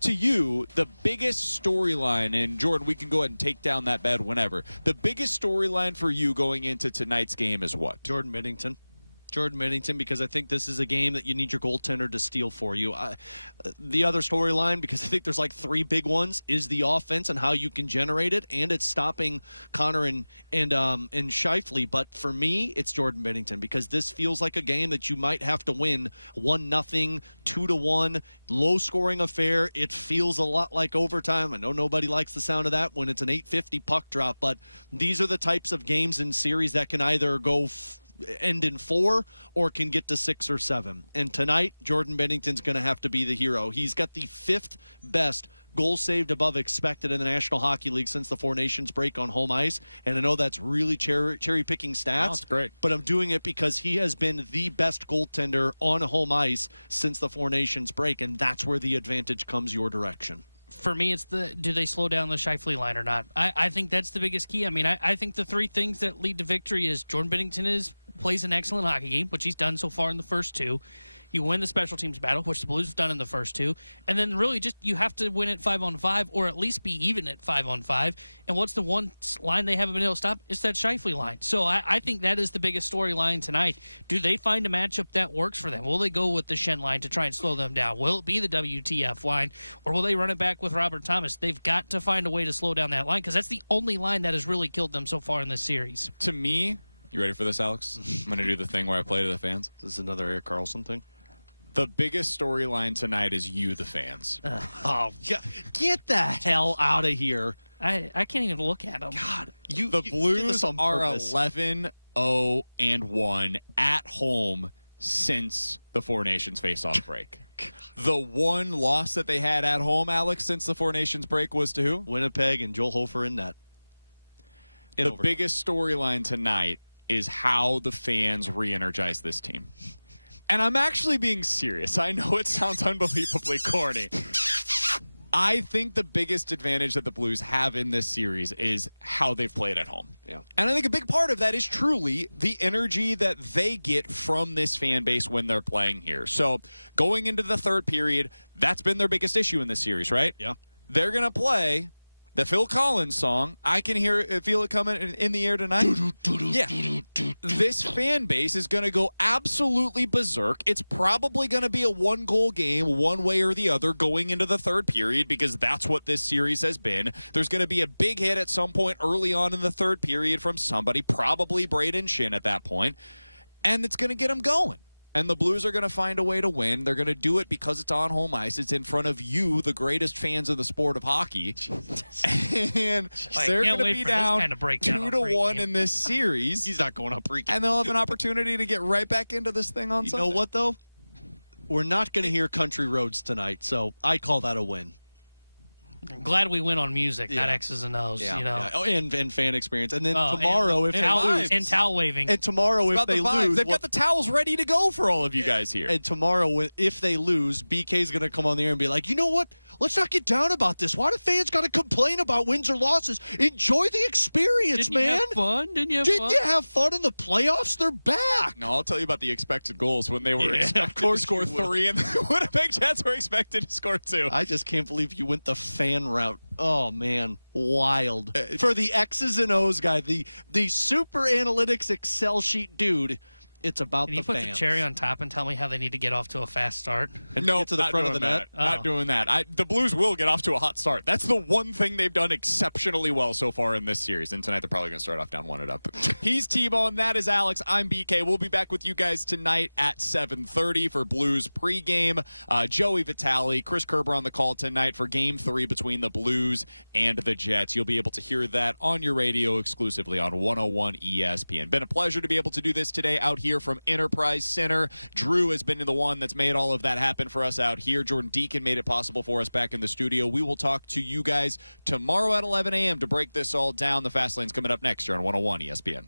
To you, the biggest storyline, and Jordan, we can go ahead and take down that bed whenever. The biggest storyline for you going into tonight's game is what? Jordan Binnington, because I think this is a game that you need your goaltender to steal for you. The other storyline, because I think there's like 3 big ones, is the offense and how you can generate it, and it's stopping Connor and Scheifele. But for me, it's Jordan Binnington, because this feels like a game that you might have to win 1-0, 2-1, low-scoring affair. It feels a lot like overtime. I know nobody likes the sound of that when it's an 8:50 puck drop, but these are the types of games in series that can either go end in 4 or can get to 6 or 7. And tonight, Jordan Binnington's going to have to be the hero. He's got the 5th best goal saved above expected in the National Hockey League since the Four Nations break on home ice. And I know that's really cherry-picking stats. That's great. But I'm doing it because he has been the best goaltender on home ice since the Four Nations break, and that's where the advantage comes your direction. For me, it's do they slow down the Scheifele line or not? I think that's the biggest key. I mean, I think the 3 things that lead to victory is Jordan Binnington plays an excellent hockey game, which he's done so far in the first 2. You win the special teams battle, which the Blues have done in the first 2. And then really just you have to win at 5-on-5 or at least be even at 5-on-5. And what's the one line they haven't been able to stop? It's that Scheifele line. So I think that is the biggest storyline tonight. Do they find a matchup that works for them? Will they go with the Shen line to try and slow them down? Will it be the WTF line? Or will they run it back with Robert Thomas? They've got to find a way to slow down that line because that's the only line that has really killed them so far in this series. To me, you ready for this, Alex? I'm going to do the thing where I play to the fans. Is this another Erik Karlsson thing? The biggest storyline tonight is you, the fans. Get the hell out of here. I can't even look at them. God, the Blues are 11-0-1 at home since the Four Nations face-off break. The one loss that they had at home, Alex, since the Four Nations break was to who? Winnipeg and Joel Hofer in net. The biggest storyline tonight is how the fans re-energize this team. And I'm actually being serious. I know it sounds unbelievably corny. I think the biggest advantage that the Blues have in this series is how they've played at home. Yeah. And I think a big part of that is truly the energy that they get from this fan base when they're playing here. So going into the third period, that's been their biggest issue in this series, right? Yeah. They're going to play the Phil Collins song. I can feel it coming in the air tonight. Yeah. This fan base is going to go absolutely berserk. It's probably going to be a 1-goal game one way or the other going into the third period because that's what this series has been. There's going to be a big hit at some point early on in the third period from somebody, probably Braden Shin at that point, and it's going to get them going. And the Blues are going to find a way to win. They're going to do it because it's on home ice. It's in front of you, the greatest fans of the sport of hockey. And they're going to be down 2-1 in this series. He's not going up pregame. And they'll have an opportunity to get right back into this thing on Sunday. You know what, though? We're not going to hear Country Roads tonight, so I call that a win. I'm glad we went on music, not X's and O's. Yeah, you know. Yeah. Oh, and fan experience. And then tomorrow, if they lose. And towel waving. And tomorrow, if they lose. They've got the towels ready to go for all of you guys here. And tomorrow, if they lose, BK's going to come on the air and be like, you know what? Let's not get down about this. Why do fans got to complain about wins or losses? Enjoy the experience, man. Didn't you have fun in the playoffs? They're back. No, I'll tell you about the expected goals when they were expected to score 3 and the Winnipeg Jets were expected to score 2. I just can't believe you went the fan route. Oh, man. Wild. For the X's and O's guy, the super analytics Excel sheet dude, It's about Can you the put fans. the cherry on top and tell me how they need to get off to a fast start? No, get to the not front of doing the net? that. Not Oh. doing that. The Blues will get off to a hot start. That's the one thing they've done exceptionally well so far in this series. And tonight they're probably going to start off down 1-0. He's T-Bone. That is Alex. I'm BK. We'll be back with you guys tonight at 7:30 for Blues pregame. Joey Vitale, Chris Kerber on the call tonight for Game 3 between the Blues and the Jets. You'll be able to hear that on your radio exclusively on 101 ESPN. Been a pleasure to be able to do this today out here from Enterprise Center. Drew has been the one that's made all of that happen for us out here. Jordan Deacon made it possible for us back in the studio. We will talk to you guys tomorrow at 11 a.m. to break this all down. The Fast Lane's coming up next here on 101 ESPN.